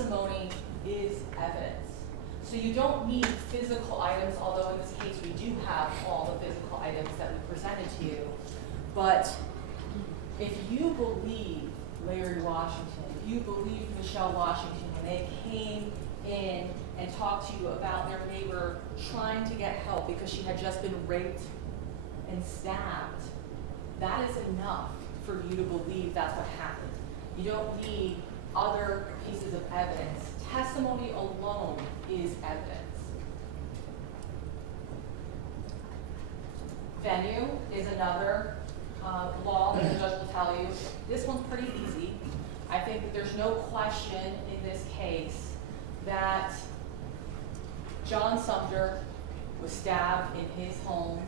testimony is evidence. So you don't need physical items, although in this case we do have all the physical items that we presented to you. But if you believe Larry Washington, if you believe Michelle Washington, when they came in and talked to you about their neighbor trying to get help because she had just been raped and stabbed, that is enough for you to believe that's what happened. You don't need other pieces of evidence. Testimony alone is evidence. Venue is another law that the judge will tell you. This one's pretty easy. I think that there's no question in this case that John Sumter was stabbed in his home.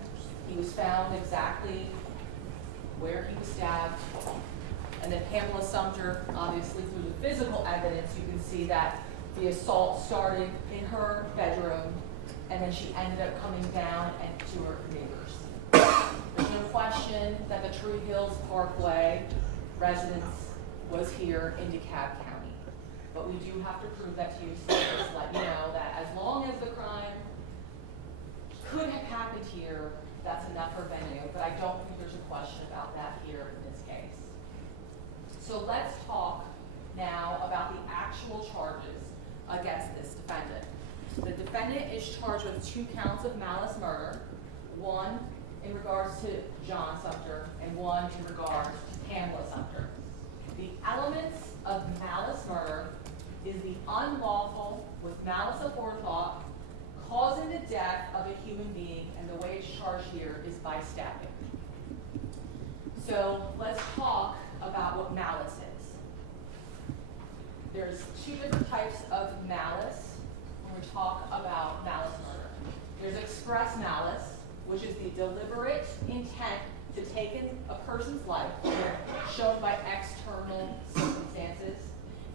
He was found exactly where he was stabbed. And then Pamela Sumter, obviously through the physical evidence, you can see that the assault started in her bedroom, and then she ended up coming down and to her neighbors. There's no question that the Treehills Parkway residence was here in DeKalb County. But we do have to prove that to you, so just let you know that as long as the crime could have happened here, that's enough for venue. But I don't think there's a question about that here in this case. So let's talk now about the actual charges against this defendant. The defendant is charged with 2 counts of malice murder, 1 in regards to John Sumter and 1 in regards to Pamela Sumter. The elements of malice murder is the unlawful with malice aforethought causing the death of a human being, and the way it's charged here is by stabbing. So let's talk about what malice is. There's 2 different types of malice when we talk about malice murder. There's express malice, which is the deliberate intent to take a person's life, shown by external circumstances,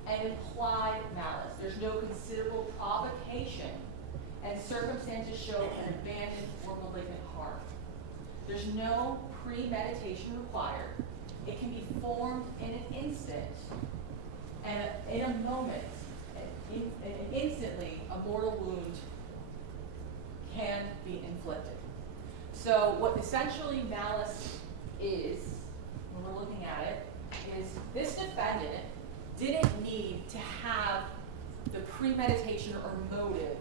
and implied malice. There's no considerable provocation, and circumstances show an abandoned or malignant harm. There's no premeditation required. It can be formed in an instant, and in a moment, and instantly, a mortal wound can be inflicted. So what essentially malice is, when we're looking at it, is this defendant didn't need to have the premeditation or motive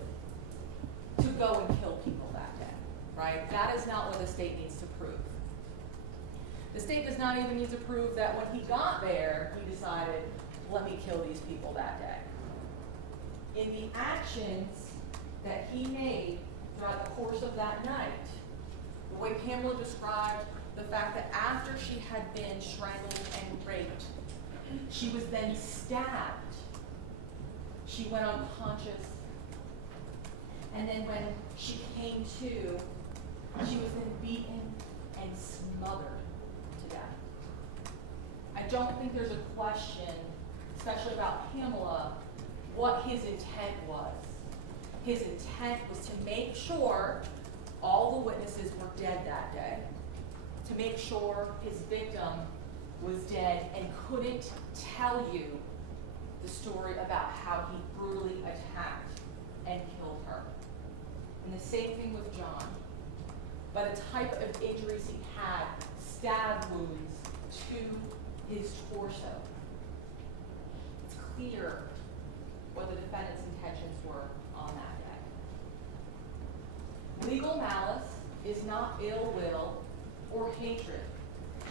to go and kill people that day, right? That is not what the state needs to prove. The state does not even need to prove that when he got there, he decided, let me kill these people that day. In the actions that he made throughout the course of that night, the way Pamela described the fact that after she had been strangled and raped, she was then stabbed. She went unconscious. And then when she came to, she was then beaten and smothered to death. I don't think there's a question, especially about Pamela, what his intent was. His intent was to make sure all the witnesses were dead that day, to make sure his victim was dead and couldn't tell you the story about how he brutally attacked and killed her. And the same thing with John. By the type of injuries he had, stab wounds to his torso, it's clear what the defendant's intentions were on that day. Legal malice is not ill will or hatred.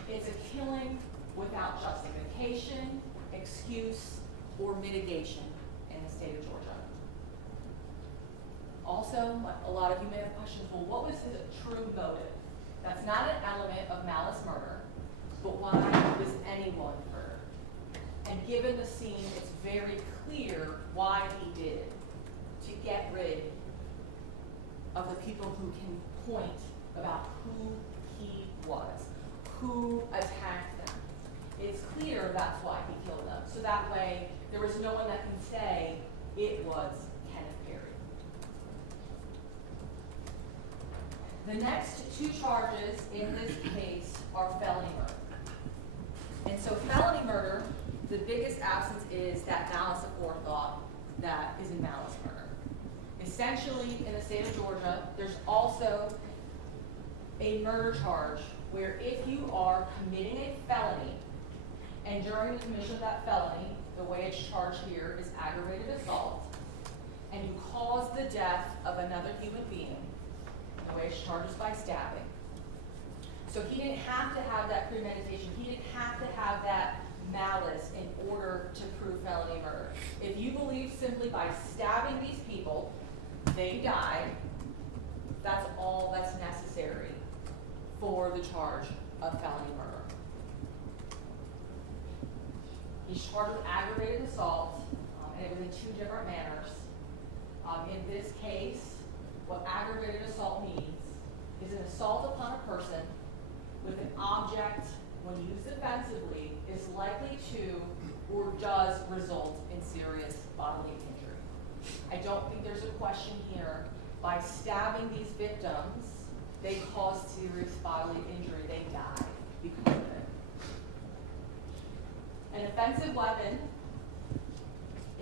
It's a killing without justification, excuse, or mitigation in the state of Georgia. Also, a lot of you may have questions, well, what was his true motive? That's not an element of malice murder, but why was anyone murdered? And given the scene, it's very clear why he did it, to get rid of the people who can point about who he was, who attacked them. It's clear that's why he killed them. So that way, there was no one that can say it was Kenneth Perry. The next 2 charges in this case are felony murder. And so felony murder, the biggest absence is that malice aforethought that is in malice murder. Essentially, in the state of Georgia, there's also a murder charge where if you are committing a felony, and during the commission of that felony, the way it's charged here is aggravated assault, and you cause the death of another human being, the way it's charged is by stabbing. So he didn't have to have that premeditation. He didn't have to have that malice in order to prove felony murder. If you believe simply by stabbing these people, they died, that's all that's necessary for the charge of felony murder. He's charged with aggravated assault, and it was in two different manners. In this case, what aggravated assault means is an assault upon a person with an object, when used offensively, is likely to or does result in serious bodily injury. I don't think there's a question here. By stabbing these victims, they caused serious bodily injury. They died because of it. An offensive weapon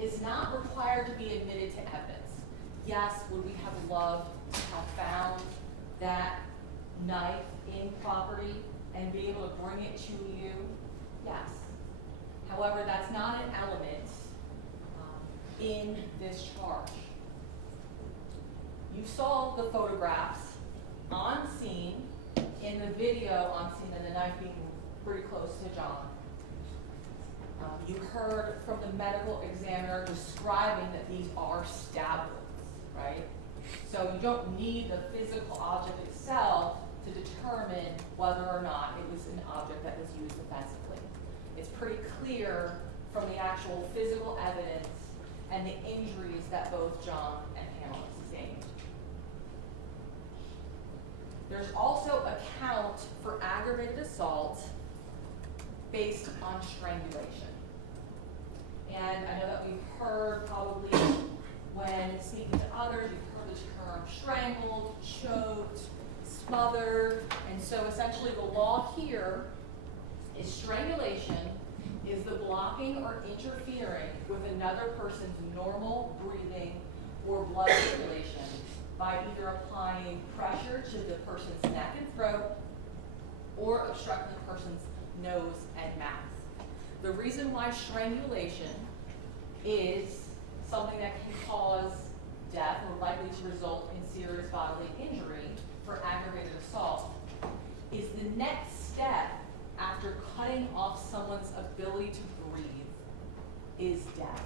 is not required to be admitted to evidence. Yes, would we have loved to have found that knife in property and be able to bring it to you? Yes. However, that's not an element in this charge. You saw the photographs on scene, in the video on scene, and the knife being pretty close to John. You heard from the medical examiner describing that these are stab wounds, right? So you don't need the physical object itself to determine whether or not it was an object that was used offensively. It's pretty clear from the actual physical evidence and the injuries that both John and Pamela sustained. There's also a count for aggravated assault based on strangulation. And I know that we've heard probably when speaking to others, you've heard the term strangled, choked, smothered, and so essentially the law here is strangulation is the blocking or interfering with another person's normal breathing or blood circulation by either applying pressure to the person's neck and throat or obstructing the person's nose and mouth. The reason why strangulation is something that can cause death or likely to result in serious bodily injury for aggravated assault is the next step after cutting off someone's ability to breathe is death.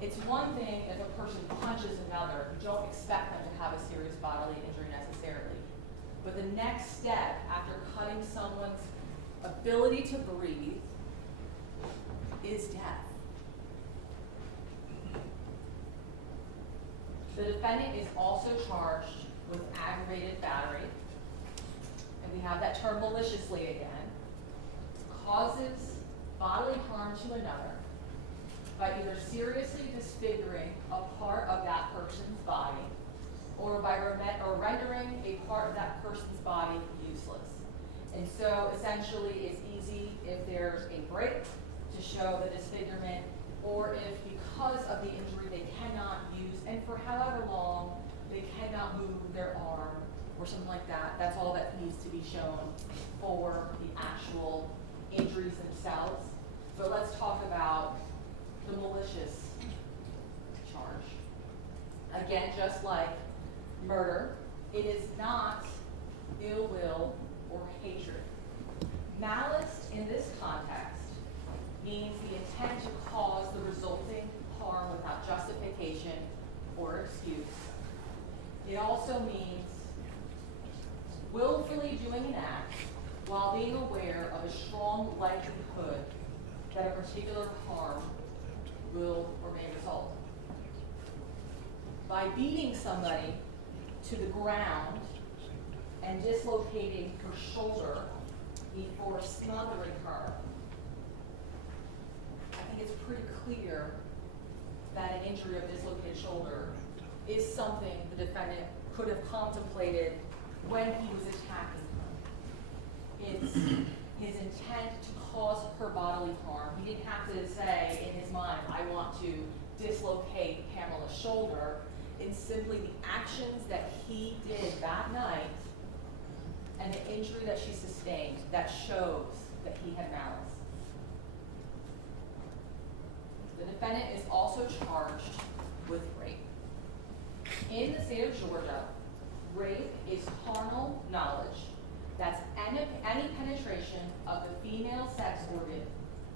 It's one thing if a person punches another, you don't expect them to have a serious bodily injury necessarily. But the next step after cutting someone's ability to breathe is death. The defendant is also charged with aggravated battery, and we have that term maliciously again, causes bodily harm to another by either seriously disfiguring a part of that person's body or by rendering a part of that person's body useless. And so essentially it's easy if there's a break to show the disfigurement, or if because of the injury they cannot use, and for however long, they cannot move their arm or something like that. That's all that needs to be shown for the actual injuries themselves. But let's talk about the malicious charge. Again, just like murder, it is not ill will or hatred. Malice in this context means the intent to cause the resulting harm without justification or excuse. It also means willfully doing an act while being aware of a strong likelihood that a particular harm will or may result. By beating somebody to the ground and dislocating her shoulder before smothering her, I think it's pretty clear that an injury of dislocated shoulder is something the defendant could have contemplated when he was attacking her. It's his intent to cause her bodily harm. He didn't have to say in his mind, I want to dislocate Pamela's shoulder. It's simply the actions that he did that night and the injury that she sustained that shows that he had malice. The defendant is also charged with rape. In the state of Georgia, rape is carnal knowledge that's any penetration of the female sex organ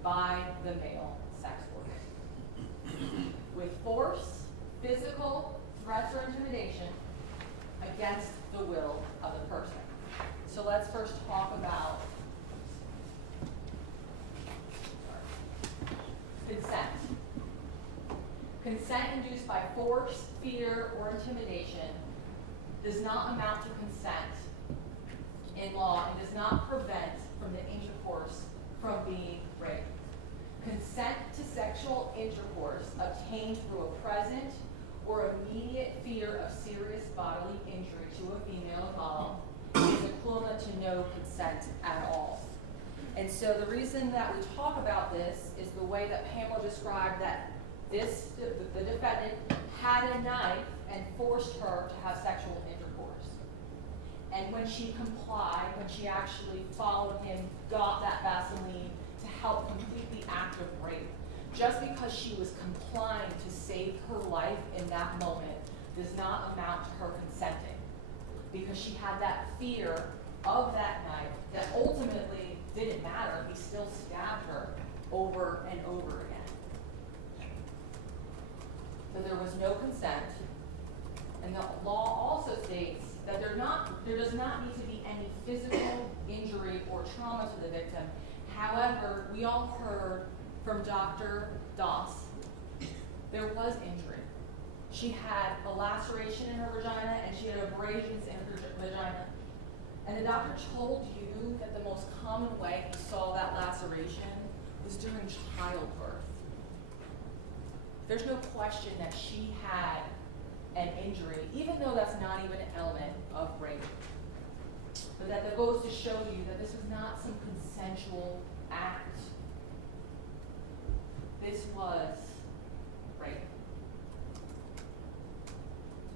by the male sex organ with force, physical, threats, or intimidation against the will of the person. So let's first talk about consent. Consent induced by force, fear, or intimidation does not amount to consent in law and does not prevent from the intercourse from being rape. Consent to sexual intercourse obtained through a present or immediate fear of serious bodily injury to a female involved is equivalent to no consent at all. And so the reason that we talk about this is the way that Pamela described that the defendant had a knife and forced her to have sexual intercourse. And when she complied, when she actually followed him, got that Vaseline to help complete the act of rape, just because she was complying to save her life in that moment does not amount to her consenting, because she had that fear of that knife that ultimately didn't matter. He still stabbed her over and over again. So there was no consent, and the law also states that there does not need to be any physical injury or trauma to the victim. However, we all heard from Dr. Doss, there was injury. She had a laceration in her vagina and she had abrasions in her vagina. And the doctor told you that the most common way he saw that laceration was during childbirth. There's no question that she had an injury, even though that's not even an element of rape. But that goes to show you that this was not some consensual act. This was rape.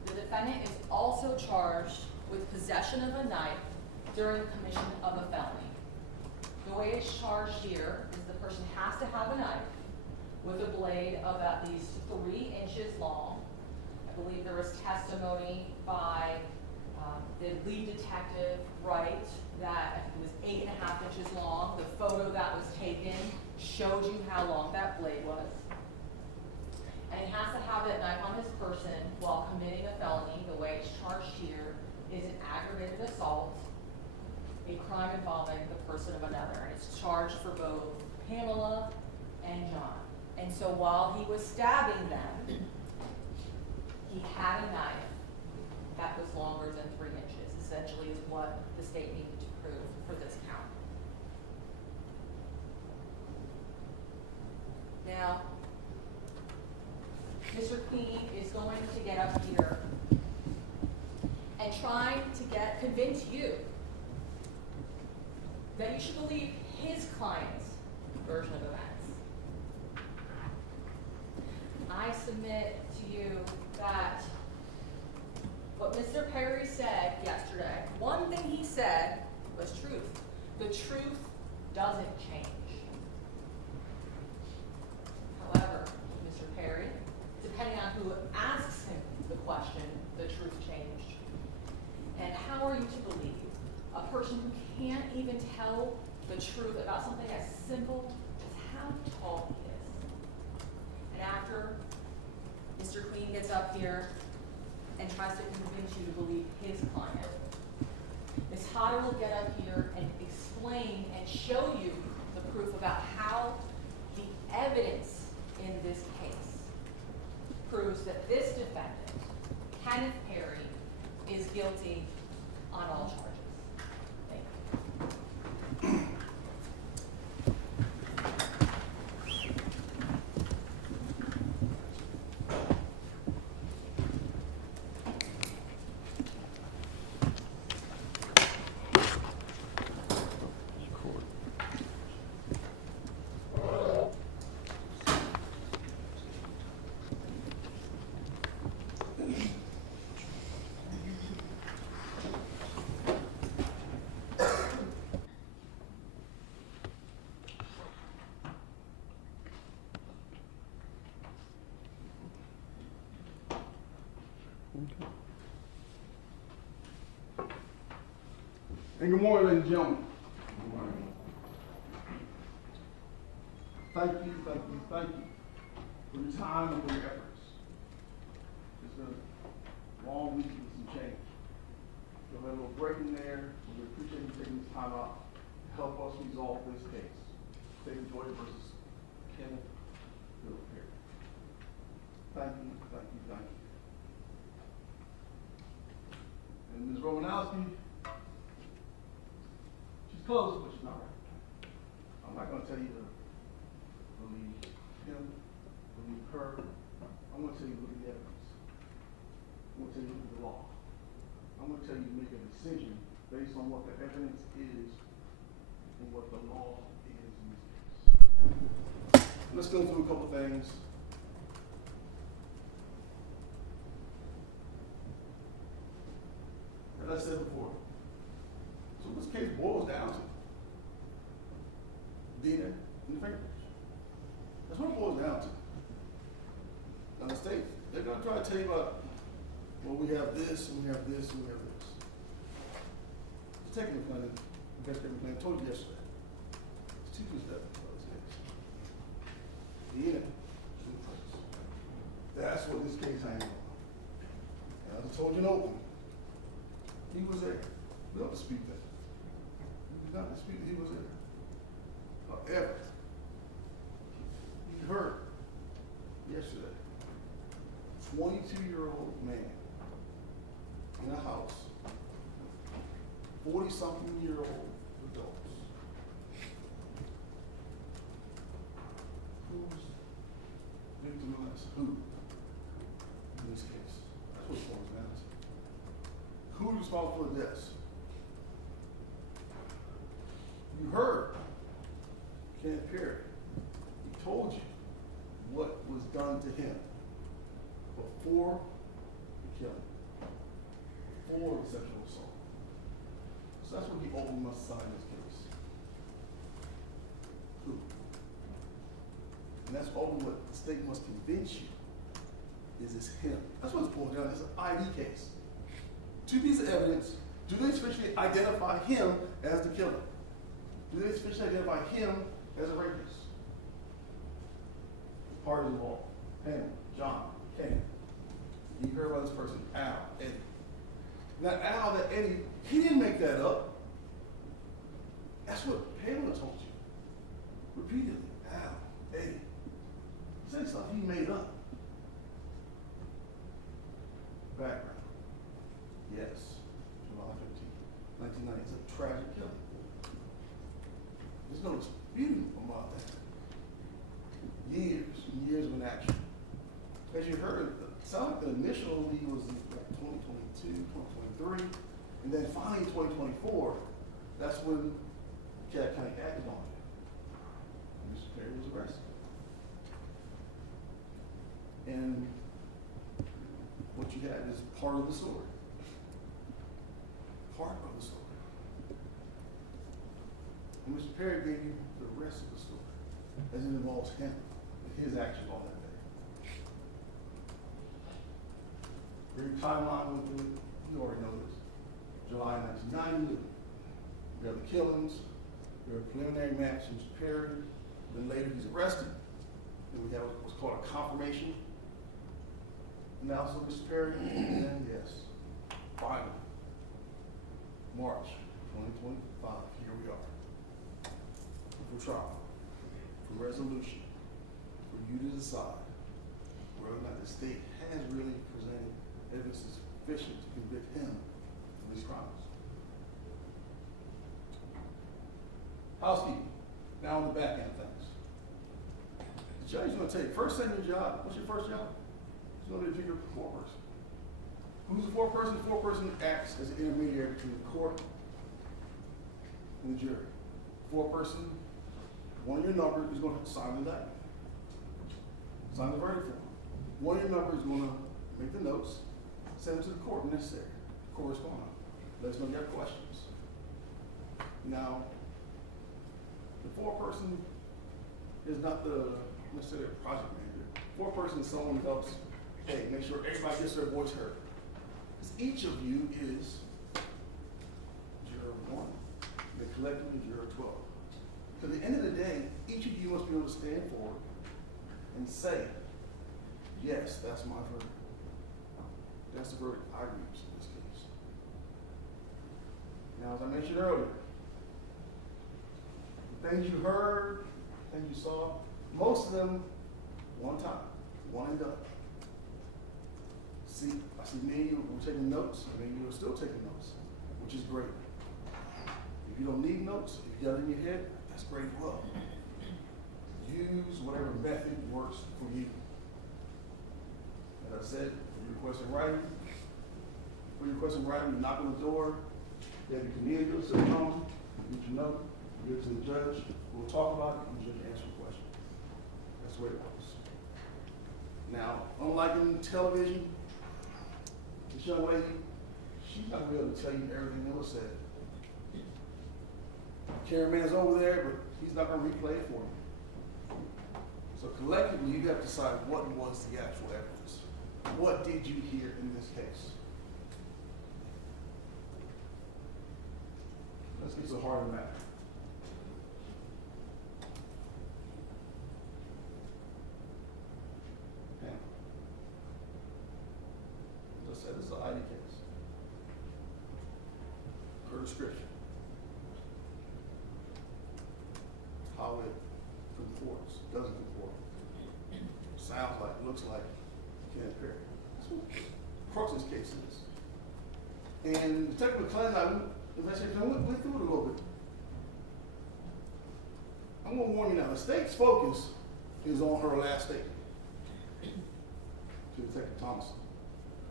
The defendant is also charged with possession of a knife during the commission of a felony. The way it's charged here is the person has to have a knife with a blade of at least 3 inches long. I believe there was testimony by the lead detective, Wright, that it was 8.5 inches long. The photo that was taken showed you how long that blade was. And he has to have that knife on his person while committing a felony. The way it's charged here is an aggravated assault, a crime involving the person of another. And it's charged for both Pamela and John. And so while he was stabbing them, he had a knife that was longer than 3 inches, essentially is what the state needed to prove for this count. Now, Mr. Queen is going to get up here and try to convince you that you should believe his client's version of events. I submit to you that what Mr. Perry said yesterday, one thing he said was truth. The truth doesn't change. However, Mr. Perry, depending on who asks him the question, the truth changed. And how are you to believe a person who can't even tell the truth about something as simple as how tall he is? And after Mr. Queen gets up here and tries to convince you to believe his client, Ms. Hodder will get up here and explain and show you the proof about how the evidence in this case proves that this defendant, Kenneth Perry, is guilty on all charges. Thank you. And good morning, ladies and gentlemen. Good morning. Thank you for your time and for your efforts. It's been a long week with some change. So we had a little break in there. We appreciate you taking this time out to help us resolve this case. State of Georgia versus Kenneth Perry. Thank you. And Ms. Romanowski, she's close, but she's not right. I'm not going to tell you to believe him, believe her. I'm going to tell you to look at the evidence. I'm going to tell you to look at the law. I'm going to tell you to make a decision based on what the evidence is and what the law is in this case. Let's go through a couple things. As I said before, so this case boils down to DNA in the fingerprints. That's what it boils down to. Now the state, they're going to try to tell you about, well, we have this, and we have this, and we have this. The technical plan, investigative plan, I told you yesterday. It's 2 steps for this case. DNA, fingerprints. That's what this case hangs on. And as I told you in open, he was there. We don't dispute that. We do not dispute that he was there. However, you heard yesterday, 22-year-old man in a house, 40-something-year-old adults. Who's victimized who in this case? That's what it boils down to. Who's responsible for the deaths? You heard Kenneth Perry. He told you what was done to him before the killing, before the sexual assault. So that's what he ultimately must sign in this case. Who? And that's ultimately what the state must convince you is it's him. That's what it's boiled down to. It's an ID case. 2 pieces of evidence. Do they sufficiently identify him as the killer? Do they sufficiently identify him as a rapist? The parties involved: Hannah, John, Kenny. You heard about this person, Al, Eddie. Now, Al, that Eddie, he didn't make that up. That's what Pamela told you repeatedly. Al, Eddie. Said stuff he made up. Background. Yes, July 15, 1990. It's a tragic killing. There's no disputing about that. Years and years of inaction. As you heard, it sounded like the initial lead was in 2022, 2023, and then finally in 2024, that's when Cat County acted on it. And Mr. Perry was arrested. And what you had is part of the story. Part of the story. And Mr. Perry gave you the rest of the story as it involves him and his actions on that day. Your timeline went through it. You already know this. July 1990, we have the killings, we have a preliminary match from Mr. Perry, then later he's arrested. Then we have what's called a confirmation announcement of Mr. Perry, and then yes, finally, March 2025, here we are. For trial, for resolution, for you to decide whether or not the state has really presented evidence sufficient to convict him of these crimes. Housekeeping, now on the back end of things. The judge is going to tell you, first thing in your job, what's your first job? He's going to be your foreperson. Who's the foreperson? The foreperson acts as an intermediary between the court and the jury. Foreperson, one of your numbers is going to sign the indictment, sign the verdict form. One of your numbers is going to make the notes, send them to the court when necessary, correspond. Let us know you have questions. Now, the foreperson is not necessarily a project manager. Foreperson is someone who helps, hey, make sure everybody gets their voice heard. Because each of you is juror 1, and collectively juror 12. So at the end of the day, each of you must be able to stand forward and say, yes, that's my verdict. That's the verdict I reached in this case. Now, as I mentioned earlier, the things you heard, the things you saw, most of them one time, one and done. I see many of you were taking notes, many of you are still taking notes, which is great. If you don't need notes, if you got it in your head, that's great as well. Use whatever method works for you. As I said, for your request in writing, you knock on the door, Debbie Cornelia, sit home, get your note, give it to the judge, we'll talk about it, and the judge answer the question. That's the way it works. Now, unlike in television, this young lady, she's not going to be able to tell you everything that was said. Cameraman's over there, but he's not going to replay it for you. So collectively, you have to decide what was the actual evidence. What did you hear in this case? Let's get to the heart of the matter. Okay. As I said, this is an ID case. Per description. How it conforms, doesn't conform. Sounds like, looks like Kenneth Perry. That's what the crux of this case is. And Detective McClellan, I went through it a little bit. I'm going to warn you now, the state's focus is on her last statement to Detective Thompson.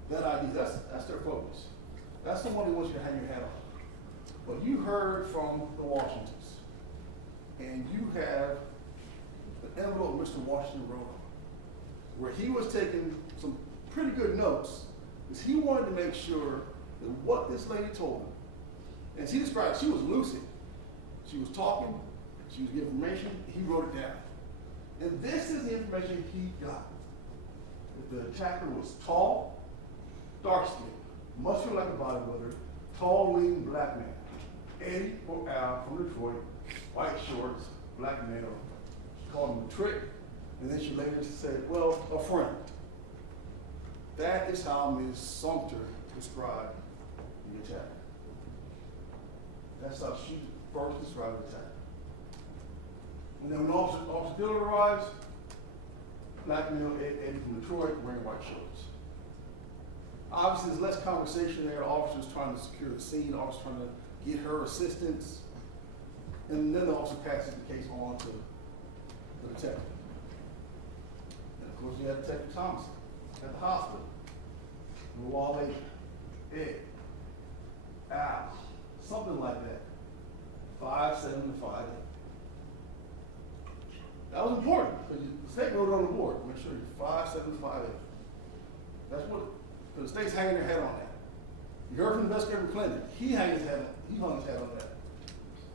That ID, that's their focus. That's the one they want you to hang your hat on. But you heard from the Washingtons, and you have an envelope Mr. Washington wrote on, where he was taking some pretty good notes, because he wanted to make sure that what this lady told him, and she described, she was lucid. She was talking, she was giving information, he wrote it down. And this is the information he got. That the attacker was tall, dark-skinned, muscular like a bodybuilder, tall, lean, black man. Eddie or Al from Detroit, white shorts, black male. She called him a trick, and then she later said, well, a friend. That is how Ms. Sumter described the attack. That's how she first described the attack. And then when Officer Dillard arrives, black male Eddie from Detroit wearing white shorts. Obviously, there's less conversation there. The officer's trying to secure the scene, the officer's trying to get her assistance. And then the officer passes the case on to the detective. And of course, you have Detective Thompson at the hospital. The wall agent, Ed, Al, something like that. 5'7" to 5'8". That was important because the state wrote it on the board. Make sure you're 5'7" to 5'8". That's what the state's hanging their hat on that. You heard from Investigator Clinton. He hung his hat on that.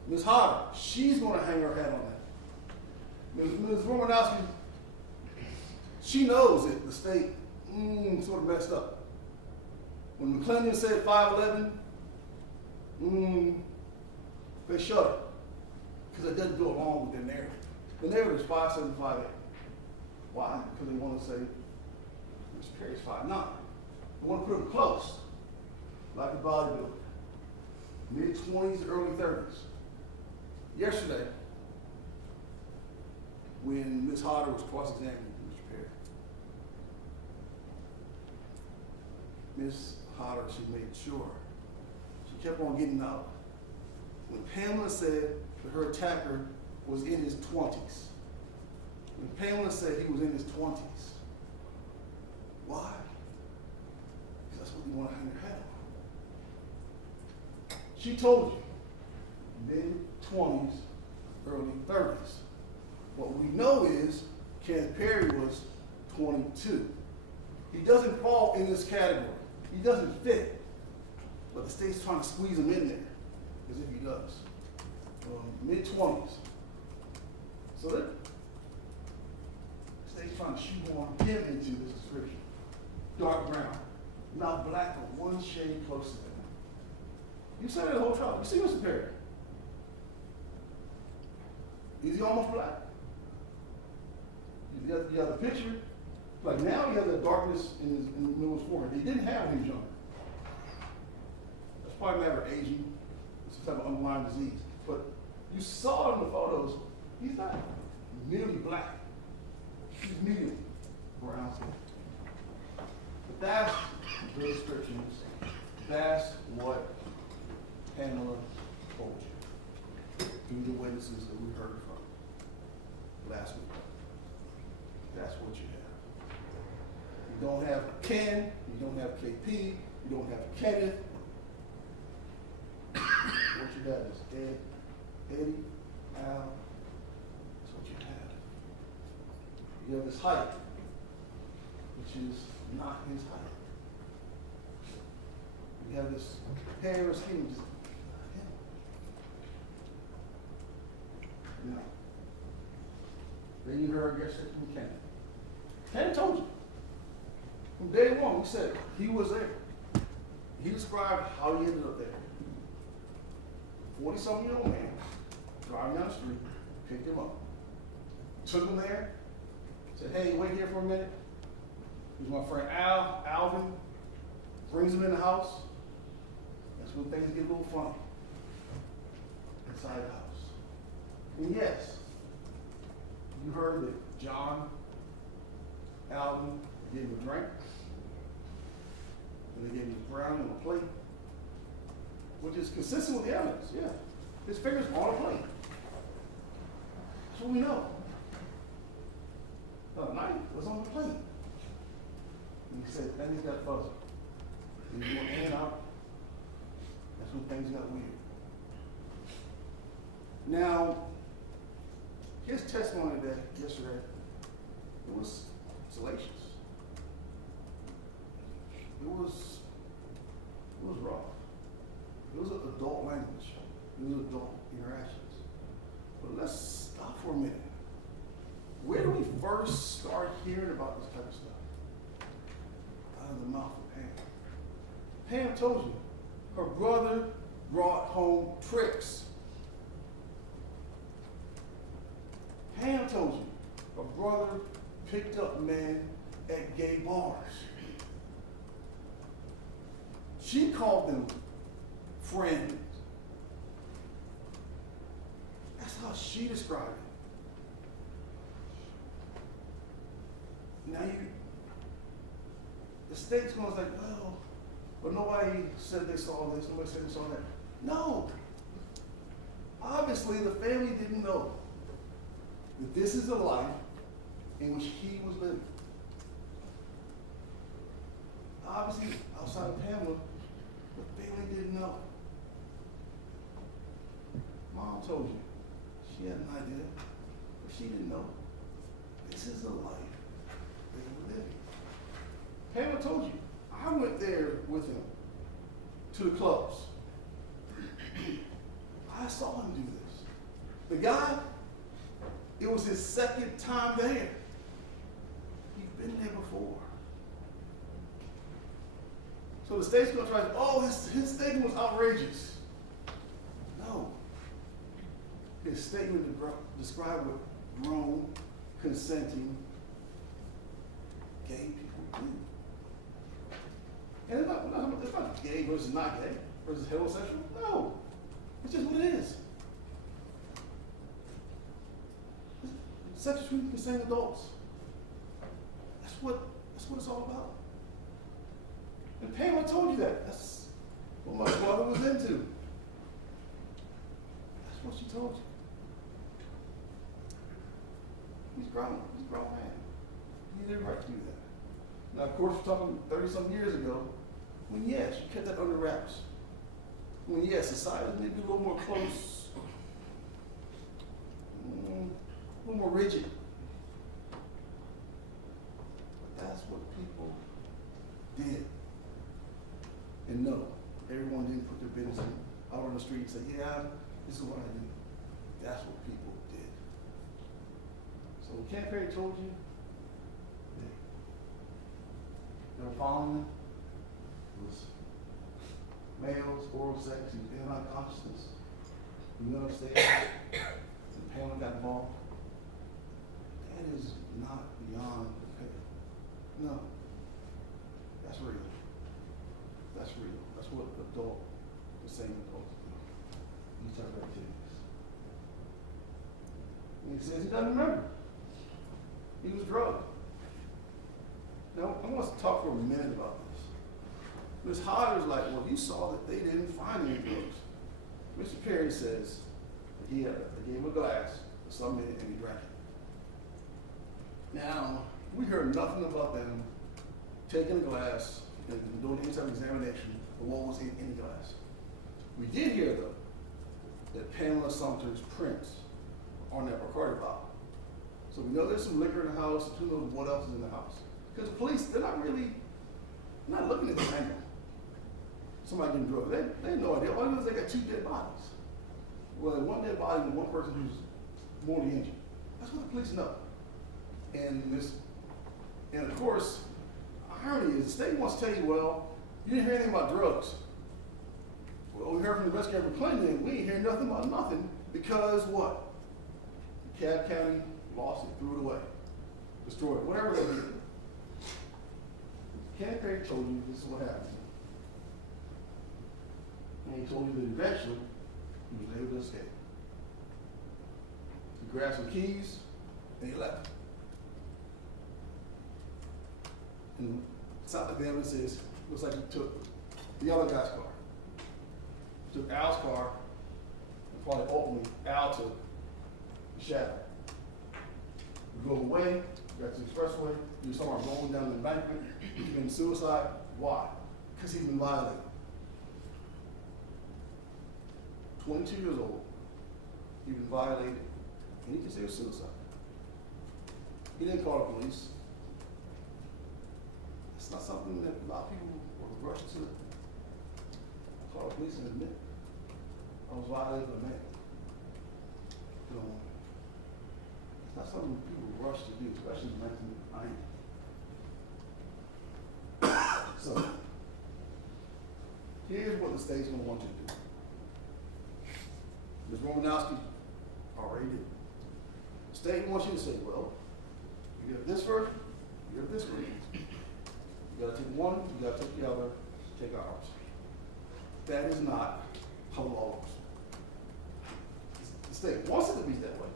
Ms. Hodder, she's going to hang her hat on that. Ms. Romanowski, she knows that the state sort of messed up. When McClendon said 5'11", they shut it because it doesn't go along with their narrative. The narrative is 5'7", 5'8". Why? Because they want to say Mr. Perry's 5'9". They want to put him close, like a bodybuilder, mid-20s, early 30s. Yesterday, when Ms. Hodder was cross-examining Mr. Perry, Ms. Hodder, she made sure, she kept on getting out. When Pamela said that her attacker was in his 20s, when Pamela said he was in his 20s, why? Because that's what you want to hang your hat on. She told you, mid-20s, early 30s. What we know is Kenneth Perry was 22. He doesn't fall in this category. He doesn't fit. But the state's trying to squeeze him in there, as if he does. Mid-20s. So the state's trying to shoehorn him into this description. Dark brown, not black or one shade closer than him. You said it the whole trial. You see Mr. Perry. Is he almost black? You have the picture. Like now he has that darkness in the middle of his forehead. He didn't have when he was younger. That's probably a matter of aging. It's some type of underlying disease. But you saw in the photos, he's not nearly black. He's medium brown skin. But that's the descriptions. That's what Pamela told you through the witnesses that we heard from last week. That's what you have. You don't have Ken, you don't have KP, you don't have Kenneth. What you got is Eddie, Al. That's what you have. You have his height, which is not his height. You have this hair or skin, which is not him. No. Then you heard yesterday from Kenneth. Kenneth told you. From day one, we said he was there. He described how he ended up there. 40-something-year-old man, driving down the street, picked him up. Took him there, said, hey, wait here for a minute. Here's my friend Alvin, brings him in the house. That's when things get a little funny. Inside the house. And yes, you heard that John, Alvin gave him a drink. And they gave him his brownie on a plate, which is consistent with the evidence, yeah. His fingers on a plate. That's what we know. The knife was on the plate. And he said, then he's got fuzzy. And he went in and out. That's when things got weird. Now, his testimony yesterday, it was salacious. It was rough. It was adult language. It was adult interactions. But let's stop for a minute. Where do we first start hearing about this type of stuff? Out of the mouth of Pam. Pam told you her brother brought home tricks. Pam told you her brother picked up men at gay bars. She called them friends. That's how she described it. Now the state's going to say, well, but nobody said they saw this, nobody said they saw that. No. Obviously, the family didn't know that this is a life in which he was living. Obviously, outside of Pamela, the family didn't know. Mom told you. She had an idea, but she didn't know. This is a life they were living. Pamela told you. I went there with him to the clubs. I saw him do this. The guy, it was his second time there. He'd been there before. So the state's going to try to, oh, his statement was outrageous. No. His statement described what grown, consenting gay people do. And it's not gay versus not gay versus heterosexual. No. It's just what it is. Sex between consenting adults. That's what it's all about. And Pamela told you that. That's what my brother was into. That's what she told you. He's grown. He's a grown man. He had every right to do that. Now, of course, we're talking 30-some years ago, when yes, you kept that under wraps. When yes, society may be a little more close, a little more rigid. But that's what people did. And no, everyone didn't put their business out on the street and say, yeah, this is what I do. That's what people did. So when Kenneth Perry told you they were following them, was males, oral sex, he was in unconsciousness. We went upstairs, and Pamela got involved. That is not beyond the pale. No. That's real. That's real. That's what adult, the same adults do. These type of activities. And he says he doesn't remember. He was drugged. Now, I want to talk for a minute about this. Ms. Hodder's like, well, you saw that they didn't find any drugs. Mr. Perry says that they gave him a glass for some minute and he drank it. Now, we heard nothing about them taking a glass and doing any type of examination of what was in the glass. We did hear, though, that Pamela Sumter's prints are on that recorded file. So we know there's some liquor in the house, who knows what else is in the house. Because the police, they're not looking at the angle. Somebody getting drugged. They have no idea. All they know is they got 2 dead bodies. Well, one dead body and one person who's mortally injured. That's what the police know. And of course, irony is the state wants to tell you, well, you didn't hear anything about drugs. Well, we heard from the investigator complaining, we ain't hear nothing about nothing because what? DeKalb County lost it, threw it away, destroyed it, whatever they did. Kenneth Perry told you this is what happened. And he told you that eventually he was able to escape. He grabbed some keys and he left. And it's not like the evidence is, looks like he took the other guy's car. He took Al's car and probably ultimately Al took the shadow. We drove away, got to the expressway, you saw him rolling down the embankment, he committed suicide. Why? Because he's been violated. 22 years old, he's been violated, and he considered suicide. He didn't call the police. It's not something that a lot of people will rush to. Call the police and admit I was violated by a man. You know, it's not something people rush to do, especially in 1990. So, here's what the state's going to want you to do. Ms. Romanowski already did. The state wants you to say, well, you get this version, you get this version. You gotta take one, you gotta take the other, take ours. That is not how the law works. The state wants it to be that way.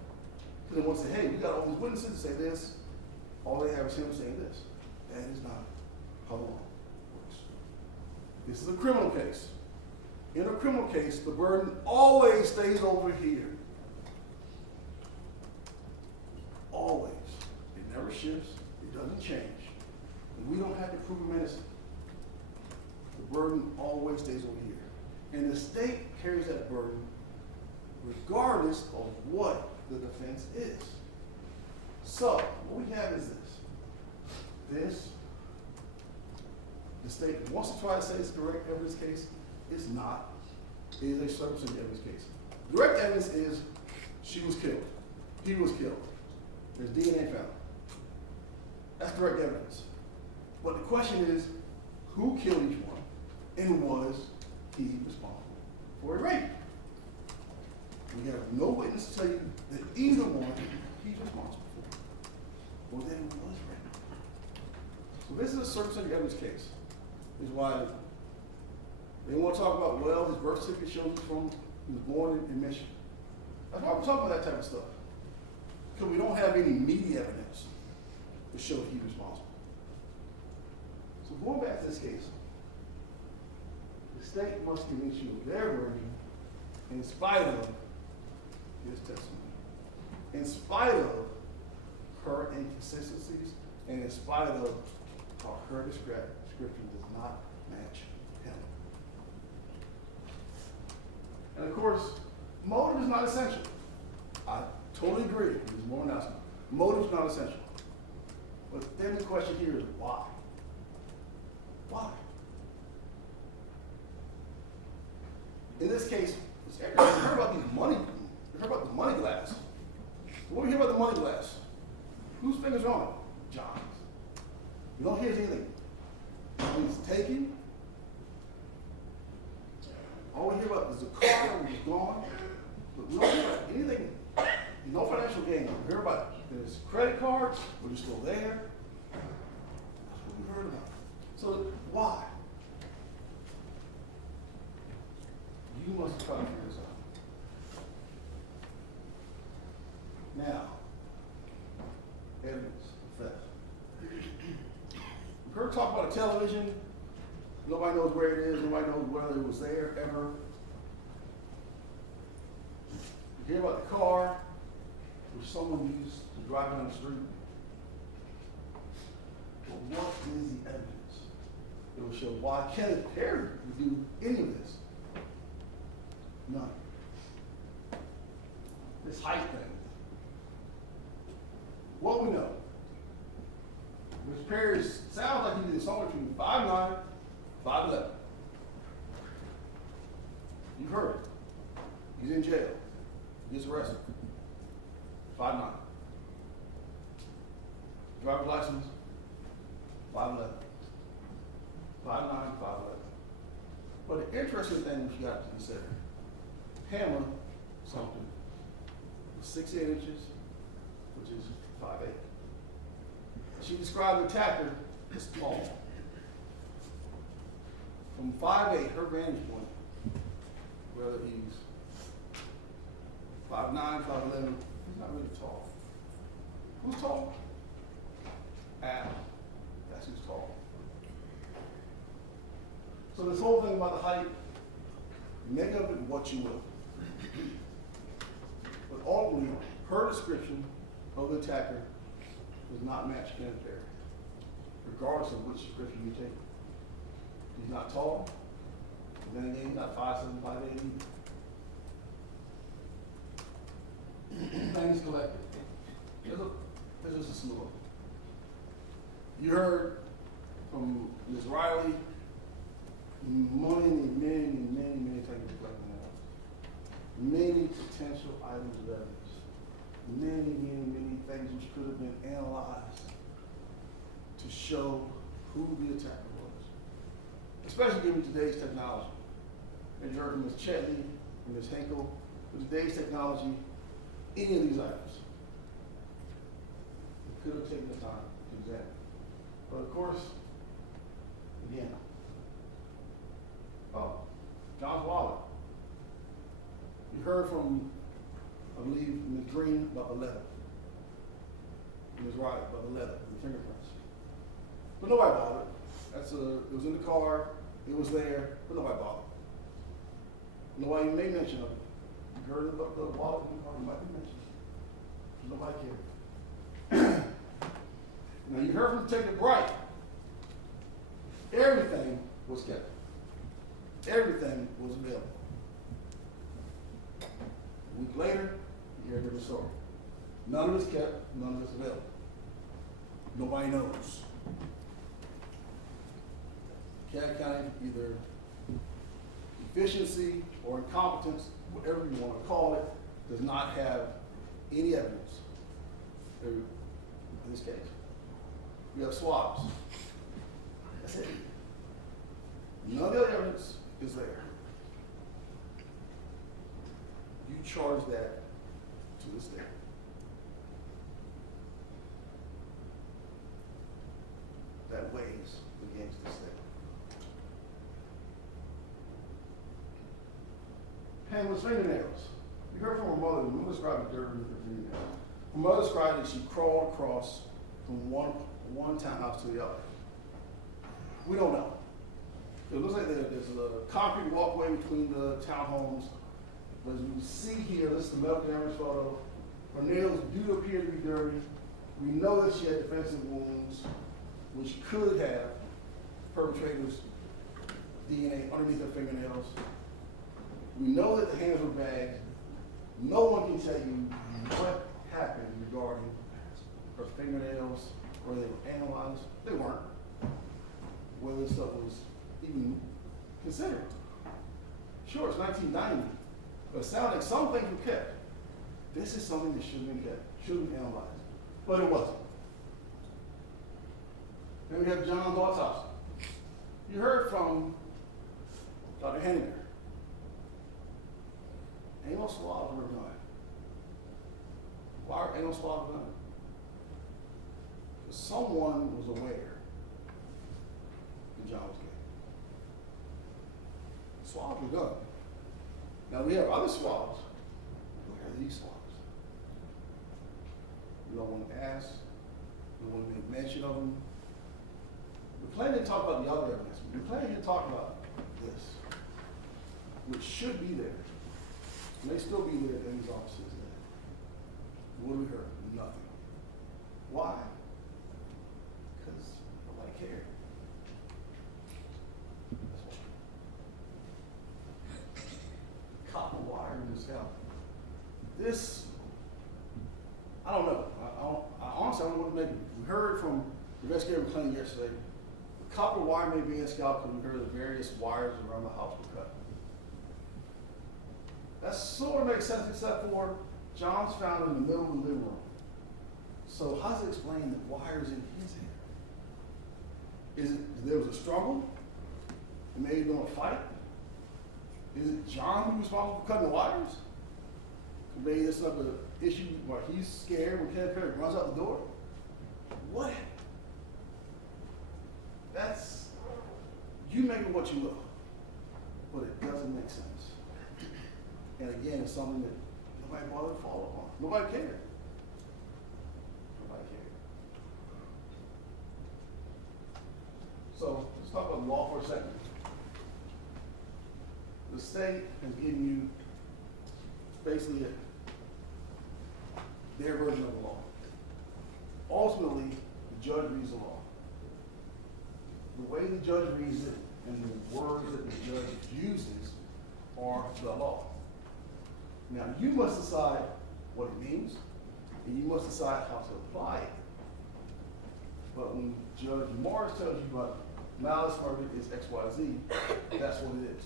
Because they want to say, hey, we got all these witnesses to say this. All they have is him saying this. That is not how the law works. This is a criminal case. In a criminal case, the burden always stays over here. Always. It never shifts. It doesn't change. And we don't have to prove him innocent. The burden always stays over here. And the state carries that burden regardless of what the defense is. So, what we have is this. The state wants to try to say it's direct evidence case. It's not. It is a circumstantial evidence case. Direct evidence is she was killed. He was killed. There's DNA found. That's direct evidence. But the question is, who killed each one? And was he responsible for a rape? We have no witness to tell you that either one he's responsible for. Or that it was rape. So this is a circumstantial evidence case. This is why they want to talk about, well, his birth certificate shows he was born in Michigan. That's why we're talking about that type of stuff. Because we don't have any media evidence to show he's responsible. So going back to this case, the state must convince you of their version in spite of his testimony, in spite of her inconsistencies, and in spite of how her description does not match him. And of course, motive is not essential. I totally agree with Ms. Moranowski. Motive is not essential. But then the question here is why? Why? In this case, you heard about these money, you heard about the money glass. When we hear about the money glass, whose fingers are on it? John's. We don't hear anything. It's taken, All we hear about is the car that was gone, but we don't hear about anything, no financial gain. We hear about there's credit cards, which are still there. That's what we heard about. So why? You must try to figure this out. Now, evidence of theft. We've heard talk about a television. Nobody knows where it is. Nobody knows whether it was there ever. You hear about the car, which someone used to drive down the street. But what is the evidence that will show why Kenneth Perry would do any of this? None. This height thing. What we know, Mr. Perry sounds like he did somewhere between 5'9", 5'11". You've heard it. He's in jail. He gets arrested. 5'9". Driver's license, 5'11". 5'9", 5'11". But the interesting thing we got to consider, Pamela something was 6'8", which is 5'8". She described the attacker as tall. From 5'8", her vantage point, whether he's 5'9", 5'11", he's not really tall. Who's tall? Adam. That's who's tall. So this whole thing about the height, make of it what you will. But ultimately, her description of the attacker does not match Kenneth Perry, regardless of which description you take. He's not tall. Then again, he's not 5'7", 5'8". Things collected. There's just a slew of them. You heard from Ms. Riley many things collected in the house. Many potential items of evidence. Many things which could have been analyzed to show who the attacker was. Especially given today's technology. And you heard from Ms. Chetney and Ms. Henkel, with today's technology, any of these items, it could have taken the time to examine. But of course, again, John's wallet. You heard from, I believe, Ms. Green about the leather. Ms. Wright about the leather, the fingerprints. But nobody bothered. It was in the car, it was there, but nobody bothered. Nobody made mention of it. You heard about the wallet in the car, nobody mentioned it. Nobody cared. Now you heard from Detective Bright. Everything was kept. Everything was available. A week later, you hear a different story. None of it's kept, none of it's available. Nobody knows. County either efficiency or incompetence, whatever you want to call it, does not have any evidence in this case. We have swabs. That's it. None of the other evidence is there. You charge that to the state. That weighs against the state. Pamela's fingernails. You heard from her mother. Her mother described the dirt with her fingernails. Her mother described that she crawled across from one townhouse to the other. We don't know. It looks like there's a concrete walkway between the townhomes. But as you see here, this is the medical damage photo. Her nails do appear to be dirty. We know that she had defensive wounds, which could have perpetrators' DNA underneath her fingernails. We know that the hands were bagged. No one can tell you what happened regarding her fingernails, whether they were analyzed. They weren't. Whether this stuff was even considered. Sure, it's 1990, but it sounds like some things were kept. This is something that shouldn't have been kept, shouldn't be analyzed, but it wasn't. Then we have John's autopsy. You heard from Dr. Henniger. Ain't no swabs were done. Why ain't no swabs done? Because someone was aware that John was gay. Swabs were done. Now we have other swabs. Where are these swabs? We don't want to ask. We don't want to make mention of them. We're planning to talk about the other evidence. We're planning to talk about this, which should be there. It may still be there in these offices. What do we heard? Nothing. Why? Because nobody cared. That's why. Copper wire in this house. This, I don't know. I honestly don't know what to make of it. We heard from the investigator McClain yesterday. The copper wire may be in scalp because we heard the various wires around the house were cut. That sort of makes sense except for John's found in the middle of the living room. So how does it explain the wires in his hair? Is it there was a struggle? Maybe during a fight? Is it John who's responsible for cutting the wires? Maybe this is an issue where he's scared when Kenneth Perry runs out the door. What? That's, you make it what you will, but it doesn't make sense. And again, it's something that nobody bothered to follow upon. Nobody cared. Nobody cared. So let's talk about the law for a second. The state has given you basically their version of the law. Ultimately, the judge reads the law. The way the judge reads it and the words that the judge uses are the law. Now, you must decide what it means, and you must decide how to apply it. But when Judge Morris tells you about malice murder is X, Y, Z, that's what it is.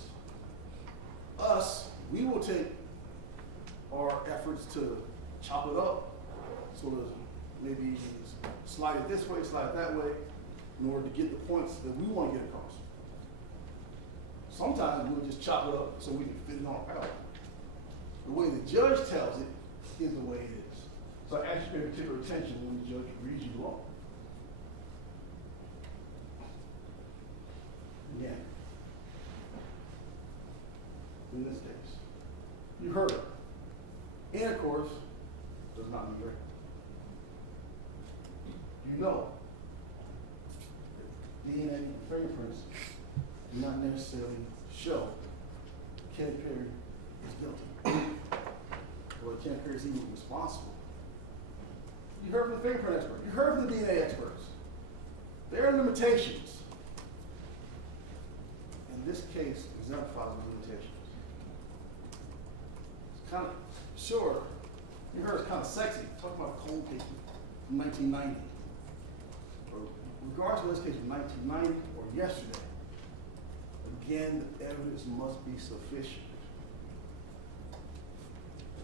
Us, we will take our efforts to chop it up, sort of maybe slide it this way, slide it that way, in order to get the points that we want to get across. Sometimes we'll just chop it up so we can fit it on a palette. The way the judge tells it is the way it is. So I ask you to pay particular attention when the judge reads you the law. Again, in this case, you heard it. And of course, does not mean right. You know that DNA and fingerprints do not necessarily show Kenneth Perry is guilty. Or Kenneth Perry is even responsible. You heard from the fingerprint expert. You heard from the DNA experts. There are limitations. And this case exemplifies those limitations. It's kind of, sure, you heard it's kind of sexy. Talking about a cold case from 1990. Or regardless of this case from 1990 or yesterday, again, the evidence must be sufficient.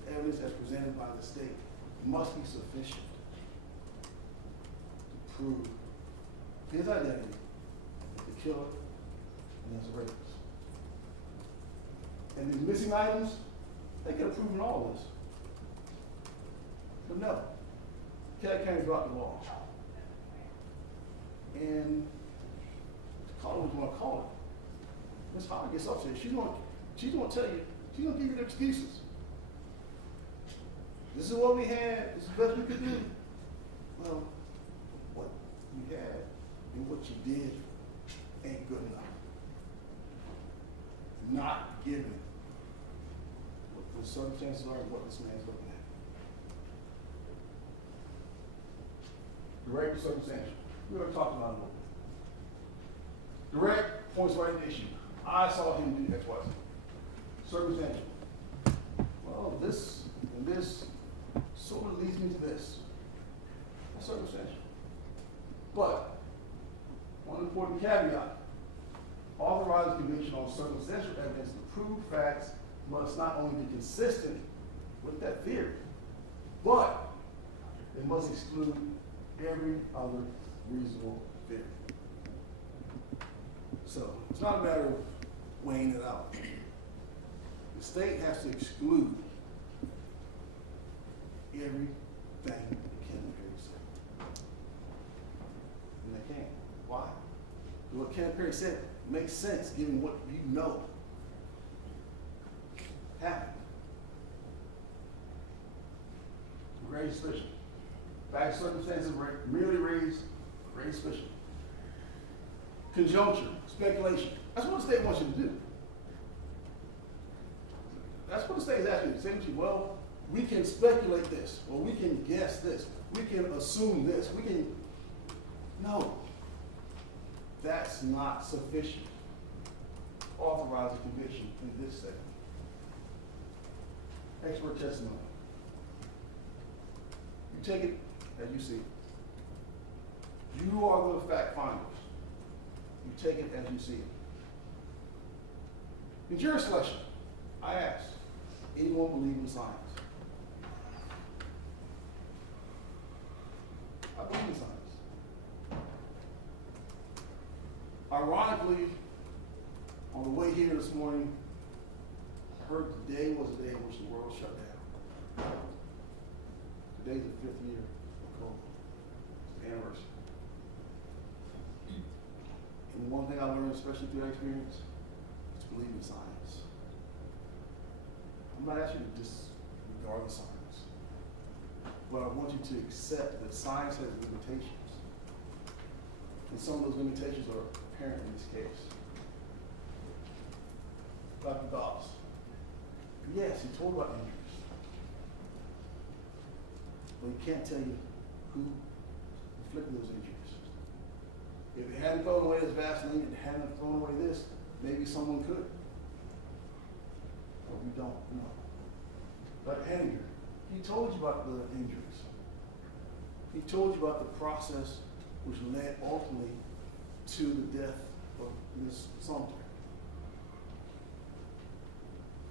The evidence that's presented by the state must be sufficient to prove his identity as the killer and as a rapist. And these missing items, they could have proven all of this. But no, Kenneth Perry dropped the law. And call it what you want to call it. Ms. Howard gets upset. She's going to tell you, she's going to give you the excuses. This is what we had. This is the best we could do. Well, what you had and what you did ain't good enough. Not given what the circumstances are and what this man's looking at. Direct or circumstantial. We already talked about it a little bit. Direct points right at issue. I saw him do X, Y, Z. Circumstantial. Well, this and this sort of leads me to this. That's circumstantial. But one important caveat. Authorized conviction on circumstantial evidence to prove facts must not only be consistent with that theory, but it must exclude every other reasonable theory. So it's not a matter of weighing it out. The state has to exclude everything that Kenneth Perry said. And they can't. Why? Because what Kenneth Perry said makes sense given what you know happened. Raised suspicion. Fact, circumstances merely raise suspicion. Conjuncture, speculation. That's what the state wants you to do. That's what the state is asking you to say to you. Well, we can speculate this, or we can guess this, we can assume this, we can. No. That's not sufficient to authorize a conviction in this state. Expert testimony. You take it as you see it. You are the fact finders. You take it as you see it. In jury selection, I ask, anyone believe in science? I believe in science. Ironically, on the way here this morning, I heard today was the day in which the world shut down. Today's the 5th year of COVID, the anniversary. And one thing I learned, especially through that experience, is to believe in science. I'm not asking you to disregard the science, but I want you to accept that science has limitations. And some of those limitations are apparent in this case. Dr. Dobbs. Yes, he told about injuries. But he can't tell you who inflicted those injuries. If it hadn't thrown away this Vaseline, it hadn't thrown away this, maybe someone could. But we don't know. But Henninger, he told you about the injuries. He told you about the process which led ultimately to the death of Ms. Sumter.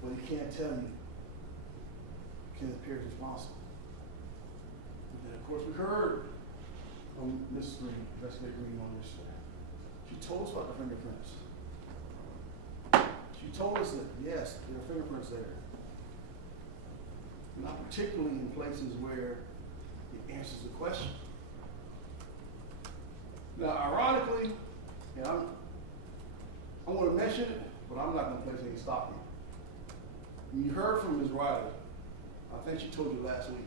But he can't tell you Kenneth Perry is responsible. And of course, we heard from Ms. Green, Investigator Green, on yesterday. She told us about the fingerprints. She told us that, yes, there are fingerprints there. Not particularly in places where it answers the question. Now, ironically, and I'm going to mention it, but I'm not going to place any stock in it. When you heard from Ms. Riley, I think she told you last week,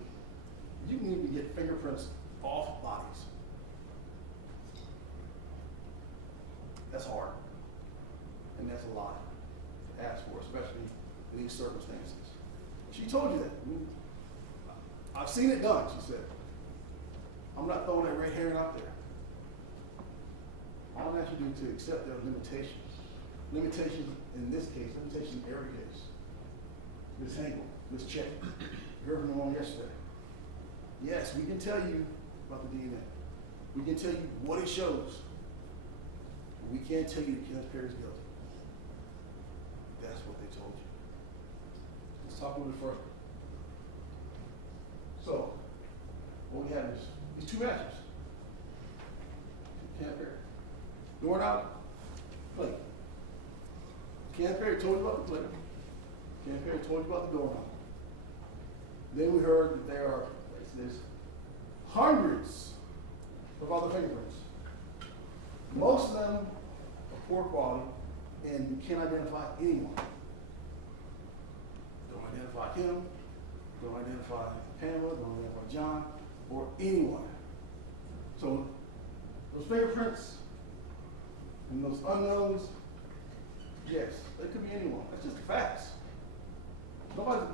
you can even get fingerprints off bodies. That's hard. And that's a lot to ask for, especially in these circumstances. She told you that. I've seen it done, she said. I'm not throwing that red herring out there. All I'm asking you to do is to accept there are limitations. Limitations in this case, limitations in every case. Ms. Hankel, Ms. Chet, you heard from them on yesterday. Yes, we can tell you about the DNA. We can tell you what it shows. But we can't tell you that Kenneth Perry is guilty. That's what they told you. Let's talk a little bit further. So, what we have is these two matches. Kenneth Perry. Doorknob, plate. Kenneth Perry told you about the plate. Kenneth Perry told you about the doorknob. Then we heard that there's hundreds of other fingerprints. Most of them are poor quality, and you can't identify anyone. Don't identify him, don't identify Pamela, don't identify John, or anyone. So those fingerprints and those unknowns, yes, they could be anyone. That's just the facts. Nobody,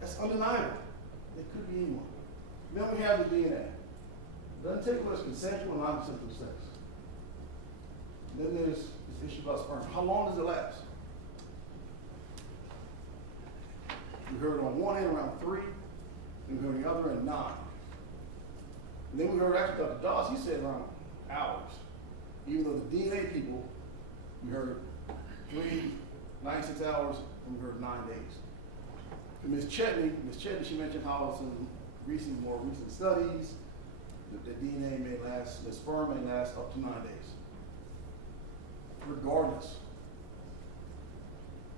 that's undeniable. It could be anyone. Then we have the DNA. It doesn't take whether it's consensual or non-consensual sex. Then there's this issue about sperm. How long does it last? We heard on one end around 3, and we heard on the other end 9. And then we heard actually Dr. Dawes, he said around hours. Even though the DNA people, we heard 3, 96 hours, and we heard 9 days. And Ms. Chetney, she mentioned how some more recent studies, the DNA may last, the sperm may last up to 9 days. Regardless,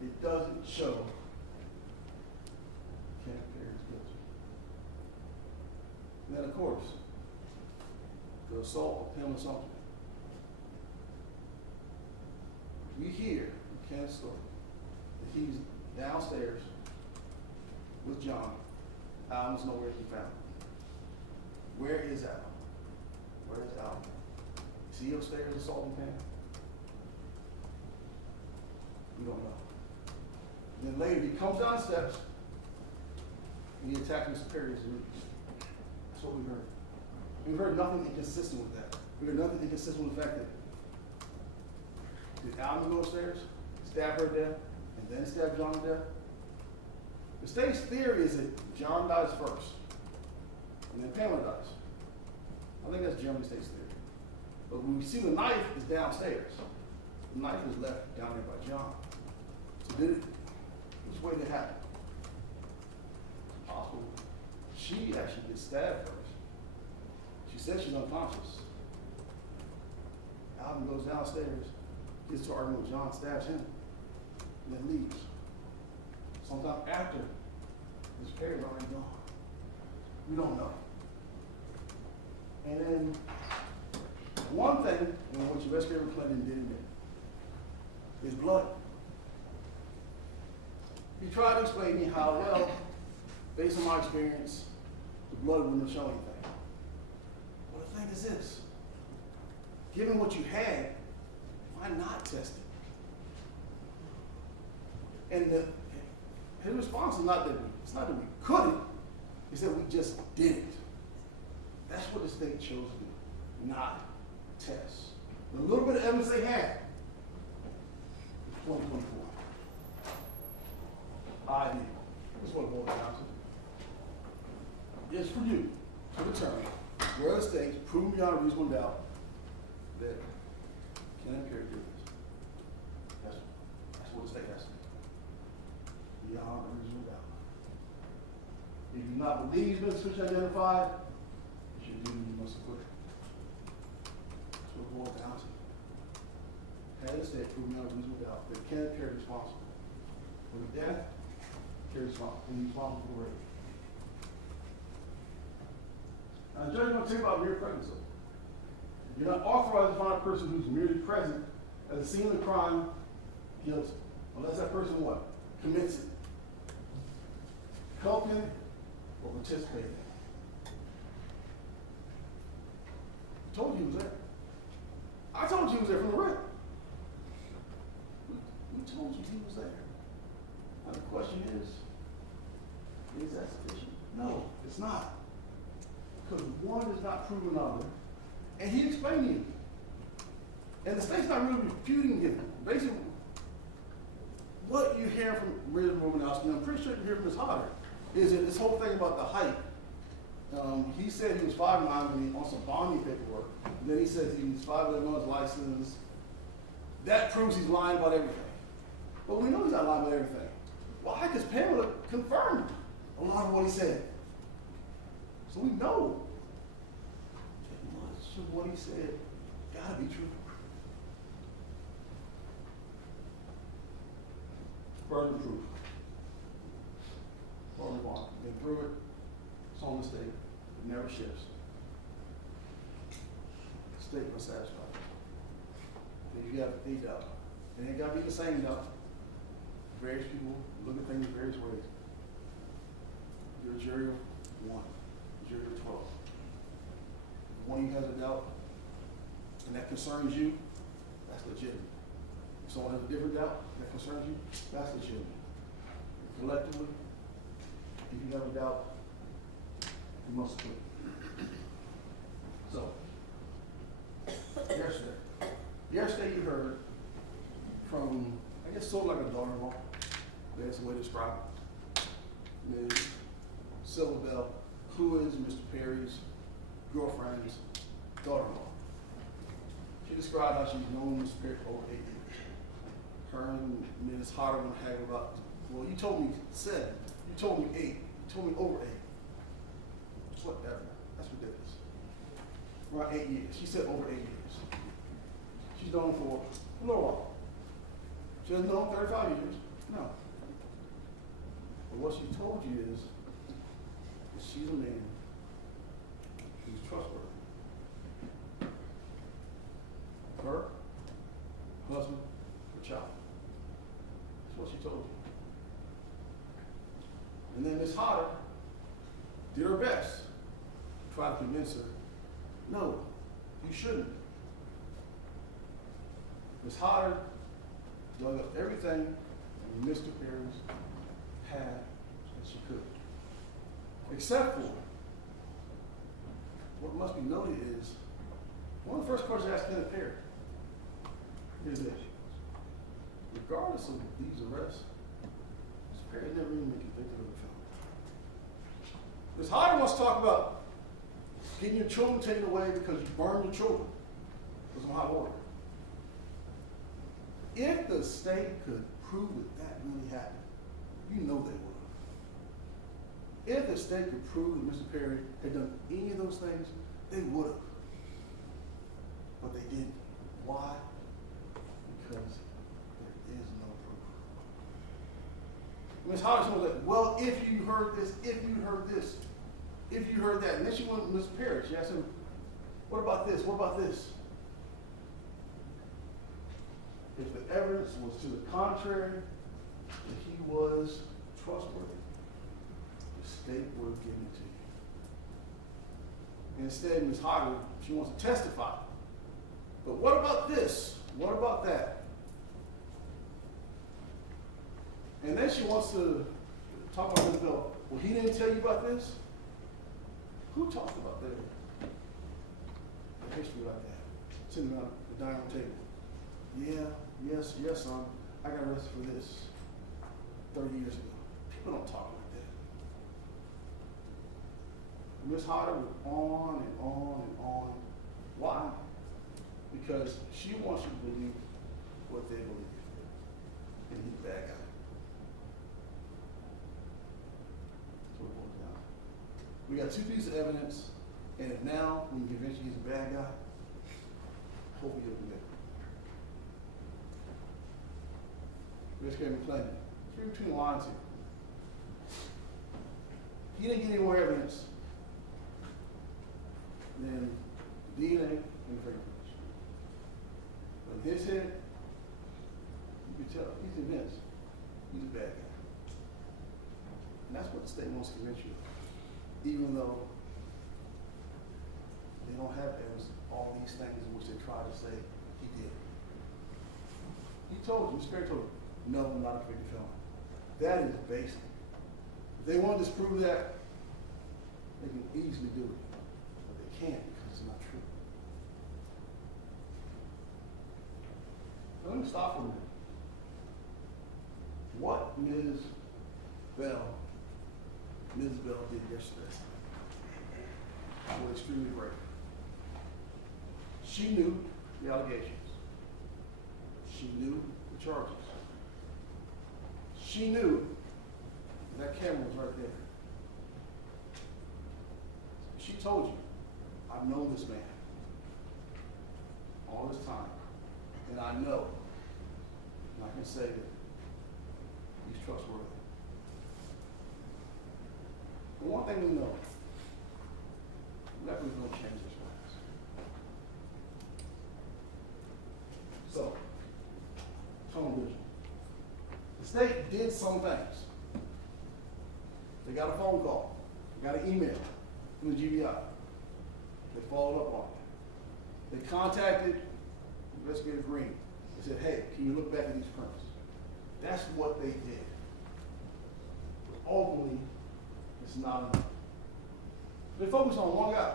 it doesn't show Kenneth Perry is guilty. And then, of course, the assault, Pamela Sumter. We hear in Kenneth's story that he's downstairs with John. Alan is nowhere to be found. Where is Alan? Where is Alan? Is he upstairs assaulting Pam? We don't know. And then later he comes down the steps and he attacks Mr. Perry's room. That's what we heard. We've heard nothing inconsistent with that. We heard nothing inconsistent with the fact that did Alan go upstairs, stab her to death, and then stab John to death? The state's theory is that John dies first, and then Pamela dies. I think that's generally the state's theory. But when we see the knife is downstairs, the knife is left down there by John. So which way did it happen? It's possible she actually gets stabbed first. She says she's unconscious. Alvin goes downstairs, gets to argument with John, stabs him, and then leaves. Sometime after Mr. Perry's already gone. We don't know. And then one thing in which investigator Clinton didn't admit is blood. He tried to explain to me how, well, based on my experience, the blood wouldn't have shown anything. Well, the thing is this. Given what you had, why not test it? And his response is not that we couldn't, he said we just didn't. That's what the state chose to do, not test. The little bit of evidence they had, 2024. I did. That's what it boils down to. It's for you to determine where the state proved beyond a reasonable doubt that Kenneth Perry did this. That's what the state has to do. Beyond a reasonable doubt. If you do not believe he's been switch identified, you should do you must acquit. That's what it boils down to. Had the state proved beyond a reasonable doubt that Kenneth Perry is responsible for the death, Perry is responsible for rape. Now, the judge is going to tell you about mere presence. You're not authorized to find a person who's merely present at the scene of the crime guilty, unless that person what? Commits it. Help in it or participate in it. I told you he was there. I told you he was there from the rip. We told you he was there. Now the question is that sufficient? No, it's not. Because one is not proving another. And he explained to you. And the state's not really refuting it. Basically, what you hear from Ms. Romanowski, and I'm pretty sure you hear from Ms. Hodder, is that this whole thing about the height. He said he was 5'9" when he on some bonding paperwork. And then he says he was 5'11" on his license. That proves he's lying about everything. But we know he's not lying about everything. Why? Because Pamela confirmed a lot of what he said. So we know that much of what he said gotta be true. Burden of proof. Burden of honor. Been through it. It's on the state. It never shifts. The state must satisfy it. If you have a doubt, it ain't gotta be the same doubt. Various people look at things various ways. You're a jury of 1. Jury of 12. If one of you has a doubt and that concerns you, that's legitimate. If someone has a different doubt that concerns you, that's legitimate. Collectively, if you have a doubt, you must quit. So, yesterday you heard from, I guess, sort of like a daughter-in-law. That's the way to describe it. Ms. Silverbell, who is Mr. Perry's girlfriend's daughter-in-law. She described how she's known Mr. Perry for over 8 years. Her and Ms. Hodder were haggle about, well, you told me 7, you told me 8, you told me over 8. Whatever, that's ridiculous. Around 8 years, she said over 8 years. She's known for a little while. She hasn't known 35 years, No. But what she told you is that she's a man who's trustworthy. Her, husband, her child. That's what she told you. And then Miss Hodder did her best to try to convince her, no, you shouldn't. Miss Hodder dug up everything in Mr. Perry's had that she could. Except for, what must be noted is, one of the first questions I asked Kenneth Perry is this: regardless of these arrests, Mr. Perry never even been convicted of a felony. Ms. Hodder wants to talk about getting your children taken away because you burned your children. It was on high order. If the state could prove that really happened, you know they would have. If the state could prove that Mr. Perry had done any of those things, they would have. But they didn't. Why? Because there is no proof. Ms. Hodge was like, well, if you heard this, if you heard this, if you heard that. And then she went to Mr. Perry. She asked him, what about this? What about this? If the evidence was to the contrary, that he was trustworthy, the state would have given it to you. Instead, Ms. Hodge, she wants to testify. But what about this? What about that? And then she wants to talk about this bill. Well, he didn't tell you about this? Who talked about that? The history like that. Sitting around the dining room table. Yeah, yes, son. I got arrested for this 30 years ago. People don't talk like that. Ms. Hodder went on and on and on. Why? Because she wants you to believe what they believe. And he's a bad guy. That's what it boils down to. We got two pieces of evidence, and if now, when you convince you he's a bad guy, hopefully he'll be there. Let's get him plenty. Read between the lines here. He didn't get any more evidence than DNA and fingerprints. But in his head, you can tell he's convinced he's a bad guy. And that's what the state wants to convince you of. Even though they don't have evidence of all these things in which they try to say he did. He told you, Mr. Perry told you, no, I'm not a convicted felon. That is basic. If they want to disprove that, they can easily do it. But they can't because it's not true. Now, let me stop for a minute. What Mrs. Bell did yesterday was extremely brave. She knew the allegations. She knew the charges. She knew that camera was right there. She told you, I've known this man all this time, and I know, and I can say that he's trustworthy. But one thing we know, nothing's going to change this lives. So, tunnel vision. The state did some things. They got a phone call. They got an email from the GBI. They followed up on it. They contacted Investigator Green. They said, hey, can you look back at these prints? That's what they did. But ultimately, it's not enough. They focused on one guy.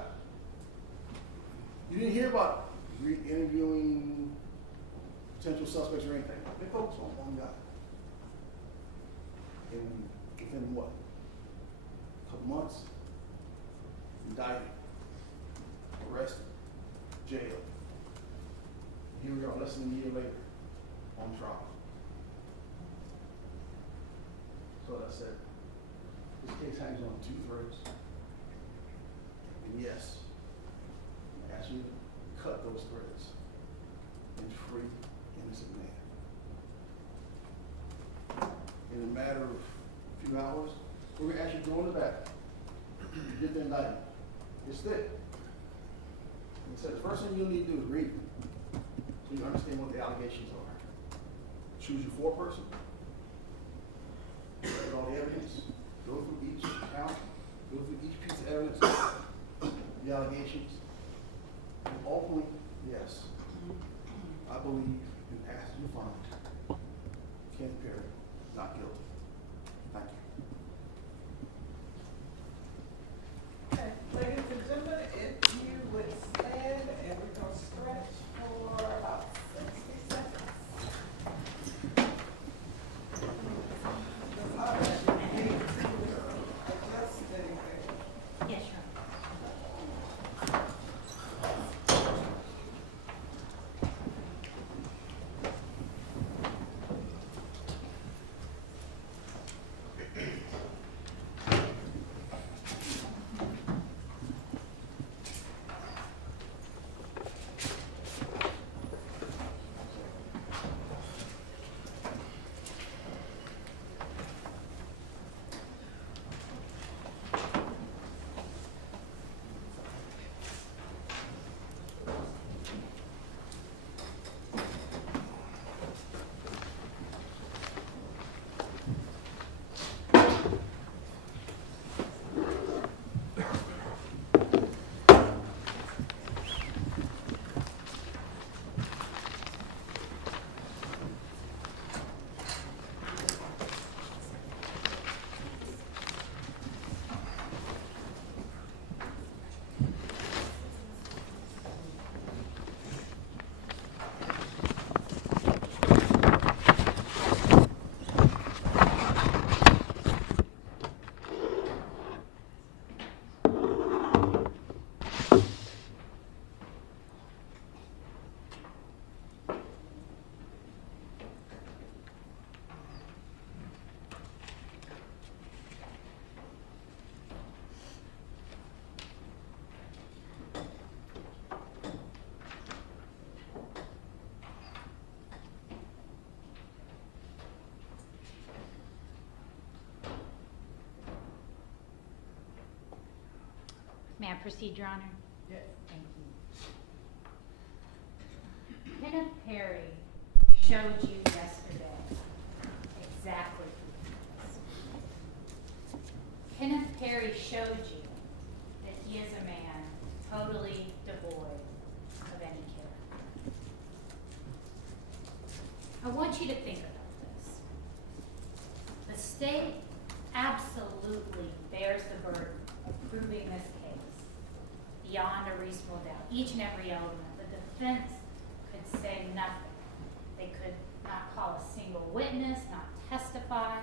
You didn't hear about re-interviewing potential suspects or anything. They focused on one guy. And within what? A couple months, indicted, arrested, jailed. Here we are, less than a year later, on trial. So I said, this case hangs on two threads. And yes, I ask you to cut those threads and free innocent man. matter of a few hours. We're going to actually go in the back, get the indictment. It's thick. And he said the first thing you'll need to do is read it, so you understand what the allegations are. Choose your foreperson, look at all the evidence, go through each count, go through each piece of evidence, the allegations, and ultimately, yes, I believe and ask you to find Kenneth Perry not guilty. Thank you. Okay, ladies and gentlemen, if you would stand and we're going to stretch for about 60 seconds. Does all that need to adjust anything? Yes, sure. May I proceed, Your Honor? Yes. Thank you. Kenneth Perry showed you yesterday exactly who he is. Kenneth Perry showed you that he is a man totally devoid of any character. I want you to think about this. The state absolutely bears the burden of proving this case beyond a reasonable doubt, each and every element. The defense could say nothing. They could not call a single witness, not testify,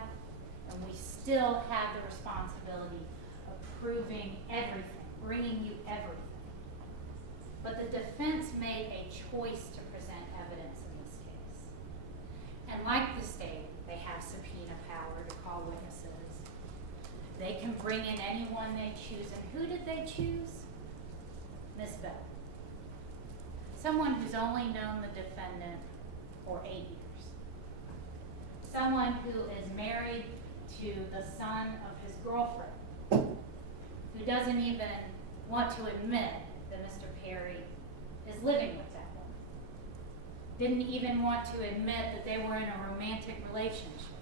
and we still have the responsibility of proving everything, bringing you everything. But the defense made a choice to present evidence in this case. And like the state, they have subpoena power to call witnesses. They can bring in anyone they choose. And who did they choose? Miss Bell. Someone who's only known the defendant for 8 years. Someone who is married to the son of his girlfriend, who doesn't even want to admit that Mr. Perry is living with that woman. Didn't even want to admit that they were in a romantic relationship.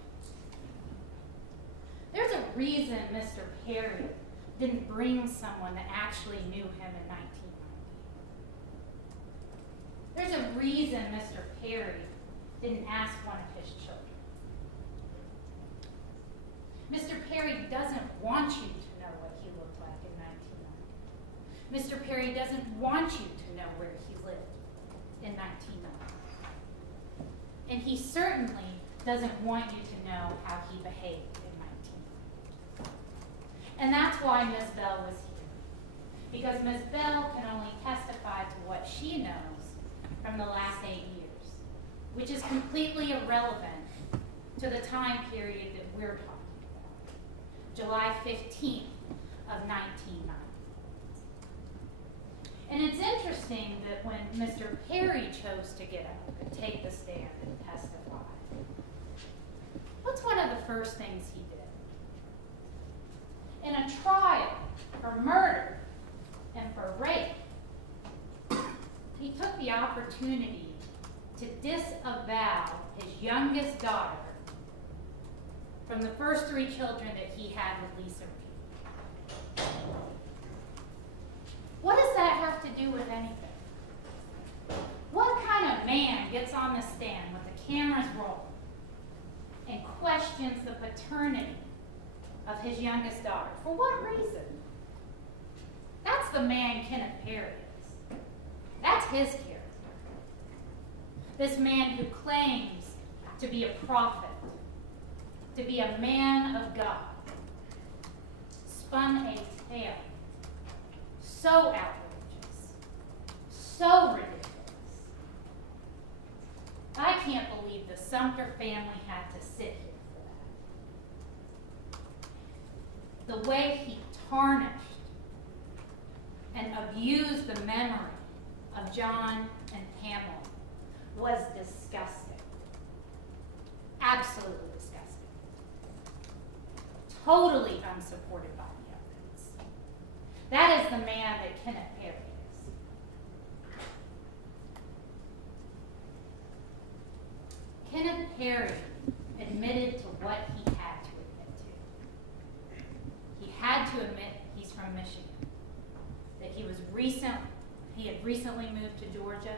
There's a reason Mr. Perry didn't bring someone that actually knew him in 1990. There's a reason Mr. Perry didn't ask one of his children. Mr. Perry doesn't want you to know what he looked like in 1990. Mr. Perry doesn't want you to know where he lived in 1990. And he certainly doesn't want you to know how he behaved in 1990. And that's why Ms. Bell was here. Because Ms. Bell can only testify to what she knows from the last 8 years, which is completely irrelevant to the time period that we're talking about, July 15th of 1990. And it's interesting that when Mr. Perry chose to get up and take the stand and testify, what's one of the first things he did. In a trial for murder and for rape, he took the opportunity to disavow his youngest daughter from the first 3 children that he had with Lisa Reed. What does that have to do with anything? What kind of man gets on the stand with the cameras rolling and questions the paternity of his youngest daughter? For what reason? That's the man Kenneth Perry is. That's his character. This man who claims to be a prophet, to be a man of God, spun a tale so outrageous, so ridiculous. I can't believe the Sumter family had to sit here for that. The way he tarnished and abused the memory of John and Pamela was disgusting. Absolutely disgusting. Totally unsupported by the evidence. That is the man that Kenneth Perry is. Kenneth Perry admitted to what he had to admit to. He had to admit he's from Michigan, that he had recently moved to Georgia,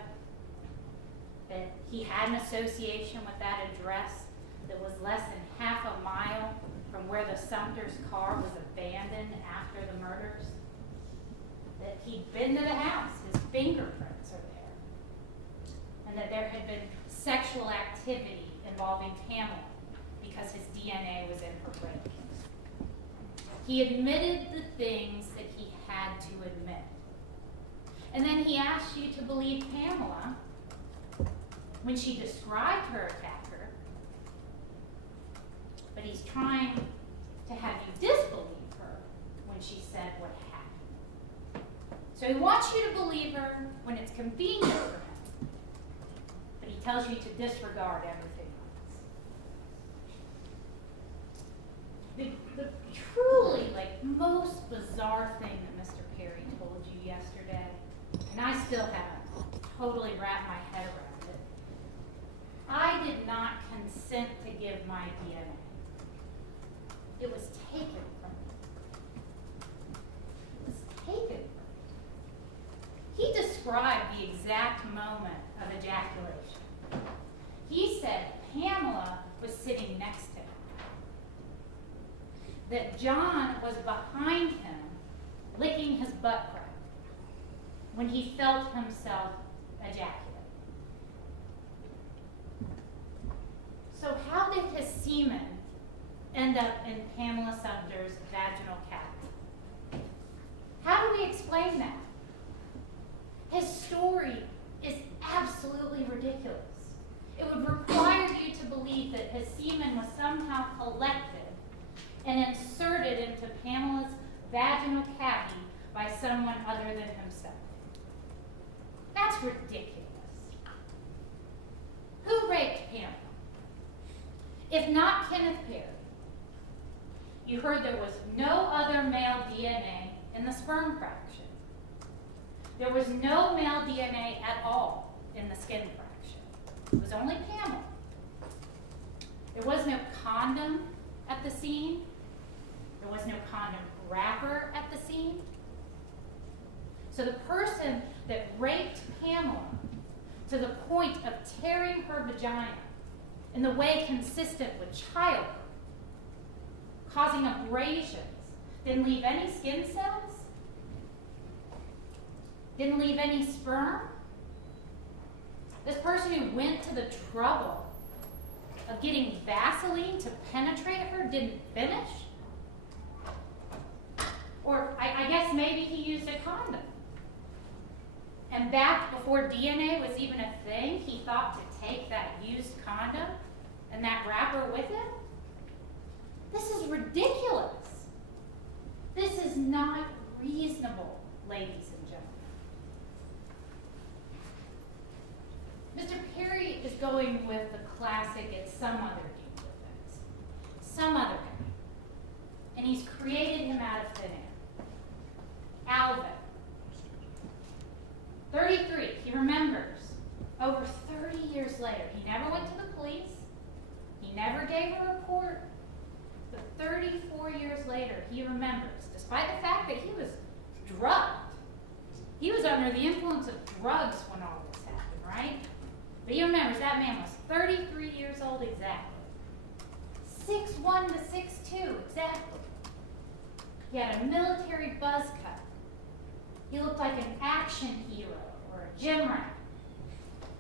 that he had an association with that address that was less than half a mile from where the Sumter's car was abandoned after the murders, that he'd been to the house, his fingerprints are there, and that there had been sexual activity involving Pamela because his DNA was in her brain. He admitted the things that he had to admit. And then he asked you to believe Pamela when she described her attacker, but he's trying to have you disbelieve her when she said what happened. So he wants you to believe her when it's convenient for him, but he tells you to disregard everything else. The truly, most bizarre thing that Mr. Perry told you yesterday, and I still haven't totally wrapped my head around it. I did not consent to give my DNA. It was taken from me. It was taken from me. He described the exact moment of ejaculation. He said Pamela was sitting next to him, that John was behind him licking his butt crack when he felt himself ejaculate. So how did his semen end up in Pamela Sumter's vaginal cavity? How do we explain that? His story is absolutely ridiculous. It would require you to believe that his semen was somehow collected and inserted into Pamela's vaginal cavity by someone other than himself. That's ridiculous. Who raped Pamela? If not Kenneth Perry. You heard there was no other male DNA in the sperm fraction. There was no male DNA at all in the skin fraction. It was only Pamela. There was no condom at the scene. There was no condom wrapper at the scene. So the person that raped Pamela to the point of tearing her vagina in the way consistent with childbirth, causing abrasions, didn't leave any skin cells, didn't leave any sperm. This person who went to the trouble of getting Vaseline to penetrate her didn't finish. Or I guess maybe he used a condom. And back before DNA was even a thing, he thought to take that used condom and that wrapper with him? This is ridiculous. This is not reasonable, ladies and gentlemen. Mr. Perry is going with the classic "it's some other dude's offense." some other guy. And he's created him out of thin air. Alvin. 33, he remembers. Over 30 years later, he never went to the police. He never gave a report. But 34 years later, he remembers, despite the fact that he was drugged. He was under the influence of drugs when all this happened, right? But he remembers that man was 33 years old exactly. 6'1" to 6'2", exactly. He had a military buzz cut. He looked like an action hero or a gym rat.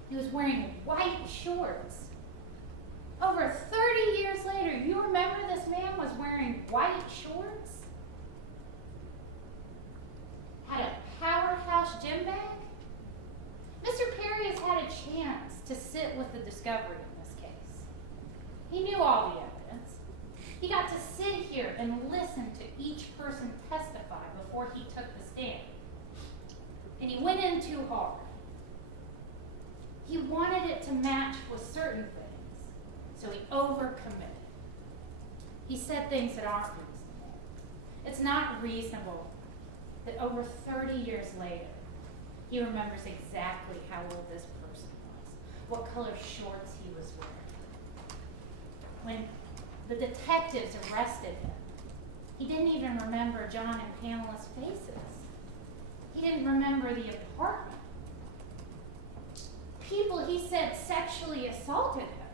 He was wearing white shorts. Over 30 years later, you remember this man was wearing white shorts? Had a powerhouse gym bag? Mr. Perry has had a chance to sit with the discovery in this case. He knew all the evidence. He got to sit here and listen to each person testify before he took the stand. And he went in too hard. He wanted it to match with certain things, so he overcommitted. He said things that aren't reasonable. It's not reasonable that over 30 years later, he remembers exactly how old this person was, what color shorts he was wearing. When the detectives arrested him, he didn't even remember John and Pamela's faces. He didn't remember the apartment. People, he said, sexually assaulted him.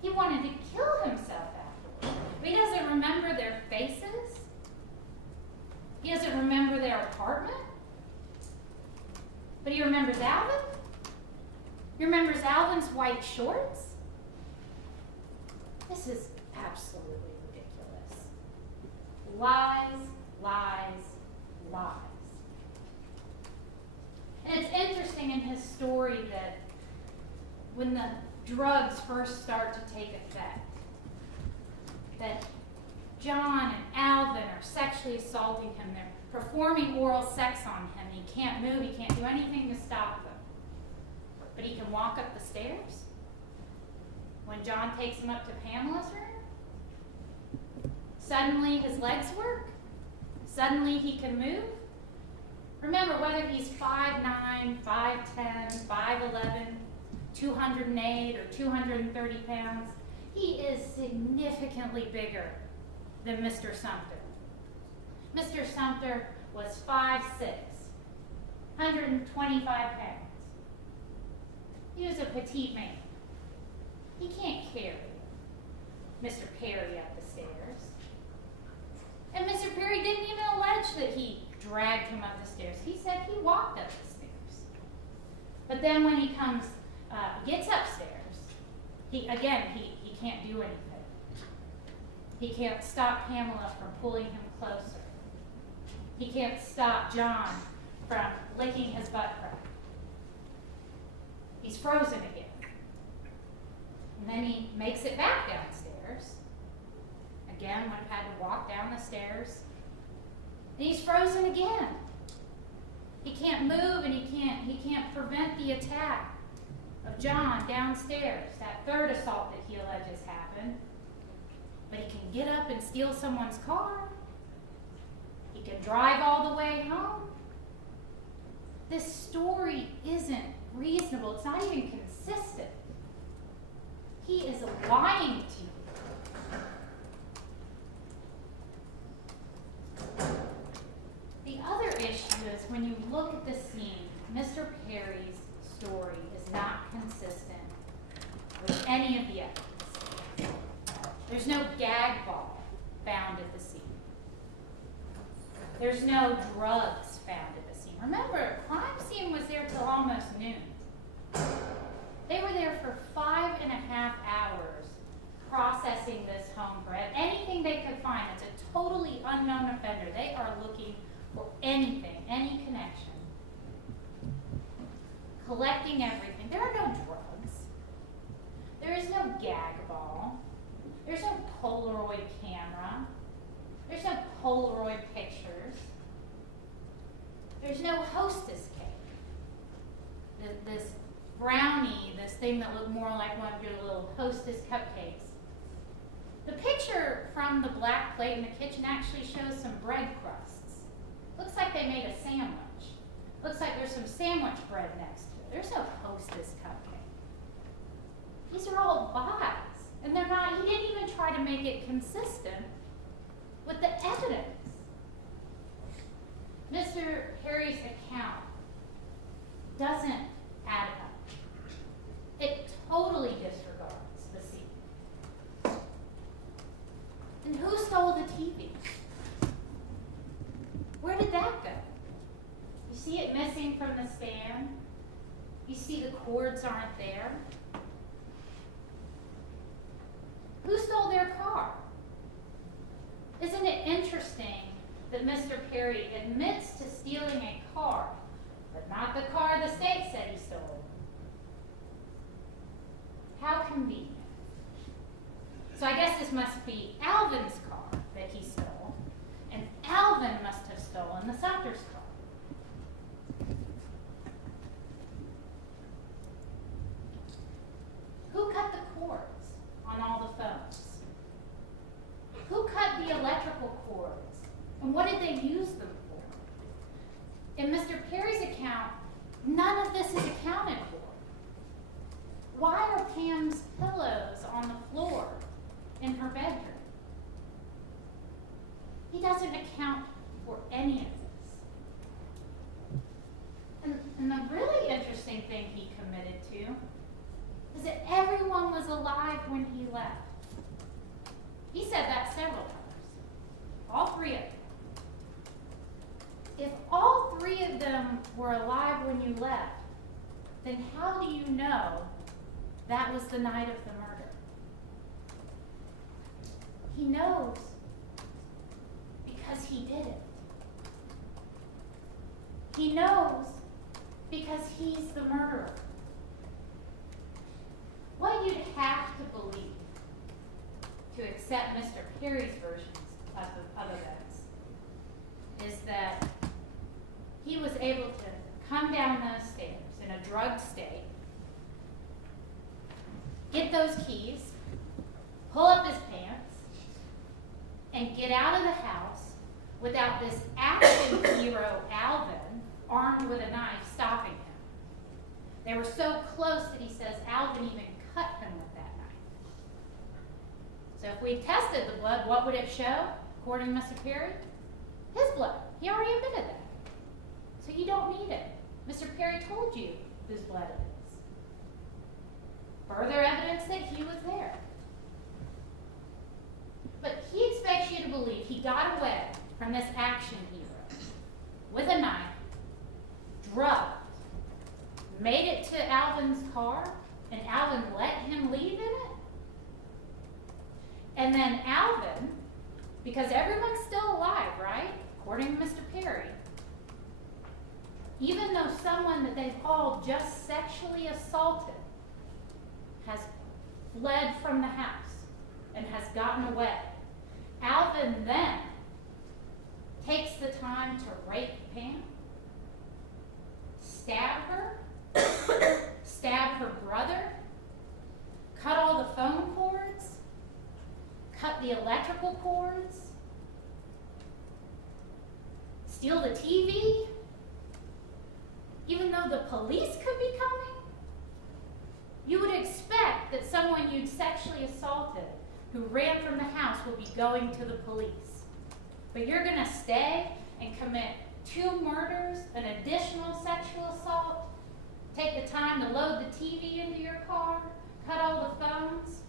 He wanted to kill himself afterward. But he doesn't remember their faces. He doesn't remember their apartment. But he remembers Alvin. He remembers Alvin's white shorts. This is absolutely ridiculous. Lies, lies, lies. And it's interesting in his story that when the drugs first start to take effect, that John and Alvin are sexually assaulting him. They're performing oral sex on him. He can't move. He can't do anything to stop them. But he can walk up the stairs. When John takes him up to Pamela's room, suddenly his legs work. Suddenly he can move. Remember, whether he's 5'9", 5'10", 5'11", 208 or 230 pounds, he is significantly bigger than Mr. Sumter. Mr. Sumter was 5'6", 125 pounds. He was a petite man. He can't carry Mr. Perry up the stairs. And Mr. Perry didn't even allege that he dragged him up the stairs. He said he walked up the stairs. But then when he gets upstairs, he can't do anything. He can't stop Pamela from pulling him closer. He can't stop John from licking his butt crack. He's frozen again. And then he makes it back downstairs. Again, would have had to walk down the stairs. And he's frozen again. He can't move, and he can't prevent the attack of John downstairs, that third assault that he alleges happened. But he can get up and steal someone's car. He can drive all the way home. This story isn't reasonable. It's not even consistent. He is lying to you. The other issue is when you look at the scene, Mr. Perry's story is not consistent with any of the evidence. There's no gag ball found at the scene. There's no drugs found at the scene. Remember, crime scene was there till almost noon. They were there for 5.5 hours processing this home for anything they could find. It's a totally unknown offender. They are looking for anything, any connection. Collecting everything. There are no drugs. There is no gag ball. There's no Polaroid camera. There's no Polaroid pictures. There's no hostess cake. This brownie, this thing that looked more like one of your little hostess cupcakes. The picture from the black plate in the kitchen actually shows some bread crusts. Looks like they made a sandwich. Looks like there's some sandwich bread next to it. There's no Hostess cupcake. These are all buys, and they're not, he didn't even try to make it consistent with the evidence. Mr. Perry's account doesn't add up. It totally disregards the scene. And who stole the TV? Where did that go? You see it missing from the stand. You see the cords aren't there. Who stole their car? Isn't it interesting that Mr. Perry admits to stealing a car, but not the car the state said he stole? How convenient. So I guess this must be Alvin's car that he stole, and Alvin must have stolen the Sumter's car. Who cut the cords on all the phones? Who cut the electrical cords? And what did they use them for? In Mr. Perry's account, none of this is accounted for. Why are Pam's pillows on the floor in her bedroom? He doesn't account for any of this. And the really interesting thing he committed to is that everyone was alive when he left. He said that several times. All three of them. If all three of them were alive when you left, then how do you know that was the night of the murder? He knows because he did it. He knows because he's the murderer. What you'd have to believe to accept Mr. Perry's versions of events is that he was able to come down those stairs in a drugged state, get those keys, pull up his pants, and get out of the house without this action hero, Alvin, armed with a knife, stopping him. They were so close that he says Alvin even cut him with that knife. So if we tested the blood, what would it show, according to Mr. Perry? His blood. He already admitted that. So you don't need it. Mr. Perry told you whose blood it is. Further evidence that he was there. But he expects you to believe he got away from this action hero with a knife, drugged, made it to Alvin's car, and Alvin let him leave in it? And then Alvin, because everyone's still alive, right? According to Mr. Perry, even though someone that they've all just sexually assaulted has fled from the house and has gotten away, Alvin then takes the time to rape Pam, stab her, stab her brother, cut all the phone cords, cut the electrical cords, steal the TV, even though the police could be coming. You would expect that someone you'd sexually assaulted who ran from the house would be going to the police. But you're going to stay and commit 2 murders, an additional sexual assault, take the time to load the TV into your car, cut all the phones,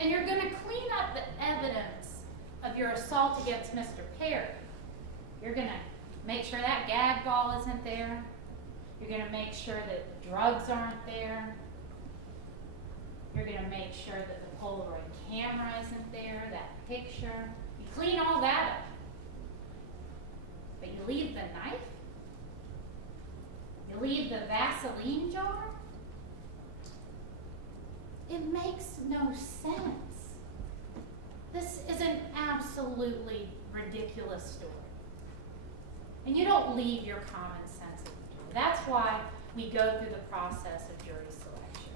and you're going to clean up the evidence of your assault against Mr. Perry. You're going to make sure that gag ball isn't there. You're going to make sure that the drugs aren't there. You're going to make sure that the Polaroid camera isn't there, that picture. You clean all that up. But you leave the knife? You leave the Vaseline jar? It makes no sense. This is an absolutely ridiculous story. And you don't leave your common sense at the door. That's why we go through the process of jury selection.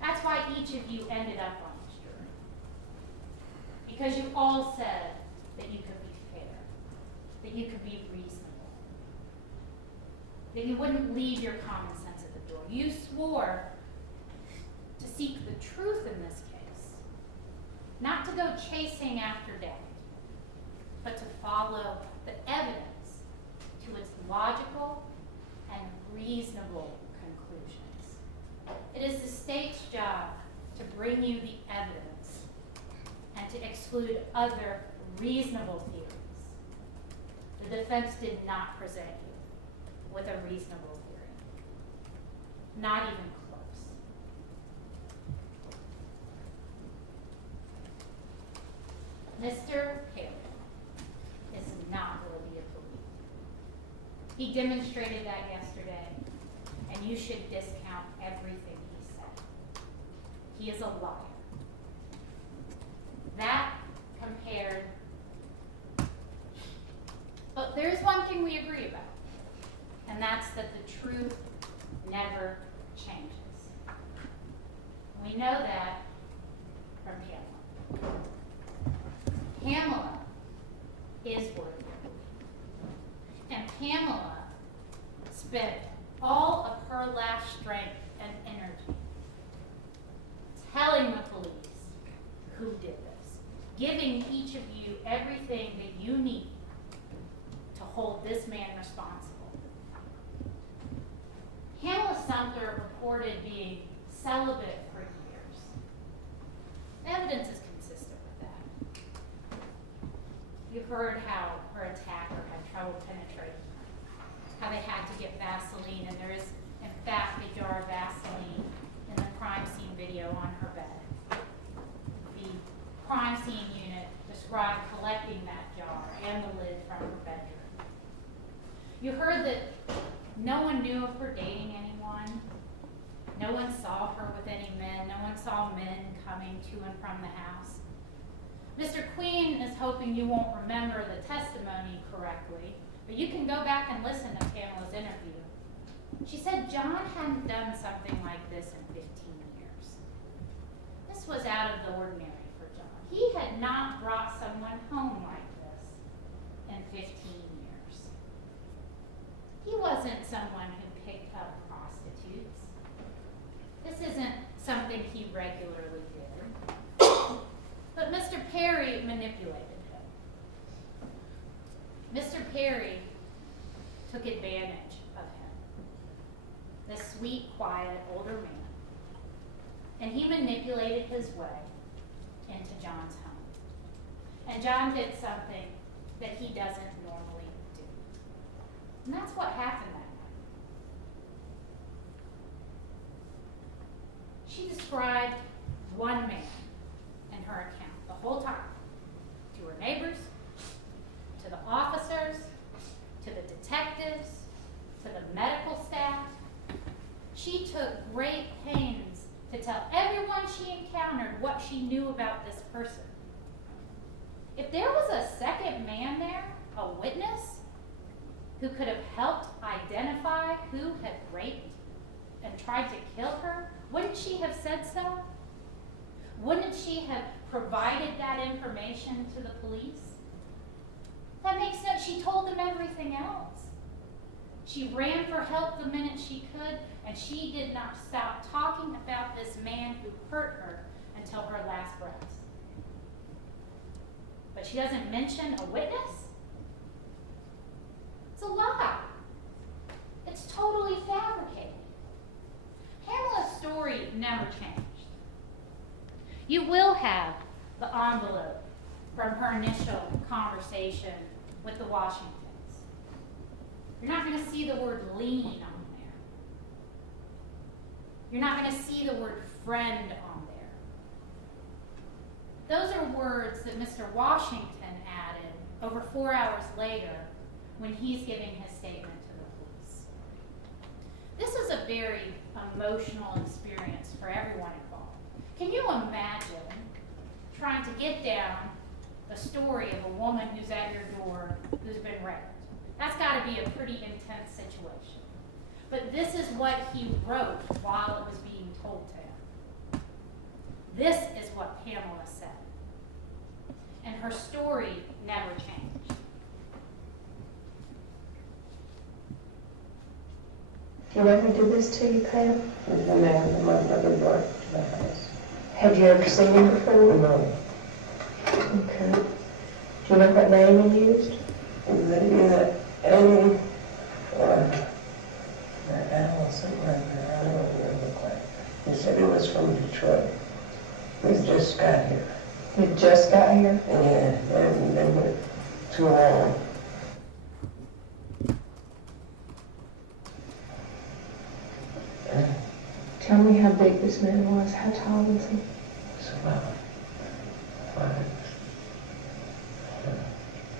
That's why each of you ended up on this jury. because you all said that you could be fair, that you could be reasonable, that you wouldn't leave your common sense at the door. You swore to seek the truth in this case, not to go chasing after doubt, but to follow the evidence to its logical and reasonable conclusions. It is the state's job to bring you the evidence and to exclude other reasonable theories. The defense did not present you with a reasonable theory, not even close. Mr. Perry is not worthy of belief. He demonstrated that yesterday, and you should discount everything he said. He is a liar. That compared, but there's one thing we agree about, and that's that the truth never changes. We know that from Pamela. Pamela is worthy of belief. And Pamela spent all of her last strength and energy telling the police who did this, giving each of you everything that you need to hold this man responsible. Pamela Sumter reported being celibate for years. Evidence is consistent with that. You heard how her attacker had trouble penetrating her, how they had to get Vaseline, and there is, in fact, a jar of Vaseline in the crime scene video on her bed. The crime scene unit described collecting that jar and the lid from her bedroom. You heard that no one knew of her dating anyone. No one saw her with any men. No one saw men coming to and from the house. Mr. Queen is hoping you won't remember the testimony correctly, but you can go back and listen to Pamela's interview. She said John hadn't done something like this in 15 years. This was out of the ordinary for John. He had not brought someone home like this in 15 years. He wasn't someone who picked up prostitutes. This isn't something he regularly did. But Mr. Perry manipulated him. Mr. Perry took advantage of him, this sweet, quiet, older man, and he manipulated his way into John's home. And John did something that he doesn't normally do. And that's what happened that night. She described one man in her account the whole time, to her neighbors, to the officers, to the detectives, to the medical staff. She took great pains to tell everyone she encountered what she knew about this person. If there was a second man there, a witness, who could have helped identify who had raped and tried to kill her, wouldn't she have said so? Wouldn't she have provided that information to the police? That makes sense. She told them everything else. She ran for help the minute she could, and she did not stop talking about this man who hurt her until her last breath. But she doesn't mention a witness? It's a lie. It's totally fabricated. Pamela's story never changed. You will have the envelope from her initial conversation with the Washingtons. You're not going to see the word lean on there. You're not going to see the word friend on there. Those are words that Mr. Washington added over 4 hours later when he's giving his statement to the police. This is a very emotional experience for everyone involved. Can you imagine trying to get down the story of a woman who's at your door who's been raped? That's got to be a pretty intense situation. But this is what he wrote while it was being told to him. This is what Pamela said. her story never changed. You ever do this to you, Pam? And then my mother brought it to the house. Had you ever seen him before? No. Okay. Do you know what name he used? And then either Amy or Allison, I don't remember quite. He said he was from Detroit. He just got here. You just got here? And yeah, they haven't been here too long. Tell me how big this man was. How tall was he? It's about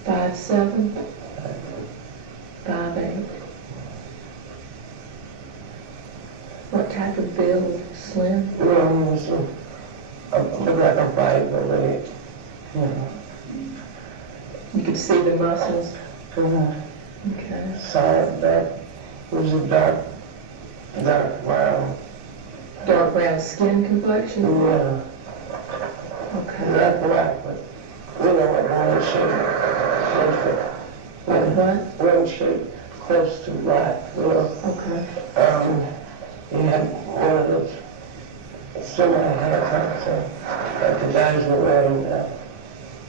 5'7", 5'8". What type of build? Slim? You know, he was looked like a fight, you know. You could see the muscles. Mhm. Okay. Solid back. It was a dark brown. Dark brown skin complexion? Yeah. Okay. Not black, but you know what one shade. What? One shade close to black, you know. Okay. He had one of those semi-haircuts that the guys were wearing now.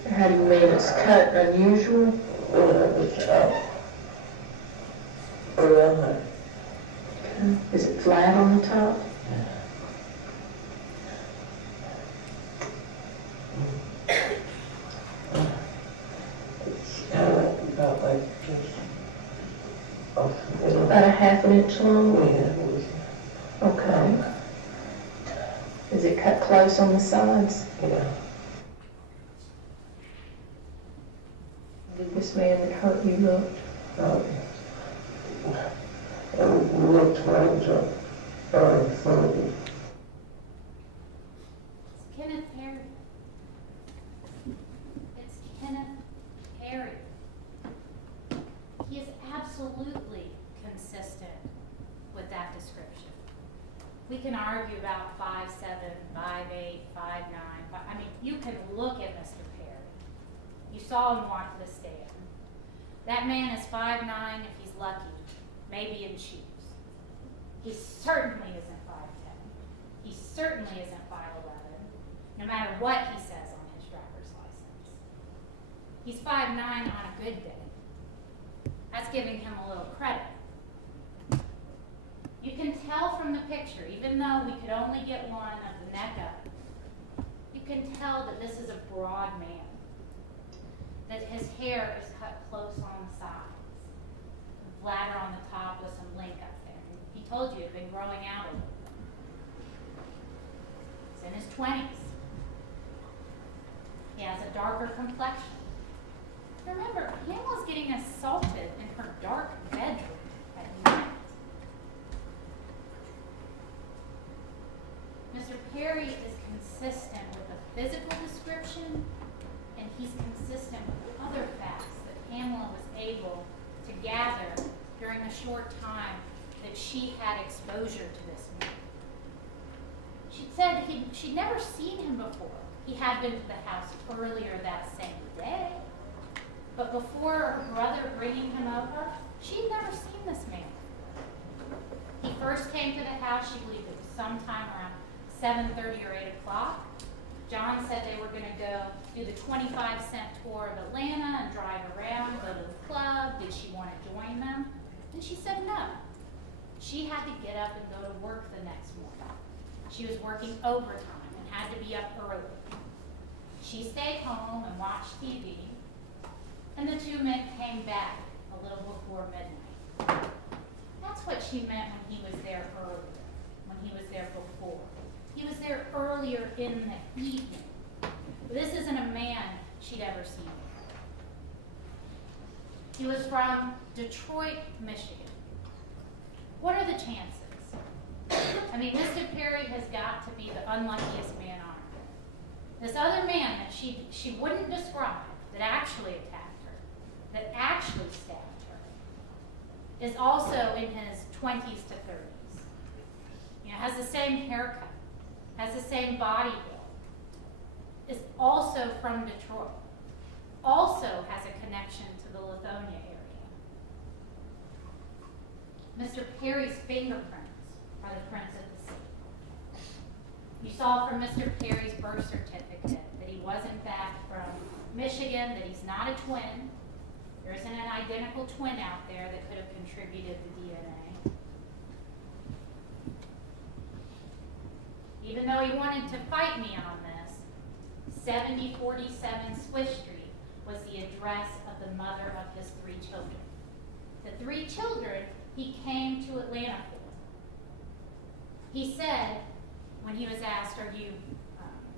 How do you mean it's cut unusual? You know, it's around there. Okay. Is it flat on the top? It's kind of about like just off the middle. About a half an inch long? Yeah, it was, Okay. Is it cut close on the sides? yeah. Did this man that hurt you look? And we looked around to early 30. It's Kenneth Perry. It's Kenneth Perry. He is absolutely consistent with that description. We can argue about 5'7", 5'8", 5'9", but I mean, you can look at Mr. Perry. You saw him walk to the stand. That man is 5'9", if he's lucky, maybe in shoes. He certainly isn't 5'10". He certainly isn't 5'11", no matter what he says on his driver's license. He's 5'9" on a good day. That's giving him a little credit. You can tell from the picture, even though we could only get one of the neck up, you can tell that this is a broad man, that his hair is cut close on the sides, flatter on the top with some link up there. He told you it had been growing out a little bit. He's in his 20s. He has a darker complexion. Remember, Pamela's getting assaulted in her dark bedroom at night. Mr. Perry is consistent with the physical description, and he's consistent with the other facts that Pamela was able to gather during the short time that she had exposure to this man. She said she'd never seen him before. He had been to the house earlier that same day, but before her brother bringing him over, she'd never seen this man. He first came to the house, she believed it was sometime around 7:30 or 8 o'clock. John said they were going to go do the 25-cent tour of Atlanta and drive around, go to the club. Did she want to join them? And she said no. She had to get up and go to work the next morning. She was working overtime and had to be up early. She stayed home and watched TV, and the two men came back a little before midnight. That's what she meant when he was there earlier, when he was there before. He was there earlier in the evening. This isn't a man she'd ever seen before. He was from Detroit, Michigan. What are the chances? I mean, Mr. Perry has got to be the unluckiest man on earth. This other man that she wouldn't describe, that actually attacked her, that actually stabbed her, is also in his 20s to 30s. You know, has the same haircut, has the same body build, is also from Detroit. also has a connection to the Lithonia area. Mr. Perry's fingerprints are the prints of the scene. You saw from Mr. Perry's birth certificate that he was in fact from Michigan, that he's not a twin. There isn't an identical twin out there that could have contributed the DNA. Even though he wanted to fight me on this, 7047 Swiss Street was the address of the mother of his 3 children. The 3 children he came to Atlanta for. He said, when he was asked, are you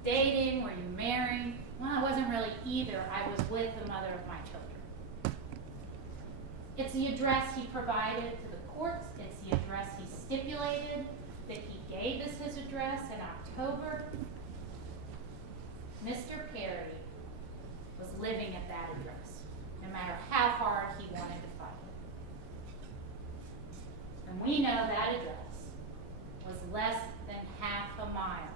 dating, were you married? Well, I wasn't really either. I was with the mother of my children. It's the address he provided to the courts. It's the address he stipulated that he gave us his address in October. Mr. Perry was living at that address, no matter how hard he wanted to fight it. And we know that address was less than half a mile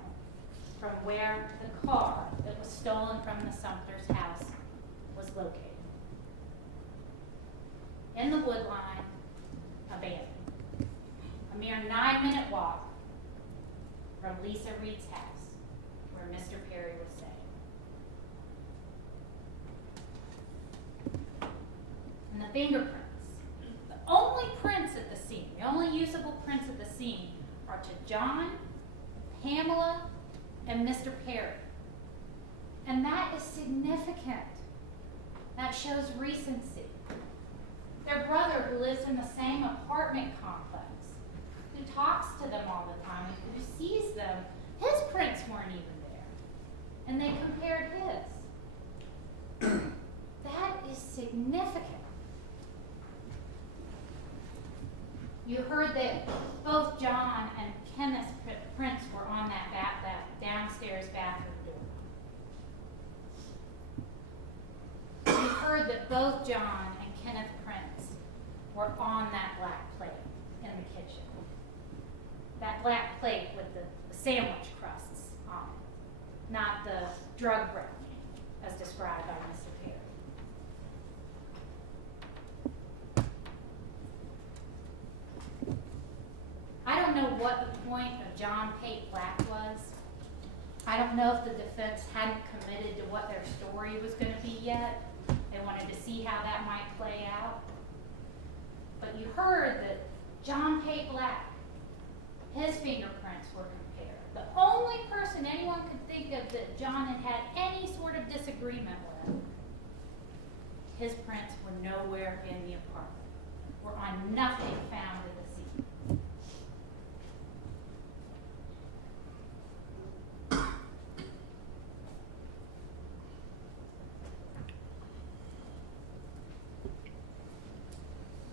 from where the car that was stolen from the Sumter's house was located. In the woodline, abandoned. A mere 9-minute walk from Lisa Reed's house, where Mr. Perry was staying. And the fingerprints. The only prints at the scene, the only usable prints at the scene are to John, Pamela, and Mr. Perry. And that is significant. That shows recency. Their brother, who lives in the same apartment complex, who talks to them all the time, and who sees them, his prints weren't even there. And they compared his. That is significant. You heard that both John and Kenneth's prints were on that downstairs bathroom door. You heard that both John and Kenneth's prints were on that black plate in the kitchen. That black plate with the sandwich crusts on it, not the drug brownie as described by Mr. Perry. I don't know what the point of John Pate Black was. I don't know if the defense hadn't committed to what their story was going to be yet. They wanted to see how that might play out. But you heard that John Pate Black, his fingerprints were compared. The only person anyone could think of that John had had any sort of disagreement with, his prints were nowhere in the apartment, were on nothing found in the scene.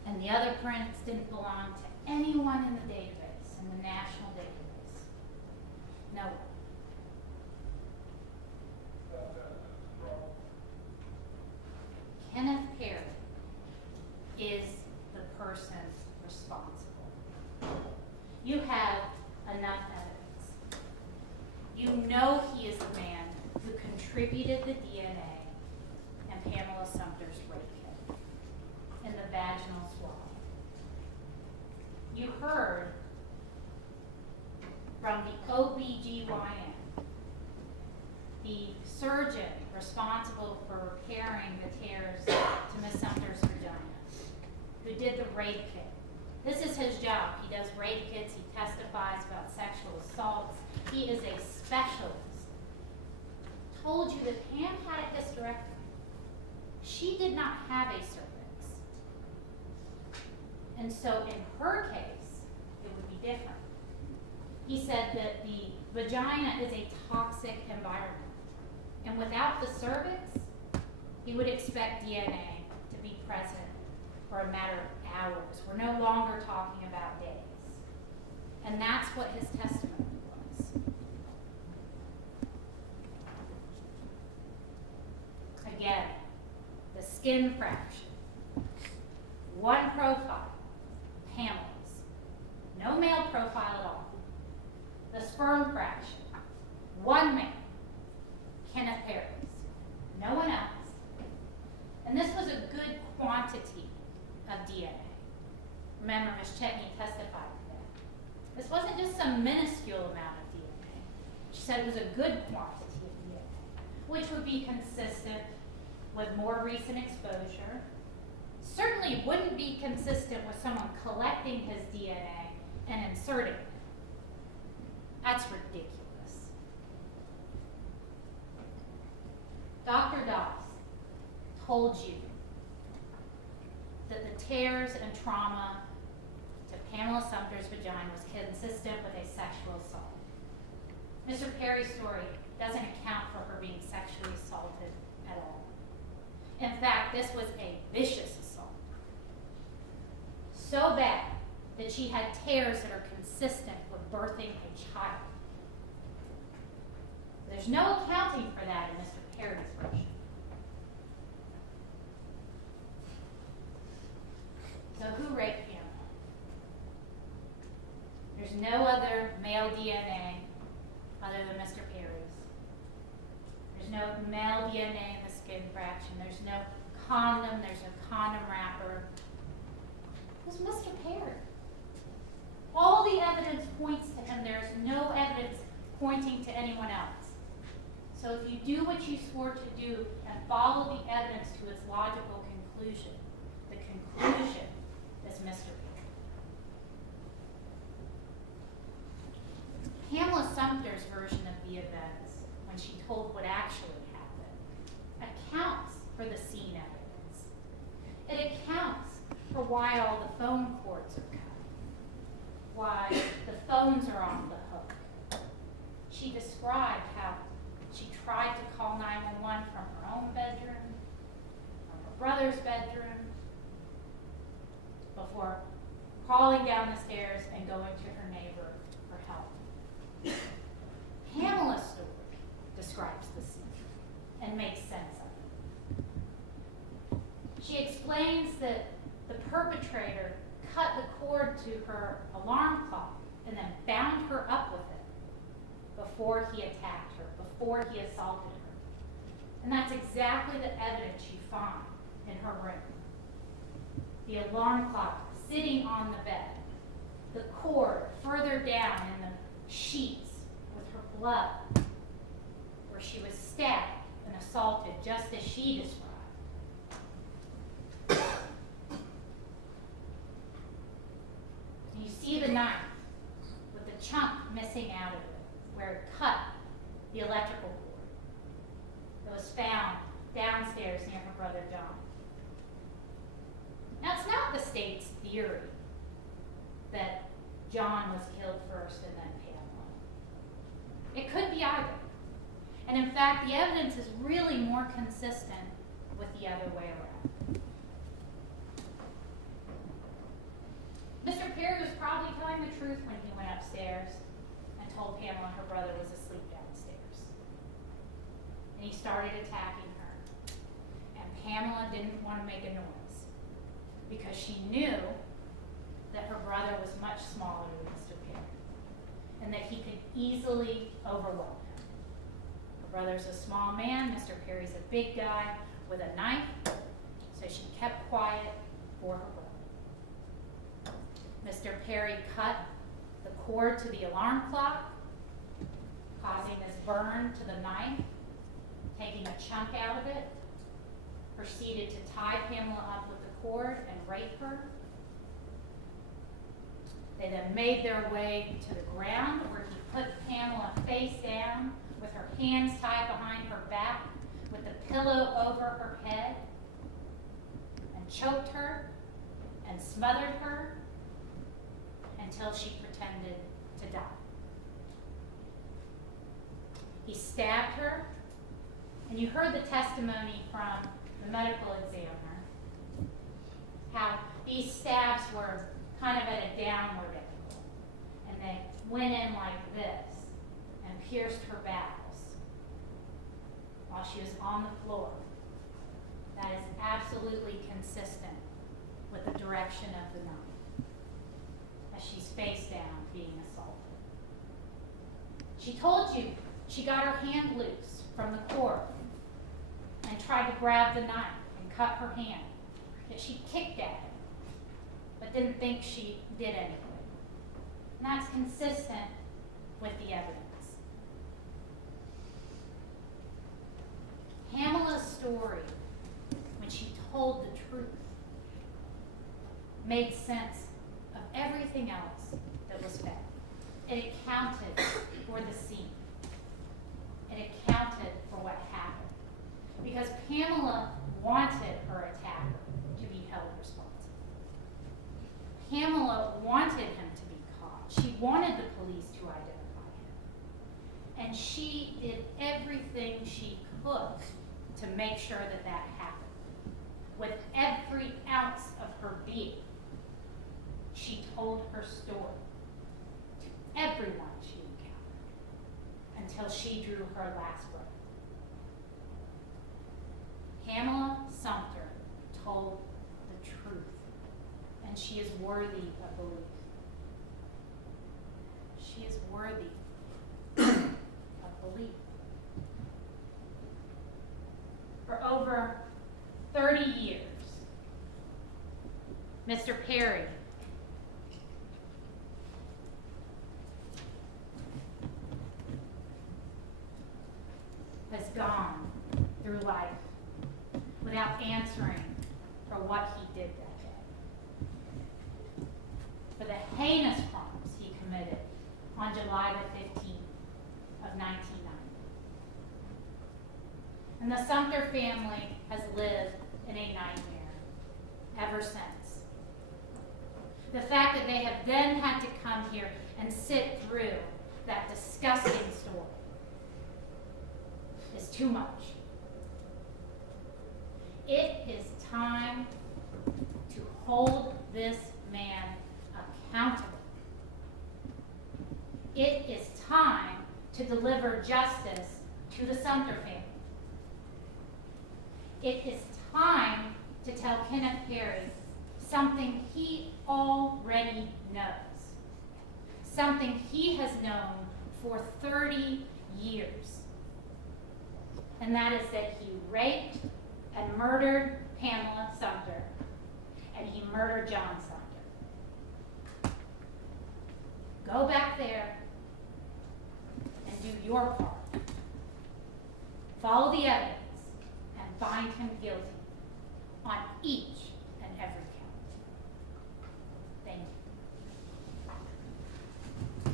And the other prints didn't belong to anyone in the database, in the national database. No one. Kenneth Perry is the person responsible. You have enough evidence. You know he is the man who contributed the DNA in Pamela Sumter's rape kit, in the vaginal swab. You heard from the OBGYN, the surgeon responsible for repairing the tears to Miss Sumter's vagina, who did the rape kit. This is his job. He does rape kits. He testifies about sexual assaults. He is a specialist. Told you that Pam had a hysterectomy. She did not have a cervix. And so in her case, it would be different. He said that the vagina is a toxic environment. And without the cervix, he would expect DNA to be present for a matter of hours. We're no longer talking about days. And that's what his testimony was. Again, the skin fraction. One profile, Pamela's. No male profile at all. The sperm fraction, one man, Kenneth Perry's. No one else. said was a good quantity of DNA, which would be consistent with more recent exposure. Certainly wouldn't be consistent with someone collecting his DNA and inserting it. That's ridiculous. Dr. Doss told you that the tears and trauma to Pamela Sumter's vagina was consistent with a sexual assault. Mr. Perry's story doesn't account for her being sexually assaulted at all. In fact, this was a vicious assault. So bad that she had tears that are consistent with birthing a child. There's no accounting for that in Mr. Perry's version. So who raped Pamela? There's no other male DNA other than Mr. Perry's. There's no male DNA in the skin fraction. There's no condom. There's no condom wrapper. It was Mr. Perry. All the evidence points to him. There's no evidence pointing to anyone else. So if you do what you swore to do and follow the evidence to its logical conclusion, the conclusion is Mr. Perry. Pamela Sumter's version of the events, when she told what actually happened, accounts for the scene evidence. It accounts for why all the phone cords are cut, why the phones are off the hook. She described how she tried to call 911 from her own bedroom, from her brother's bedroom, before crawling down the stairs and going to her neighbor for help. Pamela's story describes the scene and makes sense of it. She explains that the perpetrator cut the cord to her alarm clock and then bound her up with it before he attacked her, before he assaulted her. And that's exactly the evidence you find in her room. The alarm clock sitting on the bed, the cord further down in the sheets with her blood, where she was stabbed and assaulted just as she described. And you see the knife with the chunk missing out of it, where it cut the electrical cord that was found downstairs near her brother John. Now, it's not the state's theory that John was killed first and then Pamela. It could be either. And in fact, the evidence is really more consistent with the other way around. Mr. Perry was probably telling the truth when he went upstairs and told Pamela her brother was asleep downstairs. And he started attacking her. And Pamela didn't want to make a noise because she knew that her brother was much smaller than Mr. Perry and that he could easily overwhelm him. Her brother's a small man, Mr. Perry's a big guy with a knife, so she kept quiet for her brother. Mr. Perry cut the cord to the alarm clock, causing this burn to the knife, taking a chunk out of it, proceeded to tie Pamela up with the cord and rape her. They then made their way to the ground where he put Pamela face down with her hands tied behind her back with the pillow over her head and choked her and smothered her until she pretended to die. He stabbed her, and you heard the testimony from the medical examiner, how these stabs were kind of at a downward angle, and they went in like this and pierced her bowels while she was on the floor. That is absolutely consistent with the direction of the knife, as she's face down being assaulted. She told you she got her hand loose from the cord and tried to grab the knife and cut her hand, that she kicked at it, but didn't think she did anything. And that's consistent with the evidence. story, when she told the truth, made sense of everything else that was said. It accounted for the scene. It accounted for what happened. Because Pamela wanted her attacker to be held responsible. Pamela wanted him to be caught. She wanted the police to identify him. And she did everything she could to make sure that that happened. With every ounce of her being, she told her story to everyone she encountered until she drew her last breath. Pamela Sumter told the truth, and she is worthy of belief. She is worthy of belief. For over 30 years, Mr. Perry has gone through life without answering for what he did that day. For the heinous crimes he committed on July the 15th of 1990. And the Sumter family has lived in a nightmare ever since. The fact that they have then had to come here and sit through that disgusting story is too much. It is time to hold this man accountable. It is time to deliver justice to the Sumter family. It is time to tell Kenneth Perry something he already knows, something he has known for 30 years, and that is that he raped and murdered Pamela Sumter, and he murdered John Sumter. Go back there and do your part. Follow the evidence and find him guilty on each and every count. Thank you.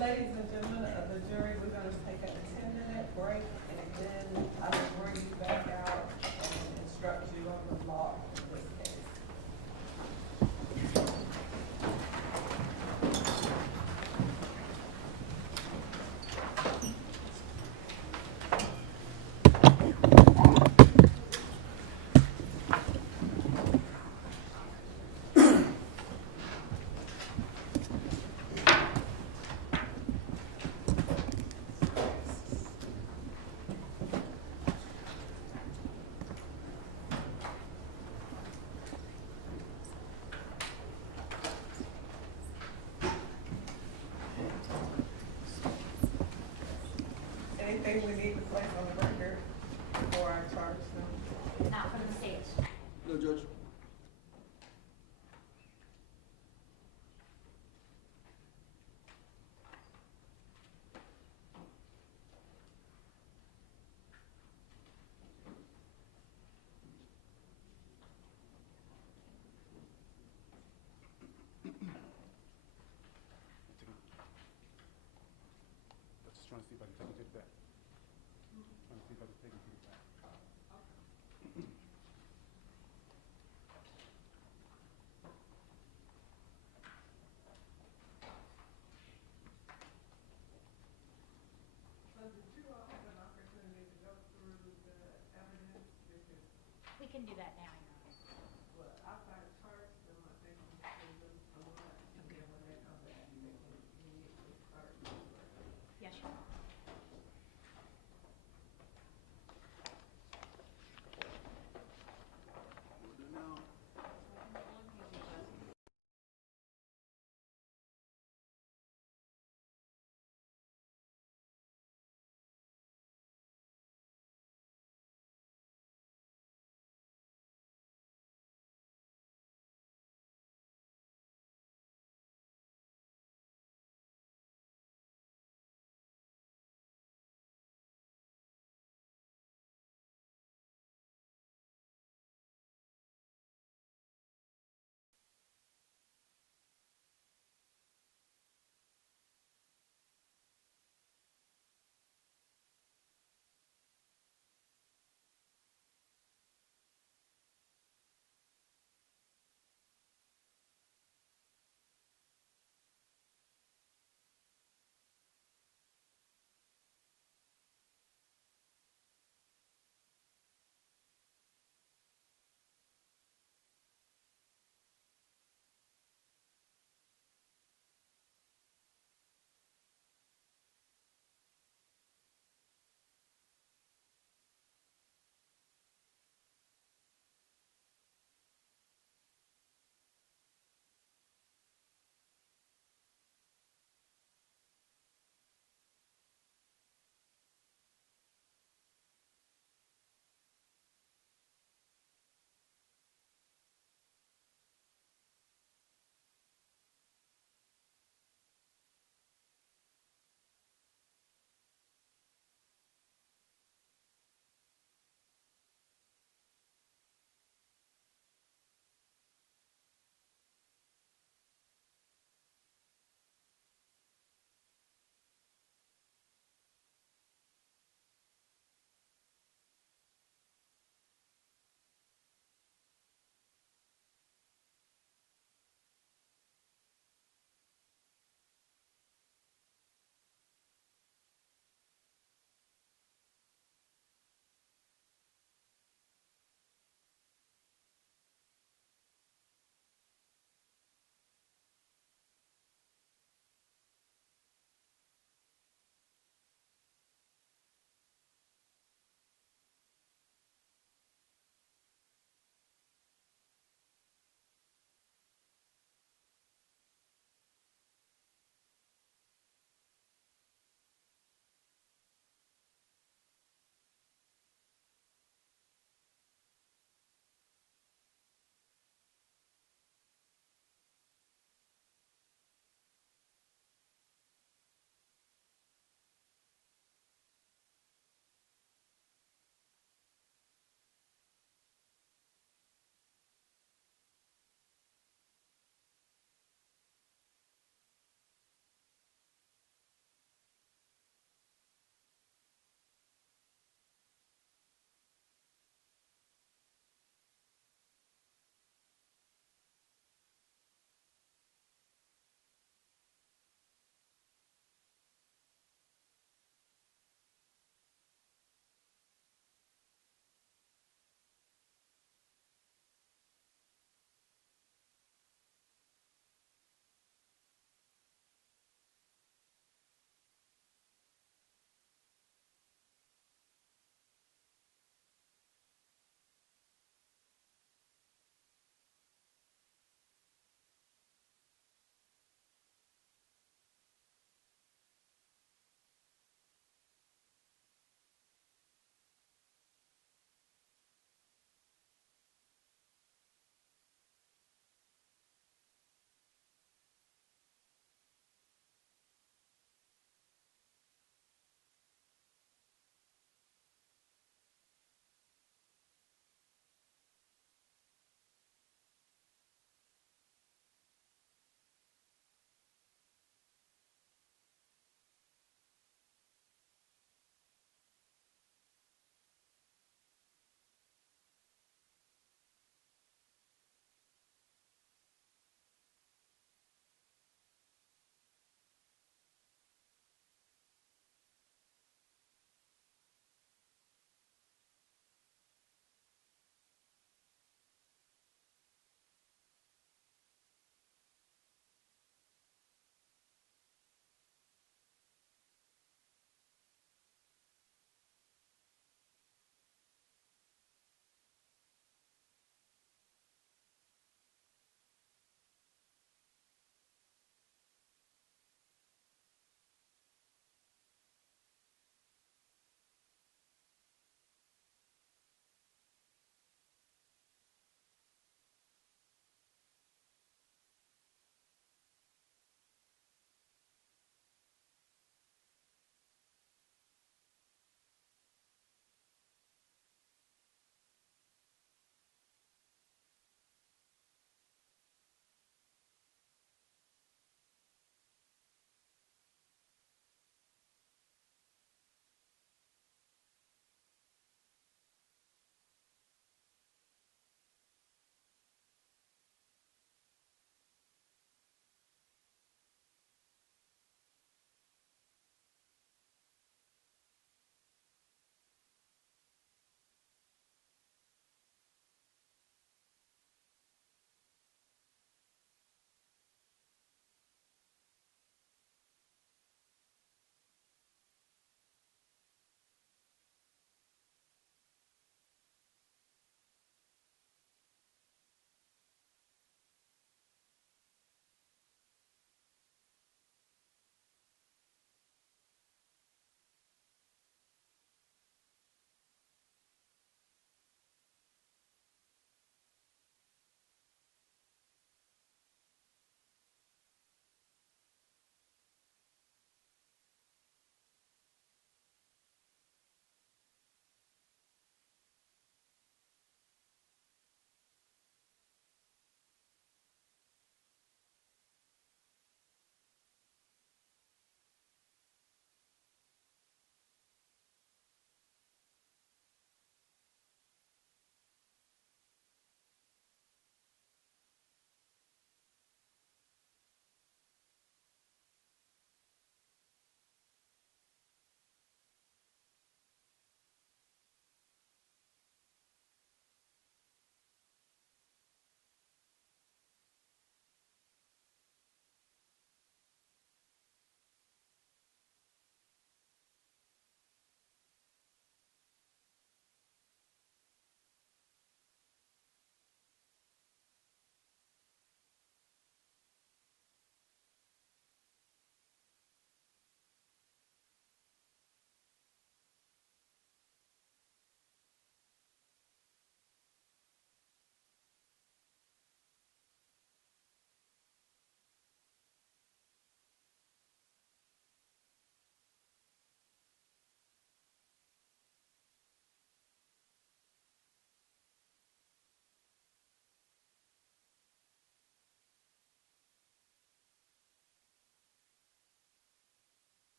Ladies and gentlemen of the jury, we're going to take a 10-minute break, and then I will bring you back out and instruct you on the law in this case. Anything we need to place on the record before I charge them? Now from the stage. No, Judge. Just trying to see if I can take it back. Trying to see if I can take it back. So did you all have an opportunity to go through the evidence? Because, We can do that now. well, after I charge them, I think we should do a lot. And then when they come back, they can immediately start. Yes, Your Honor.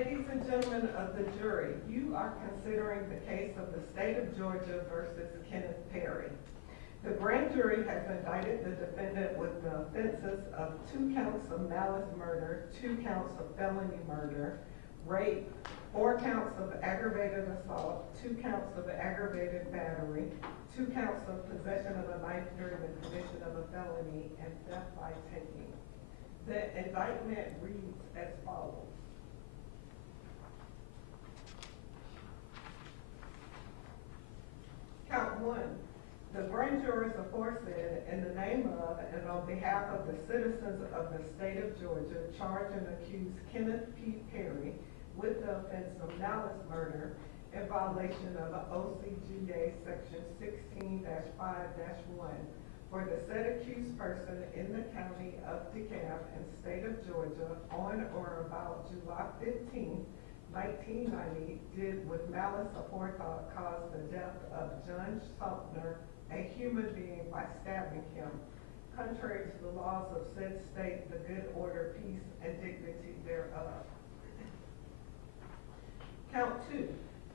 Ladies and gentlemen of the jury, you are considering the case of the state of Georgia versus Kenneth Perry. The grand jury has indicted the defendant with the offenses of 2 counts of malice murder, 2 counts of felony murder, rape, 4 counts of aggravated assault, 2 counts of aggravated battery, 2 counts of possession of a knife during the commission of a felony, and theft by taking. The indictment reads as follows. Count 1. The grand jurors aforesaid, in the name of and on behalf of the citizens of the state of Georgia, charge and accuse Kenneth P. Perry with the offense of malice murder in violation of OCGA section 16-5-1 for the said accused person in the county of DeKalb and state of Georgia on or about July 15, 1990, did with malice aforethought cause the death of John Sumner, a human being, by stabbing him, contrary to the laws of said state, the good order, peace, and dignity thereof. Count 2.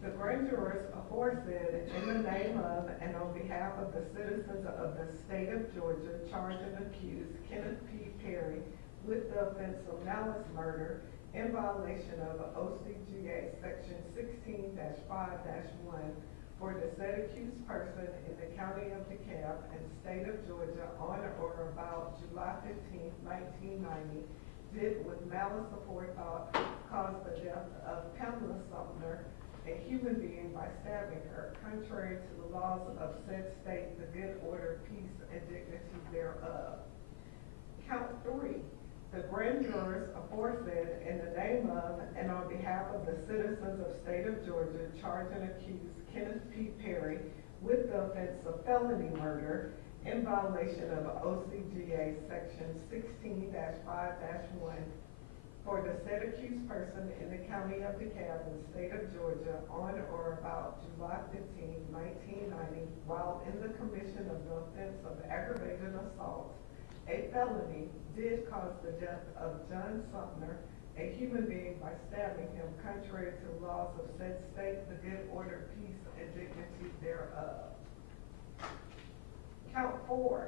The grand jurors aforesaid, in the name of and on behalf of the citizens of the state of Georgia, charge and accuse Kenneth P. Perry with the offense of malice murder in violation of OCGA section 16-5-1 for the said accused person in the county of DeKalb and state of Georgia on or about July 15, 1990, did with malice aforethought cause the death of Pamela Sumner, a human being, by stabbing her, contrary to the laws of said state, the good order, peace, and dignity thereof. Count 3. The grand jurors aforesaid, in the name of and on behalf of the citizens of state of Georgia, charge and accuse Kenneth P. Perry with the offense of felony murder in violation of OCGA section 16-5-1 for the said accused person in the county of DeKalb and state of Georgia on or about July 15, 1990, while in the commission of the offense of aggravated assault, a felony, did cause the death of John Sumner, a human being, by stabbing him, contrary to the laws of said state, the good order, peace, and dignity thereof. Count 4.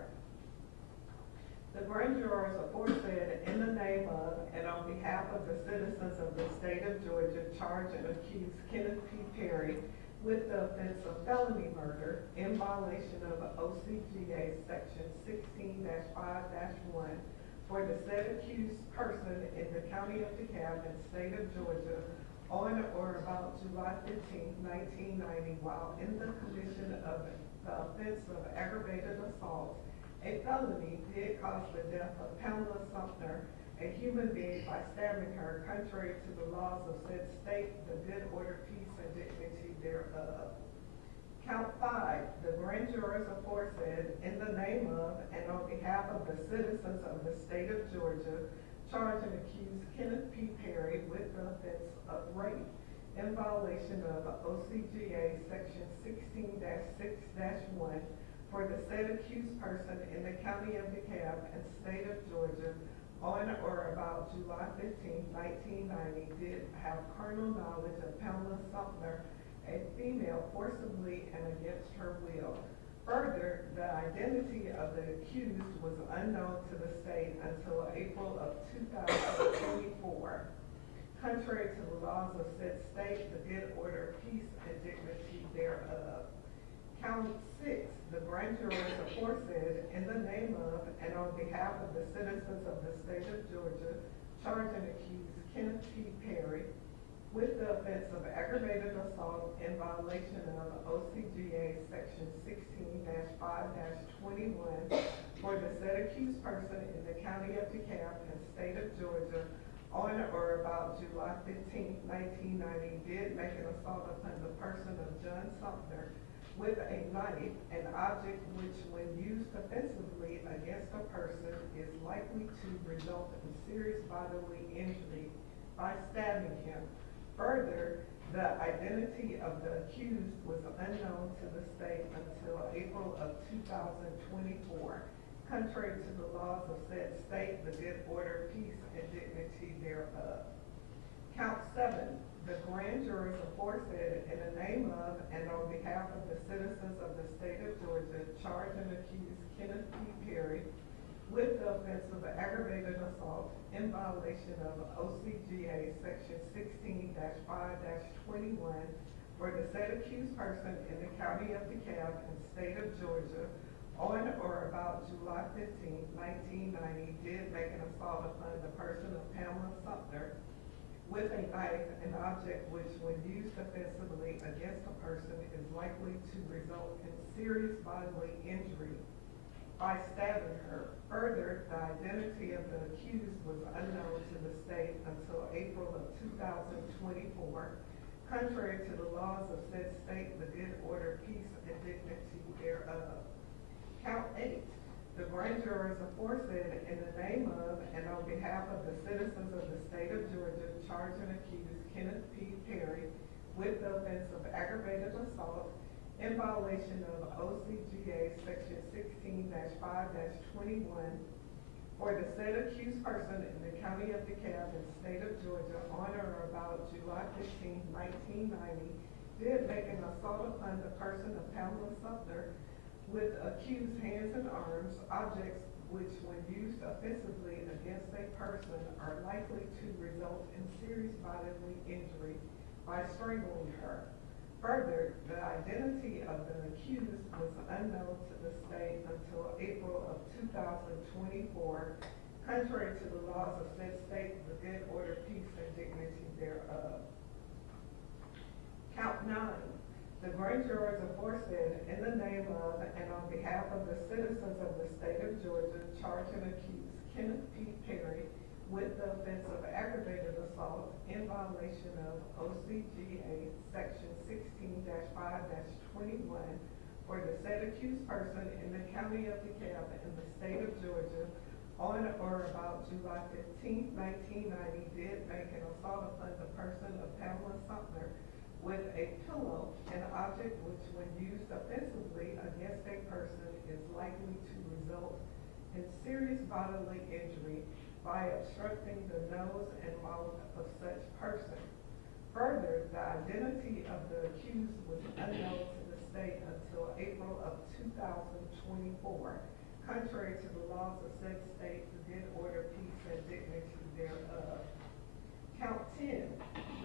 The grand jurors aforesaid, in the name of and on behalf of the citizens of the state of Georgia, charge and accuse Kenneth P. Perry with the offense of felony murder in violation of OCGA section 16-5-1 for the said accused person in the county of DeKalb and state of Georgia on or about July 15, 1990, while in the commission of the offense of aggravated assault, a felony, did cause the death of Pamela Sumner, a human being, by stabbing her, contrary to the laws of said state, the good order, peace, and dignity thereof. Count 5. The grand jurors aforesaid, in the name of and on behalf of the citizens of the state of Georgia, charge and accuse Kenneth P. Perry with the offense of rape in violation of OCGA section 16-6-1 for the said accused person in the county of DeKalb and state of Georgia on or about July 15, 1990, did have carnal knowledge of Pamela Sumner, a female, forcibly and against her will. Further, the identity of the accused was unknown to the state until April of 2024. Contrary to the laws of said state, the good order, peace, and dignity thereof. Count 6. The grand jurors aforesaid, in the name of and on behalf of the citizens of the state of Georgia, charge and accuse Kenneth P. Perry with the offense of aggravated assault in violation of OCGA section 16-5-21 for the said accused person in the county of DeKalb and state of Georgia on or about July 15, 1990, did make an assault upon the person of John Sumner with a knife, an object which, when used offensively against a person, is likely to result in serious bodily injury by stabbing him. Further, the identity of the accused was unknown to the state until April of 2024, contrary to the laws of said state, the good order, peace, and dignity thereof. Count 7, the grand jurors aforesaid in the name of and on behalf of the citizens of the state of Georgia charge and accuse Kenneth Perry with the offense of aggravated assault in violation of OCGA section 16-5-21 for the said accused person in the county of DeKalb and state of Georgia on or about July 15, 1990 did make an assault upon the person of Pamela Sumter with a knife, an object which when used offensively against a person is likely to result in serious bodily injury by stabbing her. Further, the identity of the accused was unknown to the state until April of 2024. Contrary to the laws of said state, the good order, peace, and dignity thereof. Count 8. The grand jurors aforesaid in the name of and on behalf of the citizens of the state of Georgia charge and accuse Kenneth Perry with the offense of aggravated assault in violation of OCGA section 16-5-21 for the said accused person in the county of DeKalb and state of Georgia on or about July 15, 1990 did make an assault upon the person of Pamela Sumter with accused hands and arms, objects which when used offensively against a person are likely to result in serious bodily injury by strangling her. Further, the identity of the accused was unknown to the state until April of 2024, contrary to the laws of said state, the good order, peace, and dignity thereof. Count 9. The grand jurors aforesaid in the name of and on behalf of the citizens of the state of Georgia charge and accuse Kenneth Perry with the offense of aggravated assault in violation of OCGA section 16-5-21 for the said accused person in the county of DeKalb and the state of Georgia on or about July 15, 1990 did make an assault upon the person of Pamela Sumter with a pillow, an object which when used offensively against a person is likely to result in serious bodily injury by obstructing the nose and mouth of such person. Further, the identity of the accused was unknown to the state until April of 2024, contrary to the laws of said state, the good order, peace, and dignity thereof. Count 10.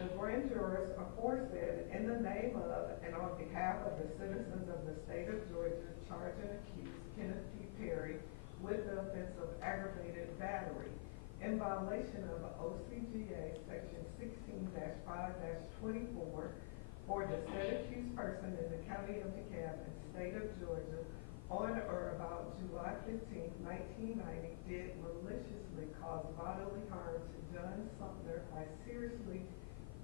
The grand jurors aforesaid in the name of and on behalf of the citizens of the state of Georgia charge and accuse Kenneth Perry with the offense of aggravated battery in violation of OCGA section 16-5-24 for the said accused person in the county of DeKalb and state of Georgia on or about July 15, 1990 did maliciously cause bodily harm to John Sumter by seriously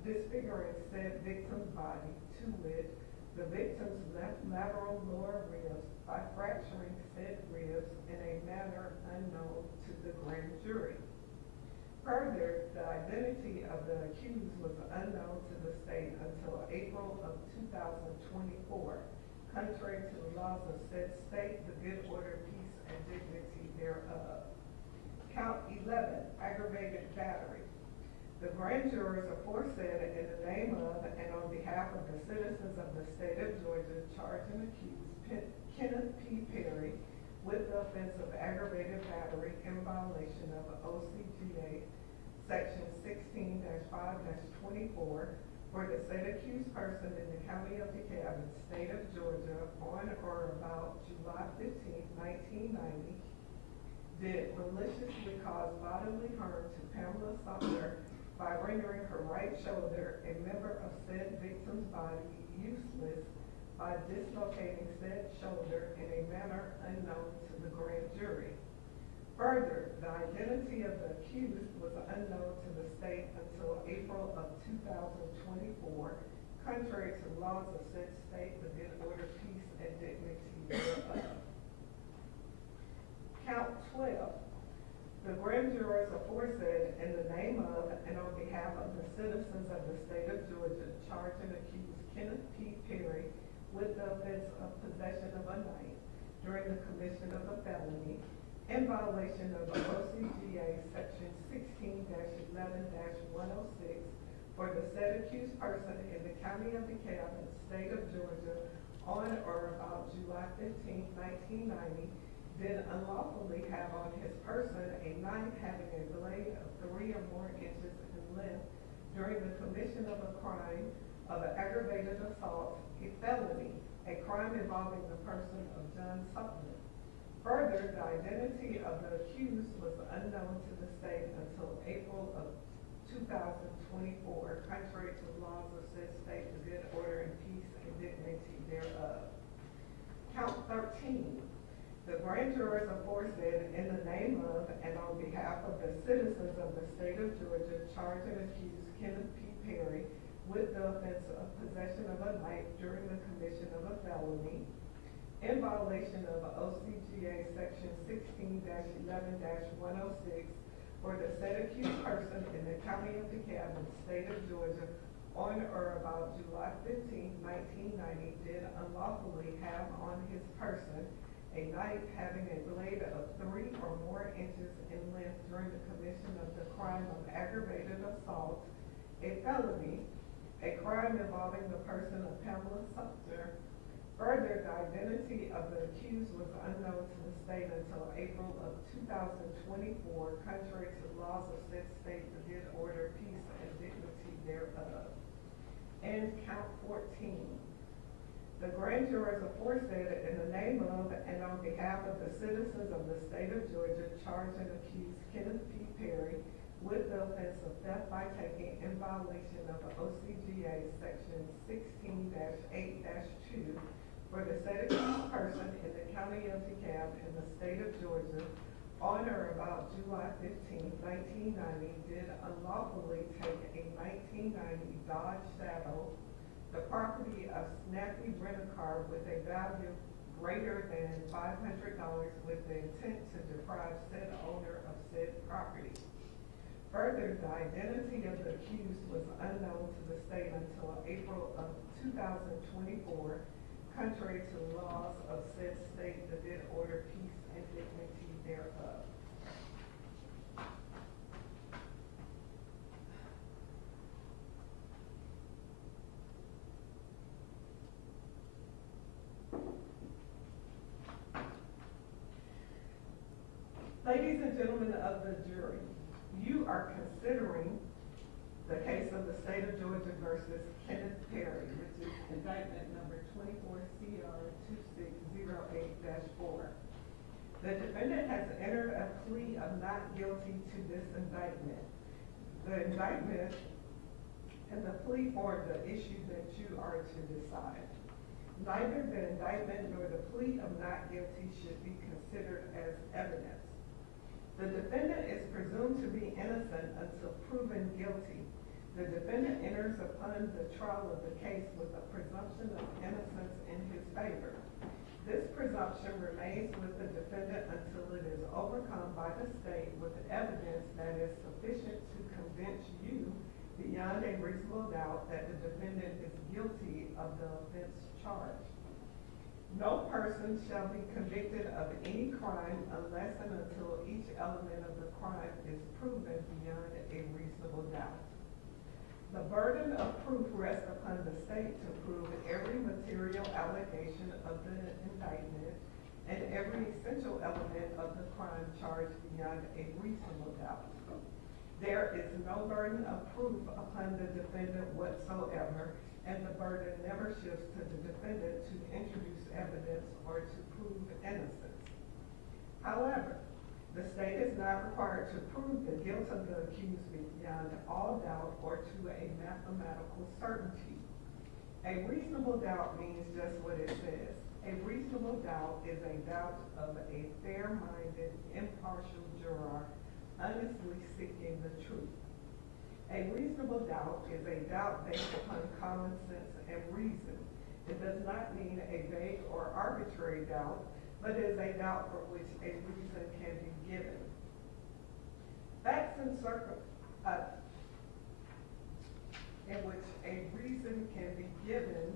disfiguring said victim's body, to wit, the victim's left lateral lower ribs by fracturing said ribs in a manner unknown to the grand jury. Further, the identity of the accused was unknown to the state until April of 2024, contrary to the laws of said state, the good order, peace, and dignity thereof. Count 11, aggravated battery. The grand jurors aforesaid in the name of and on behalf of the citizens of the state of Georgia charge and accuse Kenneth Perry with the offense of aggravated battery in violation of OCGA section 16-5-24 for the said accused person in the county of DeKalb and state of Georgia on or about July 15, 1990 did maliciously cause bodily harm to Pamela Sumter by rendering her right shoulder, a member of said victim's body, useless by dislocating said shoulder in a manner unknown to the grand jury. Further, the identity of the accused was unknown to the state until April of 2024, contrary to laws of said state, the good order, peace, and dignity thereof. Count 12. The grand jurors aforesaid in the name of and on behalf of the citizens of the state of Georgia charge and accuse Kenneth Perry with the offense of possession of a knife during the commission of a felony in violation of OCGA section 16-11-106 for the said accused person in the county of DeKalb and state of Georgia on or about July 15, 1990, did unlawfully have on his person a knife having a blade of 3 or more inches in length during the commission of a crime of an aggravated assault, a felony, a crime involving the person of John Sutton. Further, the identity of the accused was unknown to the state until April of 2024, contrary to the laws of said state, the good order and peace and dignity thereof. Count 13. The grand jurors aforesaid, in the name of and on behalf of the citizens of the state of Georgia, charge and accuse Kenneth Perry with the offense of possession of a knife during the commission of a felony in violation of OCGA section 16-11-106 for the said accused person in the county of DeKalb and state of Georgia on or about July 15, 1990, did unlawfully have on his person a knife having a blade of 3 or more inches in length during the commission of the crime of aggravated assault, a felony, a crime involving the person of Pamela Sumter. Further, the identity of the accused was unknown to the state until April of 2024, contrary to the laws of said state, the good order, peace, and dignity thereof. And count 14. The grand jurors aforesaid, in the name of and on behalf of the citizens of the state of Georgia, charge and accuse Kenneth Perry with the offense of theft by taking in violation of OCGA section 16-8-2 for the said accused person in the county of DeKalb in the state of Georgia on or about July 15, 1990, did unlawfully take a 1990 Dodge Saddle, the property of Snappy Rent-A-Car with a value greater than $500 with the intent to deprive said owner of said property. Further, the identity of the accused was unknown to the state until April of 2024, contrary to the laws of said state, the good order, peace, and dignity thereof. Ladies and gentlemen of the jury, you are considering the case of the state of Georgia versus Kenneth Perry, which is indictment number 24-CR-2608-4. The defendant has entered a plea of not guilty to this indictment. The indictment and the plea form the issue that you are to decide. Neither the indictment nor the plea of not guilty should be considered as evidence. The defendant is presumed to be innocent until proven guilty. The defendant enters upon the trial of the case with a presumption of innocence in his favor. This presumption remains with the defendant until it is overcome by the state with evidence that is sufficient to convince you beyond a reasonable doubt that the defendant is guilty of the offense charged. No person shall be convicted of any crime unless and until each element of the crime is proven beyond a reasonable doubt. The burden of proof rests upon the state to prove every material allegation of the indictment and every essential element of the crime charged beyond a reasonable doubt. There is no burden of proof upon the defendant whatsoever, and the burden never shifts to the defendant to introduce evidence or to prove innocence. However, the state is not required to prove the guilt of the accused beyond all doubt or to a mathematical certainty. A reasonable doubt means just what it says. A reasonable doubt is a doubt of a fair-minded, impartial juror honestly seeking the truth. A reasonable doubt is a doubt based upon common sense and reason. It does not mean a vague or arbitrary doubt, but is a doubt for which a reason can be given. Facts in which a reason can be given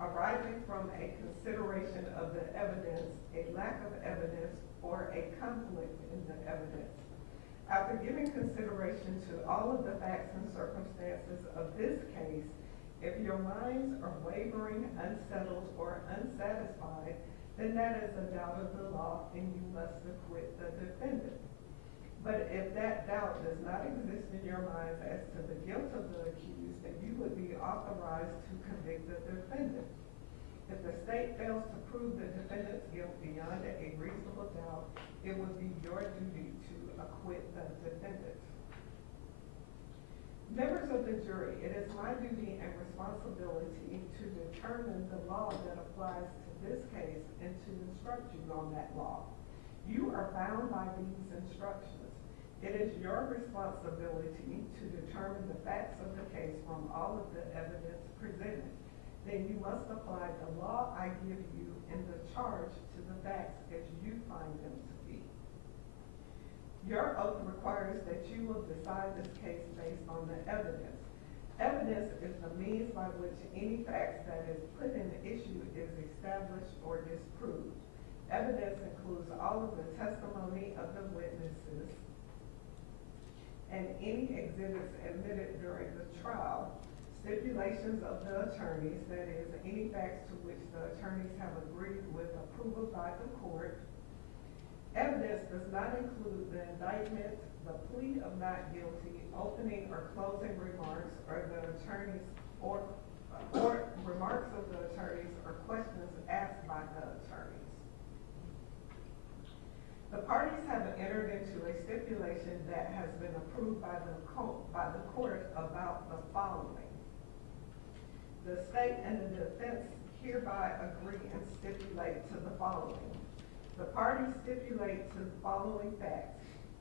arising from a consideration of the evidence, a lack of evidence, or a conflict in the evidence. After giving consideration to all of the facts and circumstances of this case, if your minds are wavering, unsettled, or unsatisfied, then that is a doubt of the law and you must acquit the defendant. But if that doubt does not exist in your minds as to the guilt of the accused, then you would be authorized to convict the defendant. If the state fails to prove the defendant's guilt beyond a reasonable doubt, it would be your duty to acquit the defendant. Members of the jury, it is my duty and responsibility to determine the law that applies to this case and to instruct you on that law. You are bound by these instructions. It is your responsibility to determine the facts of the case from all of the evidence presented. Then you must apply the law I give you in the charge to the facts as you find them to be. Your oath requires that you will decide this case based on the evidence. Evidence is the means by which any facts that is put in issue is established or disproved. Evidence includes all of the testimony of the witnesses and any exhibits admitted during the trial, stipulations of the attorneys, that is, any facts to which the attorneys have agreed with approval by the court. Evidence does not include the indictment, the plea of not guilty, opening or closing remarks, or the attorneys, or remarks of the attorneys, or questions asked by the attorneys. The parties have entered into a stipulation that has been approved by the court about the following. The state and the defense hereby agree and stipulate to the following. The parties stipulate to the following facts.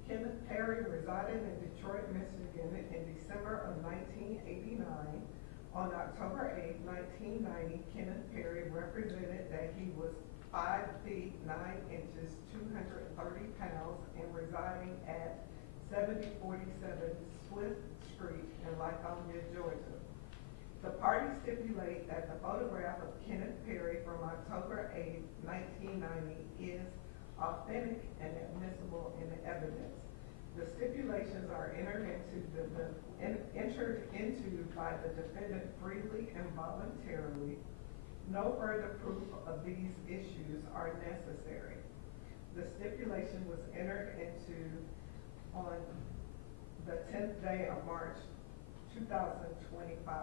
Kenneth Perry resided in Detroit, Michigan in December of 1989. On October 8, 1990, Kenneth Perry represented that he was 5 feet 9 inches, 230 pounds, and residing at 7047 Swift Street in Lithonia, Georgia. The parties stipulate that the photograph of Kenneth Perry from October 8, 1990 is authentic and admissible in the evidence. The stipulations are entered into by the defendant freely and voluntarily. No further proof of these issues are necessary. The stipulation was entered into on the 10th day of March, 2025.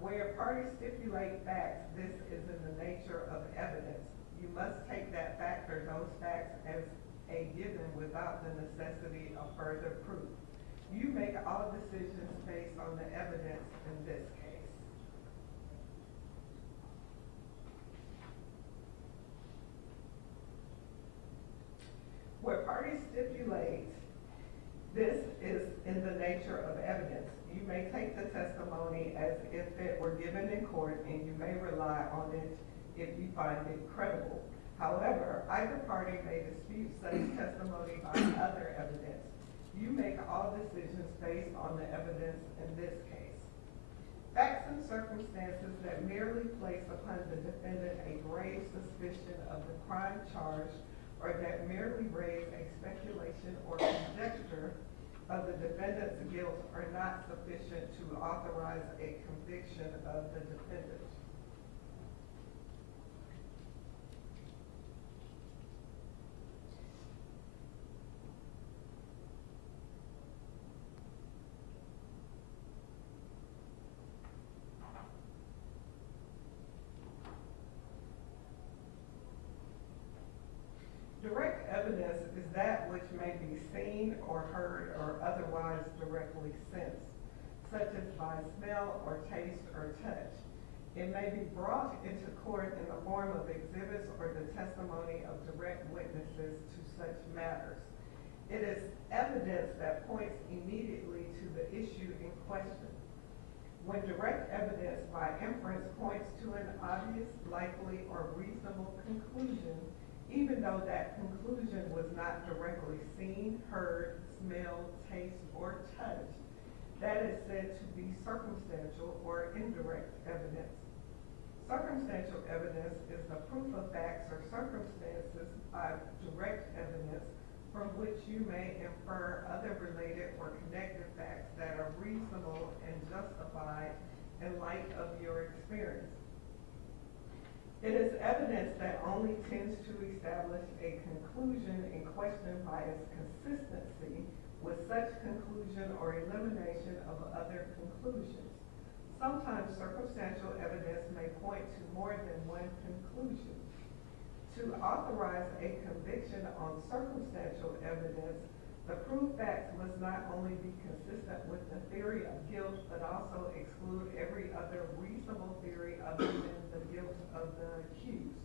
Where parties stipulate facts, this is in the nature of evidence. You must take that fact or those facts as a given without the necessity of further proof. You make all decisions based on the evidence in this case. Where parties stipulate, this is in the nature of evidence. You may take the testimony as if it were given in court, and you may rely on it if you find it credible. However, either party may dispute such testimony by other evidence. You make all decisions based on the evidence in this case. Facts and circumstances that merely place upon the defendant a grave suspicion of the crime charged, or that merely raise a speculation or conjecture of the defendant's guilt, are not sufficient to authorize a conviction of the defendant. Direct evidence is that which may be seen or heard or otherwise directly sensed, such as by smell or taste or touch. It may be brought into court in the form of exhibits or the testimony of direct witnesses to such matters. It is evidence that points immediately to the issue in question. When direct evidence by inference points to an obvious, likely, or reasonable conclusion, even though that conclusion was not directly seen, heard, smelled, tasted, or touched, that is said to be circumstantial or indirect evidence. Circumstantial evidence is the proof of facts or circumstances by direct evidence, from which you may infer other related or connected facts that are reasonable and justified in light of your experience. It is evidence that only tends to establish a conclusion in question by its consistency with such conclusion or elimination of other conclusions. Sometimes circumstantial evidence may point to more than one conclusion. To authorize a conviction on circumstantial evidence, the proved facts must not only be consistent with the theory of guilt, but also exclude every other reasonable theory other than the guilt of the accused.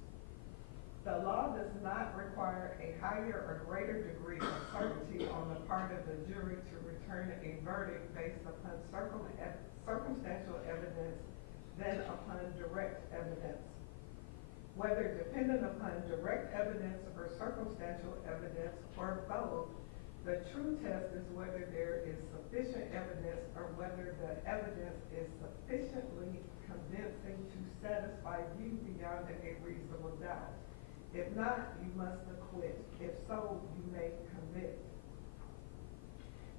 The law does not require a higher or greater degree of certainty on the part of the jury to return a verdict based upon circumstantial evidence than upon direct evidence. Whether dependent upon direct evidence or circumstantial evidence or both, the true test is whether there is sufficient evidence or whether the evidence is sufficiently convincing to satisfy you beyond a reasonable doubt. If not, you must acquit. If so, you may convict.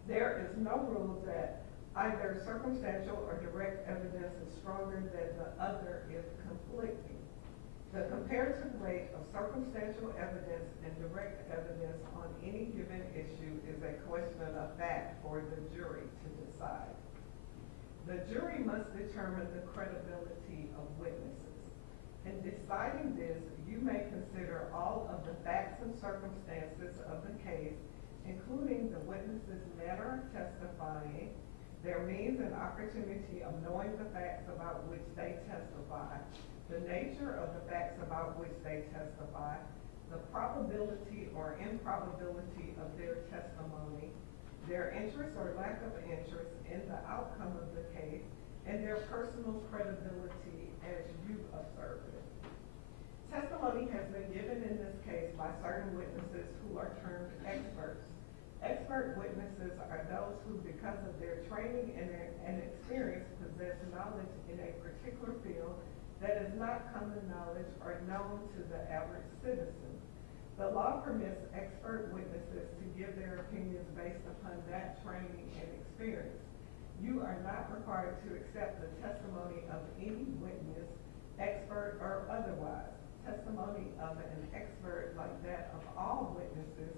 There is no rule that either circumstantial or direct evidence is stronger than the other if conflicting. The comparative weight of circumstantial evidence and direct evidence on any given issue is a question of fact for the jury to decide. The jury must determine the credibility of witnesses. In deciding this, you may consider all of the facts and circumstances of the case, including the witnesses' manner of testifying, their means and opportunity of knowing the facts about which they testify, the nature of the facts about which they testify, the probability or improbability of their testimony, their interest or lack of interest in the outcome of the case, and their personal credibility as you observe it. Testimony has been given in this case by certain witnesses who are termed experts. Expert witnesses are those who, because of their training and experience, possess knowledge in a particular field that is not common knowledge or known to the average citizen. The law permits expert witnesses to give their opinions based upon that training and experience. You are not required to accept the testimony of any witness, expert or otherwise. Testimony of an expert like that of all witnesses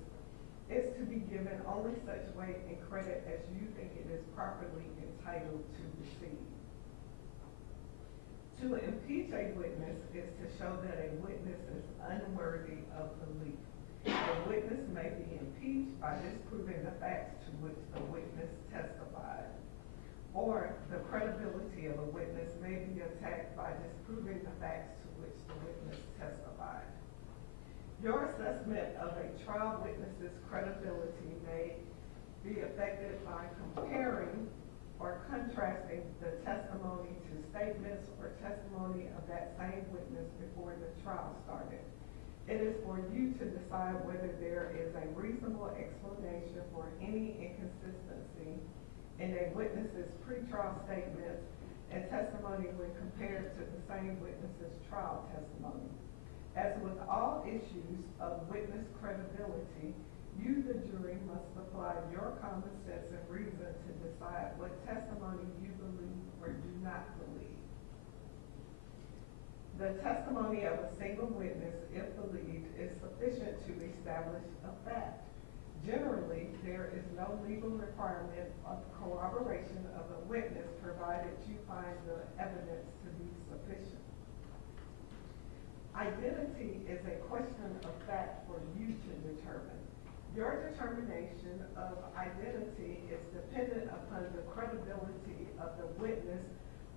is to be given only such weight and credit as you think it is properly entitled to receive. To impeach a witness is to show that a witness is unworthy of belief. A witness may be impeached by disproving the facts to which the witness testified, or the credibility of a witness may be attacked by disproving the facts to which the witness testified. Your assessment of a trial witness's credibility may be affected by comparing or contrasting the testimony to statements or testimony of that same witness before the trial started. It is for you to decide whether there is a reasonable explanation for any inconsistency in a witness's pretrial statements and testimony when compared to the same witness's trial testimony. As with all issues of witness credibility, you, the jury, must apply your common sense and reason to decide what testimony you believe or do not believe. The testimony of a single witness, if believed, is sufficient to establish a fact. Generally, there is no legal requirement of corroboration of a witness provided you find the evidence to be sufficient. Identity is a question of fact for you to determine. Your determination of identity is dependent upon the credibility of the witness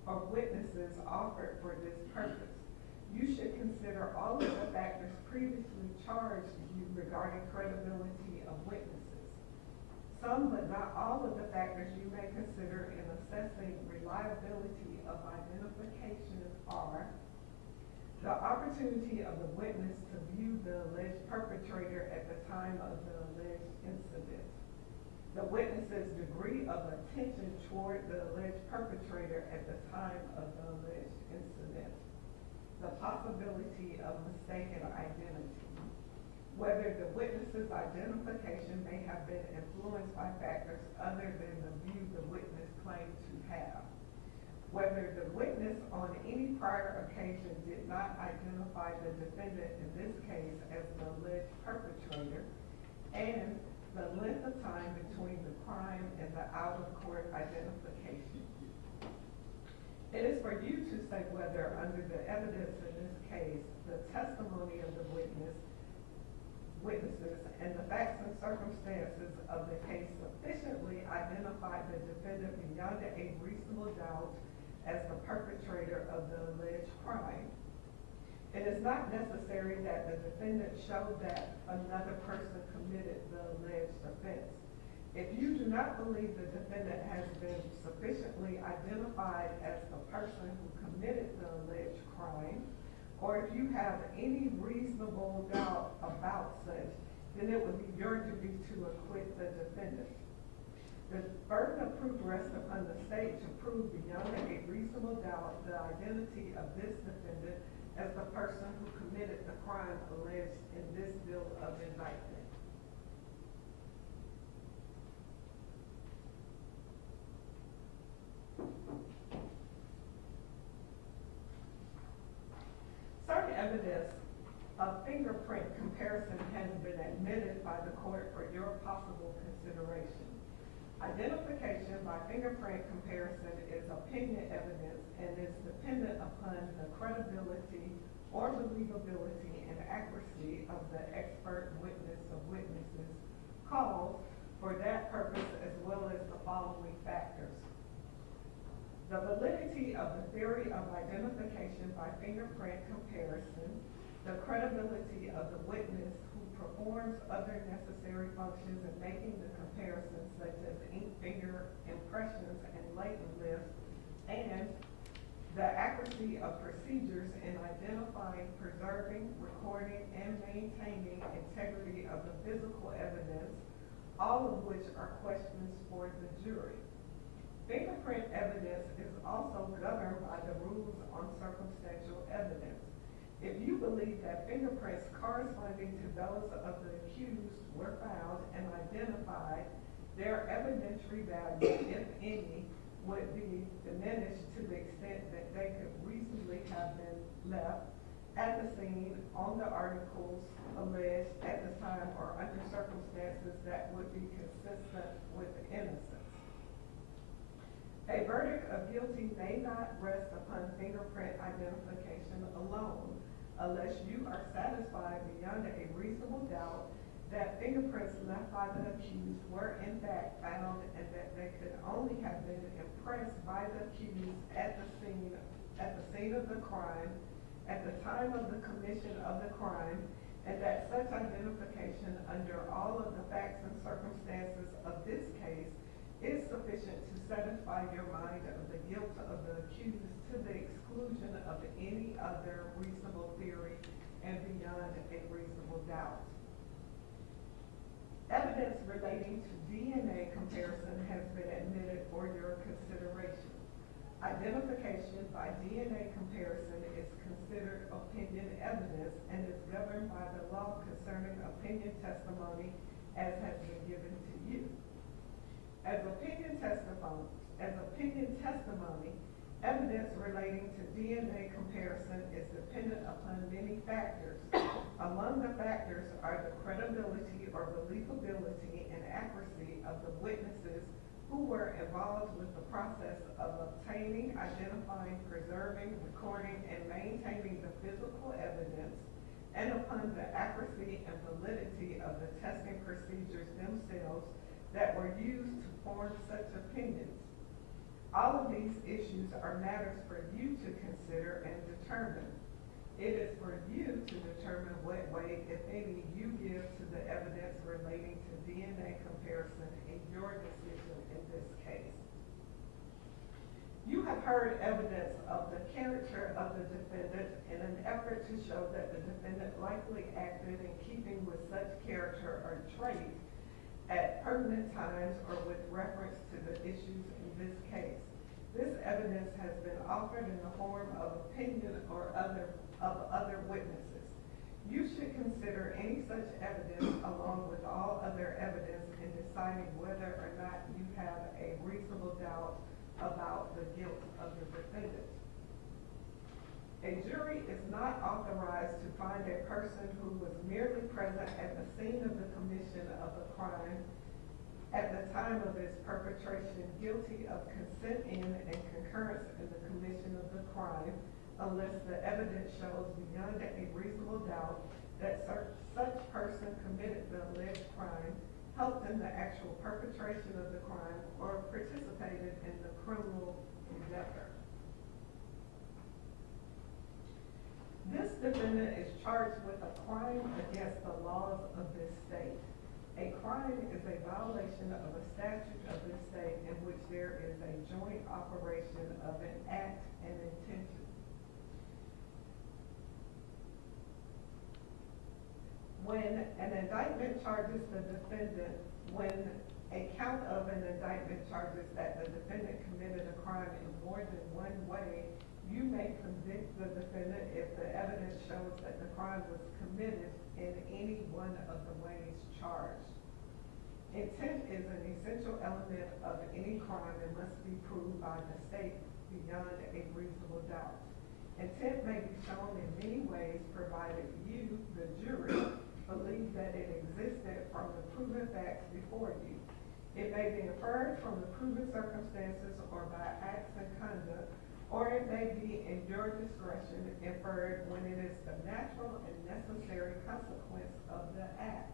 or witnesses offered for this purpose. You should consider all of the factors previously charged you regarding credibility of witnesses. Some, but not all of the factors you may consider in assessing reliability of identification are the opportunity of the witness to view the alleged perpetrator at the time of the alleged incident, the witness's degree of attention toward the alleged perpetrator at the time of the alleged incident, the possibility of mistaken identity. whether the witness's identification may have been influenced by factors other than the view the witness claimed to have, whether the witness on any prior occasion did not identify the defendant in this case as the alleged perpetrator, and the length of time between the crime and the out-of-court identification. It is for you to say whether, under the evidence in this case, the testimony of the witnesses and the facts and circumstances of the case sufficiently identify the defendant beyond a reasonable doubt as the perpetrator of the alleged crime. It is not necessary that the defendant show that another person committed the alleged offense. If you do not believe the defendant has been sufficiently identified as the person who committed the alleged crime, or if you have any reasonable doubt about such, then it would be your duty to acquit the defendant. The burden of proof rests upon the state to prove beyond a reasonable doubt the identity of this defendant as the person who committed the crime alleged in this bill of indictment. Certain evidence of fingerprint comparison has been admitted by the court for your possible consideration. Identification by fingerprint comparison is opinion evidence and is dependent upon the credibility or believability and accuracy of the expert witness of witnesses called for that purpose, as well as the following factors: the validity of the theory of identification by fingerprint comparison, the credibility of the witness who performs other necessary functions in making the comparison, such as ink finger impressions and latent lift, and the accuracy of procedures in identifying, preserving, recording, and maintaining integrity of the physical evidence, all of which are questions for the jury. Fingerprint evidence is also governed by the rules on circumstantial evidence. If you believe that fingerprints corresponding to those of the accused were found and identified, their evidentiary value, if any, would be diminished to the extent that they could reasonably have been left at the scene on the articles alleged at the time or under circumstances that would be consistent with innocence. A verdict of guilty may not rest upon fingerprint identification alone, unless you are satisfied beyond a reasonable doubt that fingerprints left by the accused were in fact found and that they could only have been impressed by the accused at the scene of the crime, at the time of the commission of the crime, and that such identification under all of the facts and circumstances of this case is sufficient to satisfy your mind of the guilt of the accused to the exclusion of any other reasonable theory and beyond a reasonable doubt. Evidence relating to DNA comparison has been admitted for your consideration. Identification by DNA comparison is considered opinion evidence and is governed by the law concerning opinion testimony as has been given to you. As opinion testimony, evidence relating to DNA comparison is dependent upon many factors. Among the factors are the credibility or believability and accuracy of the witnesses who were involved with the process of obtaining, identifying, preserving, recording, and maintaining the physical evidence, and upon the accuracy and validity of the testing procedures themselves that were used to form such opinions. All of these issues are matters for you to consider and determine. It is for you to determine what weight, if any, you give to the evidence relating to DNA comparison in your decision in this case. You have heard evidence of the character of the defendant in an effort to show that the defendant likely acted in keeping with such character or trait at pertinent times or with reference to the issues in this case. This evidence has been offered in the form of opinion or other witnesses. You should consider any such evidence along with all other evidence in deciding whether or not you have a reasonable doubt about the guilt of the defendant. A jury is not authorized to find a person who was merely present at the scene of the commission of a crime at the time of its perpetration guilty of consent in and concurrence in the commission of the crime, unless the evidence shows beyond a reasonable doubt that such person committed the alleged crime, helped in the actual perpetration of the crime, or participated in the criminal endeavor. This defendant is charged with a crime against the laws of this state. A crime is a violation of a statute of this state in which there is a joint operation of an act and intention. When an indictment charges the defendant, when a count of an indictment charges that the defendant committed a crime in more than one way, you may convict the defendant if the evidence shows that the crime was committed in any one of the ways charged. Intent is an essential element of any crime and must be proved by the state beyond a reasonable doubt. Intent may be shown in many ways provided you, the jury, believe that it existed from the proven facts before you. It may be inferred from the proven circumstances or by acts and conduct, or it may be in your discretion inferred when it is the natural and necessary consequence of the act.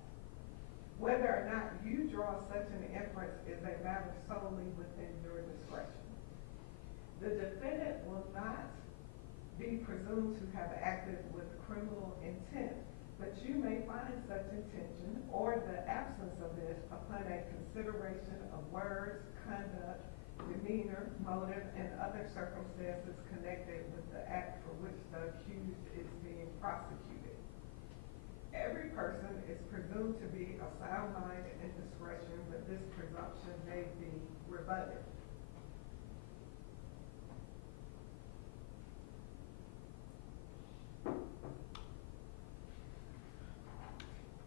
Whether or not you draw such an inference is a matter solely within your discretion. The defendant will not be presumed to have acted with criminal intent, but you may find such intention or the absence of it upon a consideration of words, conduct, demeanor, motive, and other circumstances connected with the act for which the accused is being prosecuted. Every person is presumed to be of sound mind and discretion, but this presumption may be rebutted.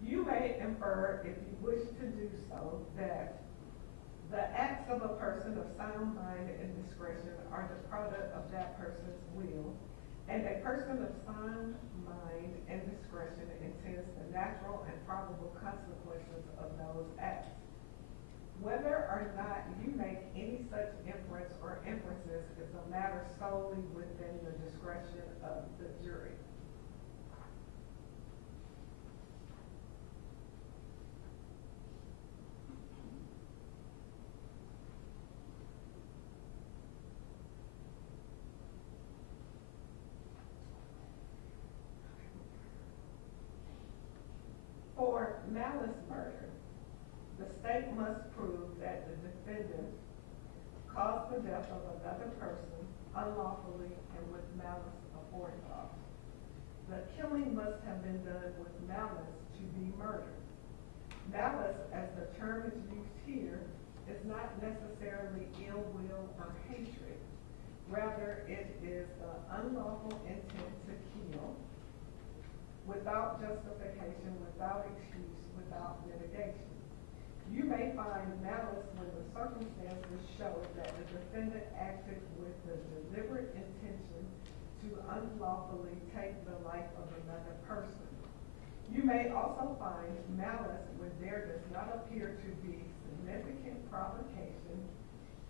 You may infer, if you wish to do so, that the acts of a person of sound mind and discretion are the product of that person's will, and a person of sound mind and discretion intends the natural and probable consequences of those acts. Whether or not you make any such inference or inferences is a matter solely within the discretion of the jury. For malice murder, the state must prove that the defendant caused the death of another person unlawfully and with malice aforethought. The killing must have been done with malice to be murder. Malice, as the term is used here, is not necessarily ill will or hatred. Rather, it is the unlawful intent to kill without justification, without excuse, without mitigation. You may find malice when the circumstances show that the defendant acted with the deliberate intention to unlawfully take the life of another person. You may also find malice when there does not appear to be significant provocation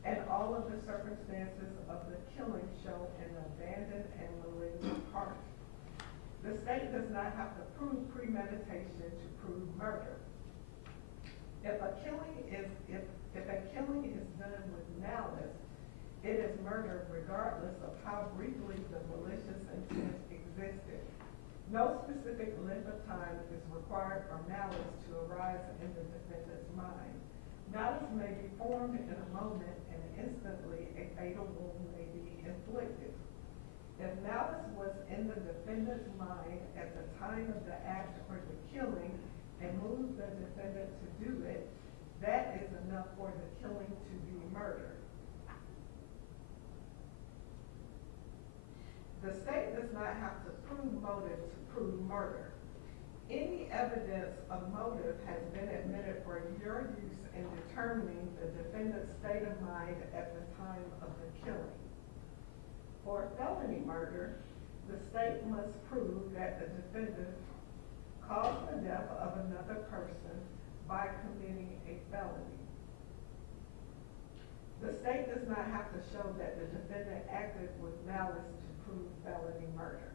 and all of the circumstances of the killing show an abandoned and malignant heart. The state does not have to prove premeditation to prove murder. If a killing is done with malice, it is murder regardless of how briefly the malicious intent existed. No specific length of time is required for malice to arise in the defendant's mind. Malice may be formed in a moment and instantly a fatal wound may be inflicted. If malice was in the defendant's mind at the time of the act or the killing and moved the defendant to do it, that is enough for the killing to be murder. The state does not have to prove motive to prove murder. Any evidence of motive has been admitted for your use in determining the defendant's state of mind at the time of the killing. For felony murder, the state must prove that the defendant caused the death of another person by committing a felony. The state does not have to show that the defendant acted with malice to prove felony murder.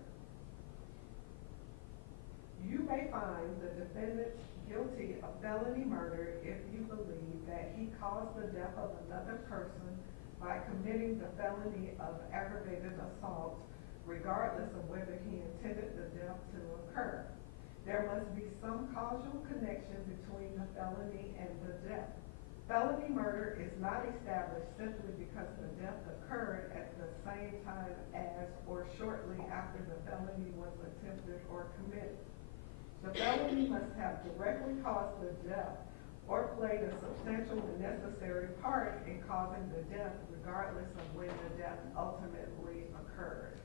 You may find the defendant guilty of felony murder if you believe that he caused the death of another person by committing the felony of aggravated assault, regardless of whether he intended the death to occur. There must be some causal connection between the felony and the death. Felony murder is not established simply because the death occurred at the same time as or shortly after the felony was attempted or committed. The felony must have directly caused the death or played a substantial and necessary part in causing the death, regardless of when the death ultimately occurred.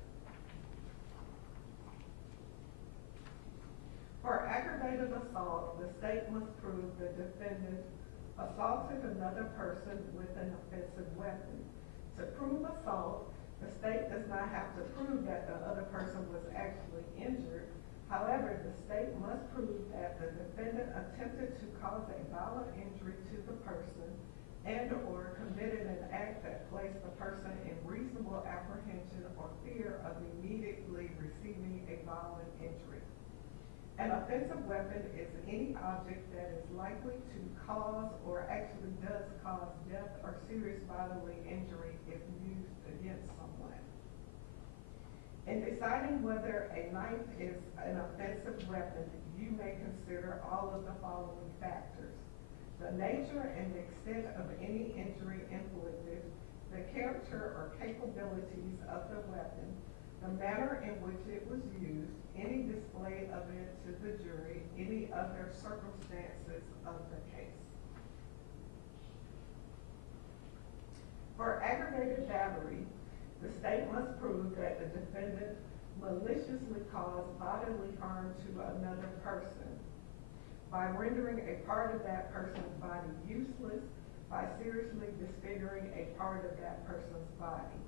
For aggravated assault, the state must prove the defendant assaulted another person with an offensive weapon. To prove assault, the state does not have to prove that the other person was actually injured. However, the state must prove that the defendant attempted to cause a violent injury to the person and or committed an act that placed the person in reasonable apprehension or fear of immediately receiving a violent injury. An offensive weapon is any object that is likely to cause or actually does cause death or serious bodily injury if used against someone. In deciding whether a knife is an offensive weapon, you may consider all of the following factors: the nature and extent of any injury inflicted, the character or capabilities of the weapon, the manner in which it was used, any display of it to the jury, any other circumstances of the case. For aggravated battery, the state must prove that the defendant maliciously caused bodily harm to another person by rendering a part of that person's body useless, by seriously disfiguring a part of that person's body.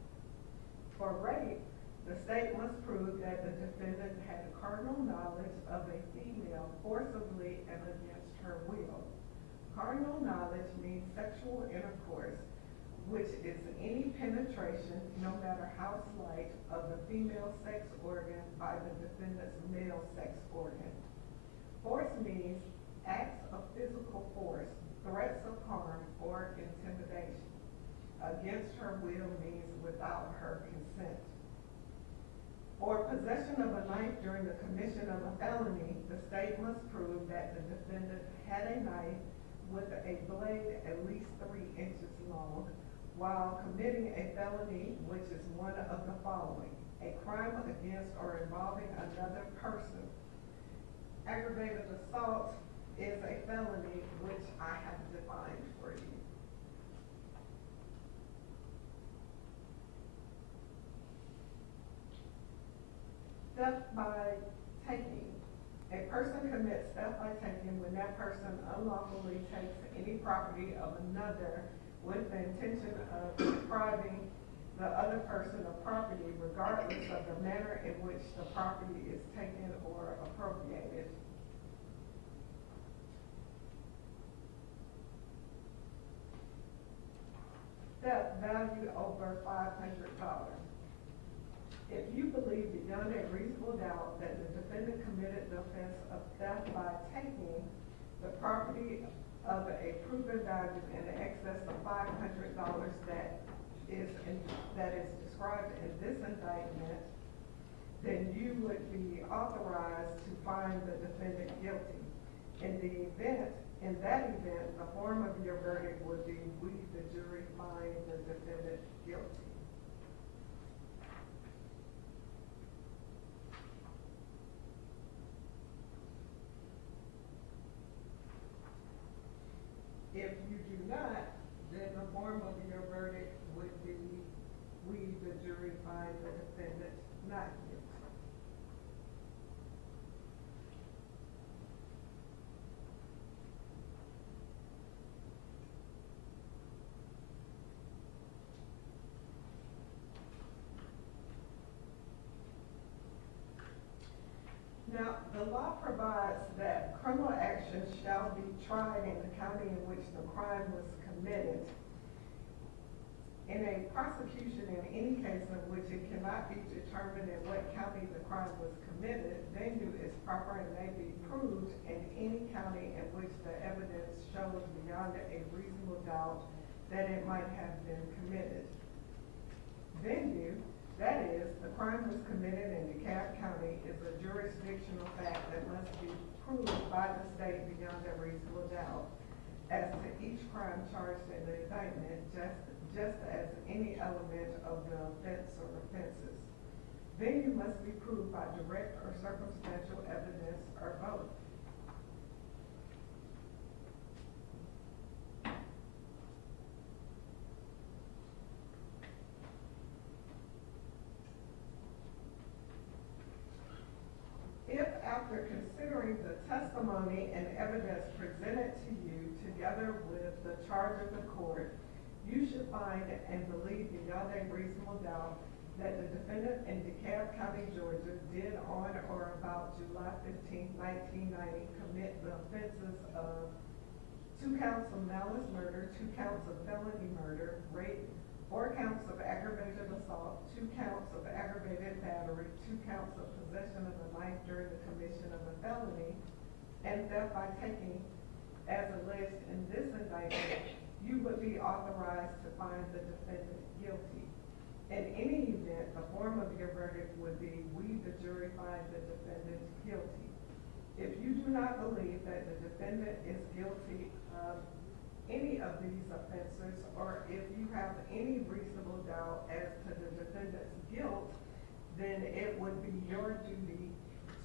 For rape, the state must prove that the defendant had carnal knowledge of a female forcibly and against her will. Carnal knowledge means sexual intercourse, which is any penetration, no matter how slight, of the female sex organ by the defendant's male sex organ. Force means acts of physical force, threats of harm, or intimidation. Against her will means without her consent. For possession of a knife during the commission of a felony, the state must prove that the defendant had a knife with a blade at least 3 inches long while committing a felony, which is one of the following: a crime against or involving another person. Aggravated assault is a felony, which I have defined for you. Theft by taking. A person commits theft by taking when that person unlawfully takes any property of another with the intention of depriving the other person of property, regardless of the manner in which the property is taken or appropriated. Theft valued over $500. If you believe beyond a reasonable doubt that the defendant committed the offense of theft by taking the property of a proven value in excess of $500 that is described in this indictment, then you would be authorized to find the defendant guilty. In that event, the form of your verdict would be, we, the jury, find the defendant guilty. If you do not, then the form of your verdict would be, we, the jury, find the defendant not guilty. Now, the law provides that criminal actions shall be tried in the county in which the crime was committed. In a prosecution in any case in which it cannot be determined in what county the crime was committed, venue is proper and may be proved in any county in which the evidence shows beyond a reasonable doubt that it might have been committed. Venue, that is, the crime was committed in DeKalb County, is a jurisdictional fact that must be proved by the state beyond a reasonable doubt as to each crime charged in the indictment, just as any element of the offense or offenses. Venue must be proved by direct or circumstantial evidence or both. If after considering the testimony and evidence presented to you together with the charge of the court, you should find and believe beyond a reasonable doubt that the defendant in DeKalb County, Georgia did on or about July 15, 1990 commit the offenses of 2 counts of malice murder, 2 counts of felony murder, rape, 4 counts of aggravated assault, 2 counts of aggravated battery, 2 counts of possession of a knife during the commission of a felony, and theft by taking, as alleged in this indictment, you would be authorized to find the defendant guilty. In any event, the form of your verdict would be, we, the jury, find the defendant guilty. If you do not believe that the defendant is guilty of any of these offenses, or if you have any reasonable doubt as to the defendant's guilt, then it would be your duty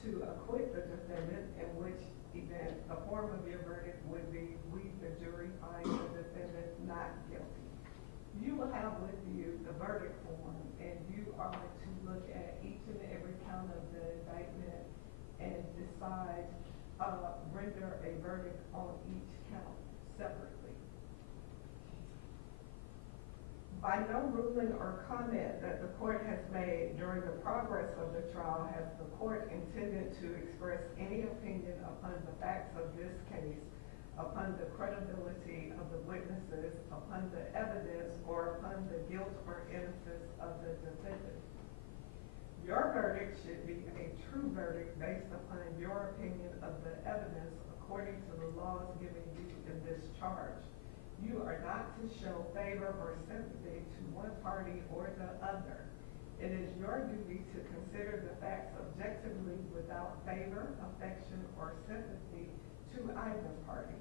to acquit the defendant, in which event the form of your verdict would be, we, the jury, find the defendant not guilty. You will have with you the verdict form, and you are to look at each and every count of the indictment and decide, render a verdict on each count separately. By no ruling or comment that the court has made during the progress of the trial has the court intended to express any opinion upon the facts of this case, upon the credibility of the witnesses, upon the evidence, or upon the guilt or innocence of the defendant. Your verdict should be a true verdict based upon your opinion of the evidence according to the laws given you in this charge. You are not to show favor or sympathy to one party or the other. It is your duty to consider the facts objectively without favor, affection, or sympathy to either party.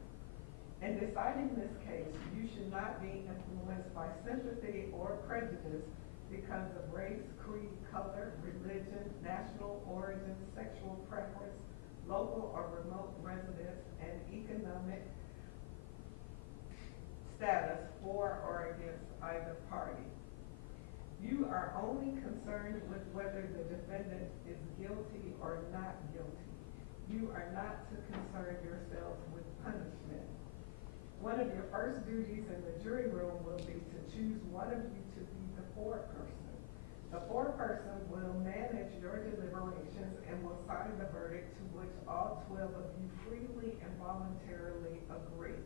In deciding this case, you should not be influenced by sympathy or prejudice because of race, creed, color, religion, national origin, sexual preference, local or remote residence, and economic status for or against either party. You are only concerned with whether the defendant is guilty or not guilty. You are not to concern yourselves with punishment. One of your first duties in the jury room will be to choose one of you to be the foreperson. The foreperson will manage your deliberations and will sign the verdict to which all 12 of you freely and voluntarily agree.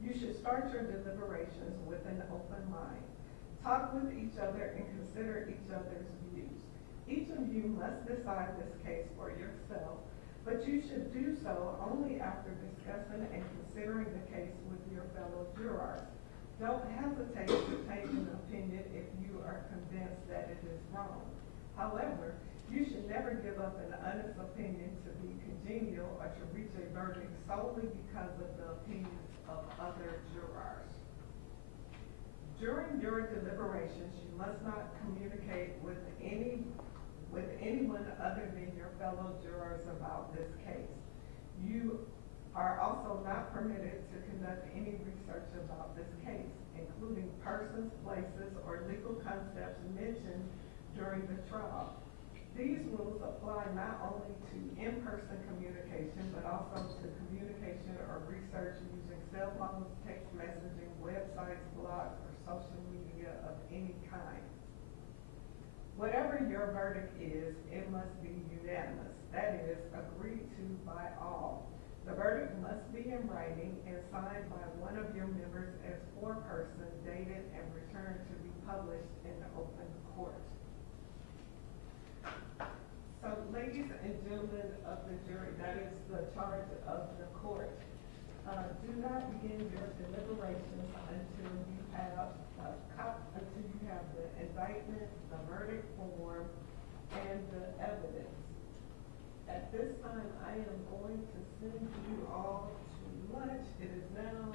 You should start your deliberations with an open mind. Talk with each other and consider each other's views. Each of you must decide this case for yourself, but you should do so only after discussing and considering the case with your fellow jurors. Don't hesitate to take an opinion if you are convinced that it is wrong. However, you should never give up an honest opinion to be congenial or to reach a verdict solely because of the opinions of other jurors. During your deliberations, you must not communicate with anyone other than your fellow jurors about this case. You are also not permitted to conduct any research about this case, including persons, places, or legal concepts mentioned during the trial. These rules apply not only to in-person communication, but also to communication or research using cell phones, text messaging, websites, blogs, or social media of any kind. Whatever your verdict is, it must be unanimous, that is, agreed to by all. The verdict must be in writing and signed by one of your members as foreperson, dated and returned to be published in the open court. So, ladies and gentlemen of the jury, that is the charge of the court. Do not begin your deliberations until you have the indictment, the verdict form, and the evidence. At this time, I am going to send you all to lunch. It is now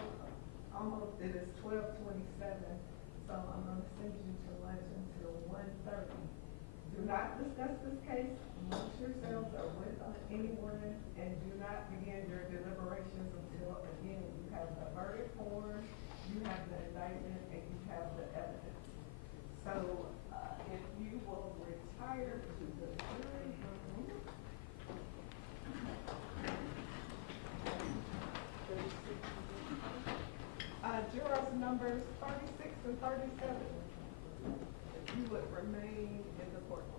it is 12:27, so I'm gonna send you to lunch until 1:30. Do not discuss this case amongst yourselves or with anyone, and do not begin your deliberations until, again, you have the verdict form, you have the indictment, and you have the evidence. So, if you will retire to the jury room. Jurors numbers 36 and 37, if you would remain in the courtroom.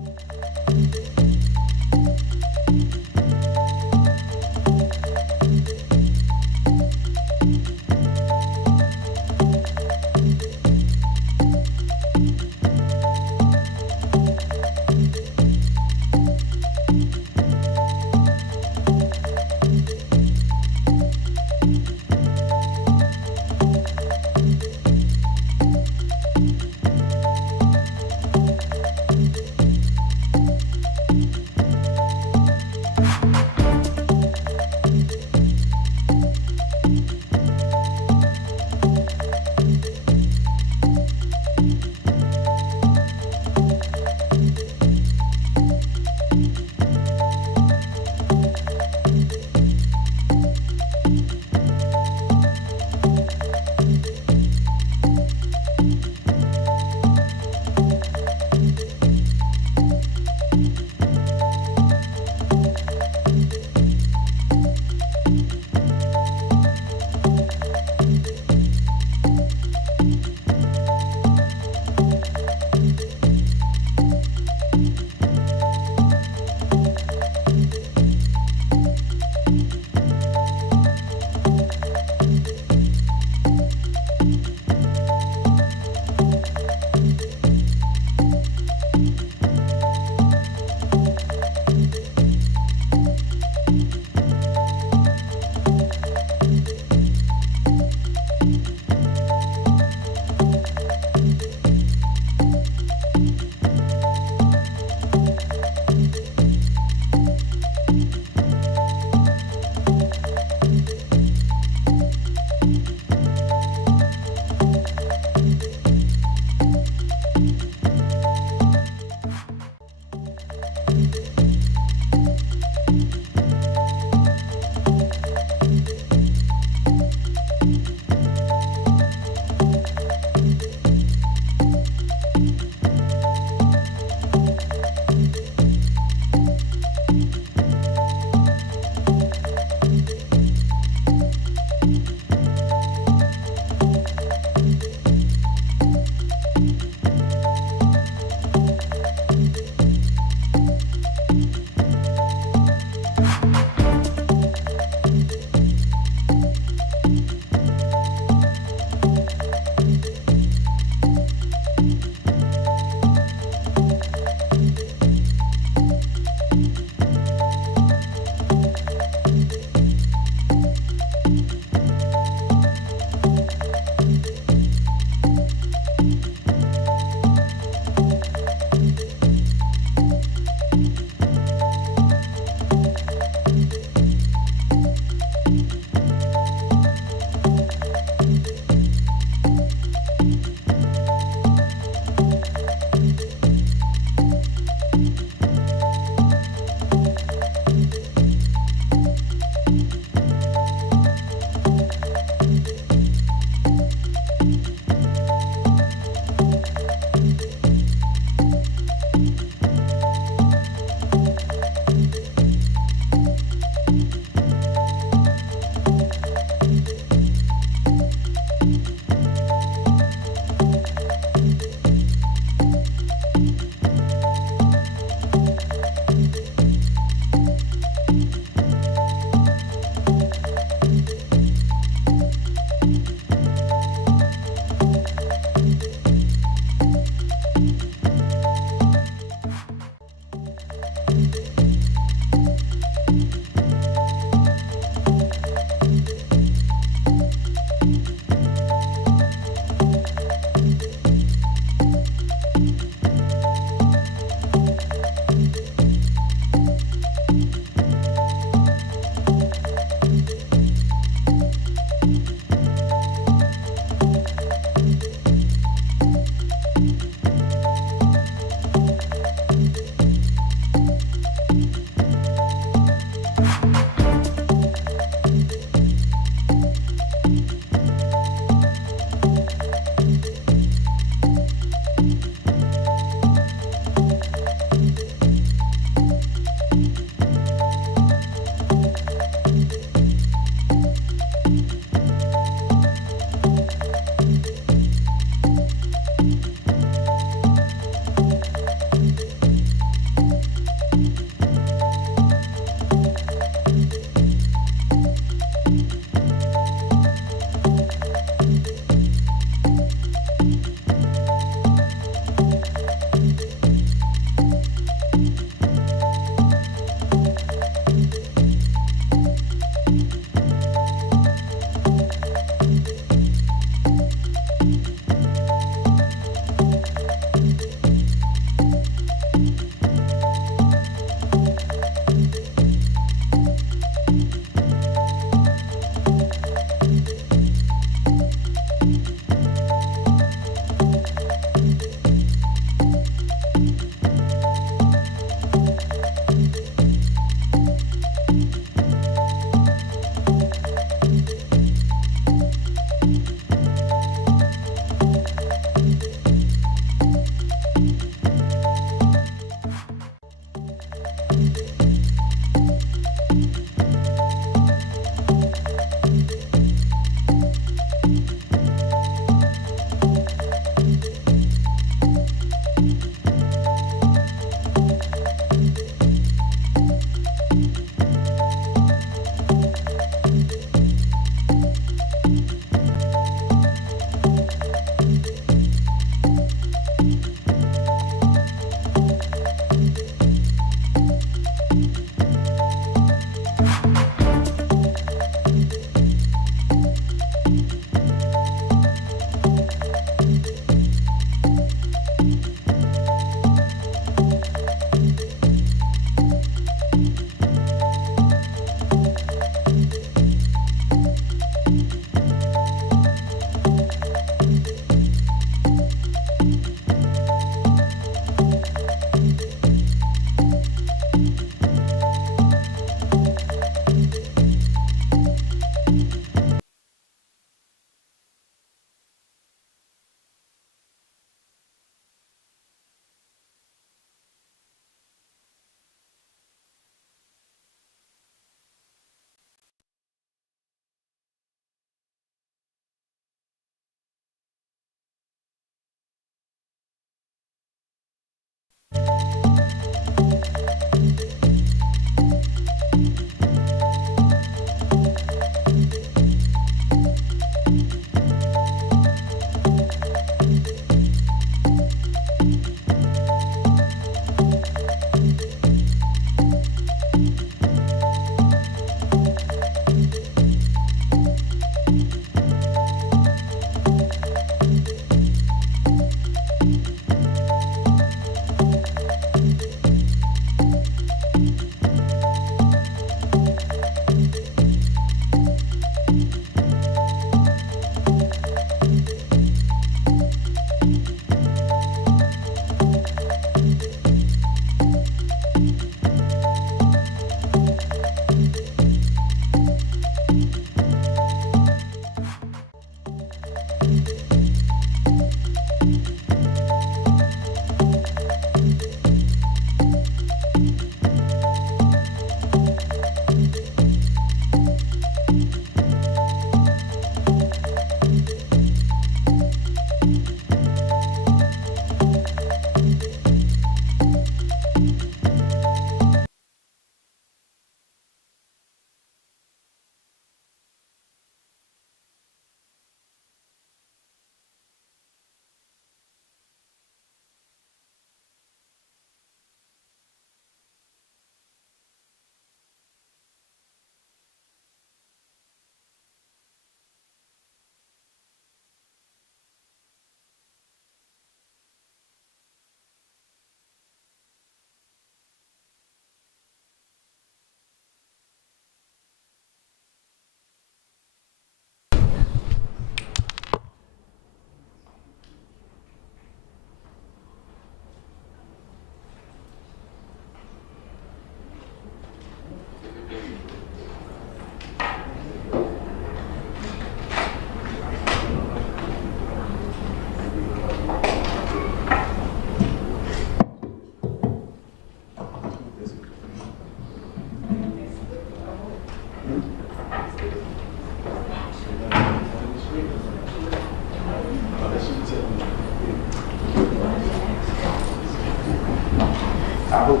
I hope.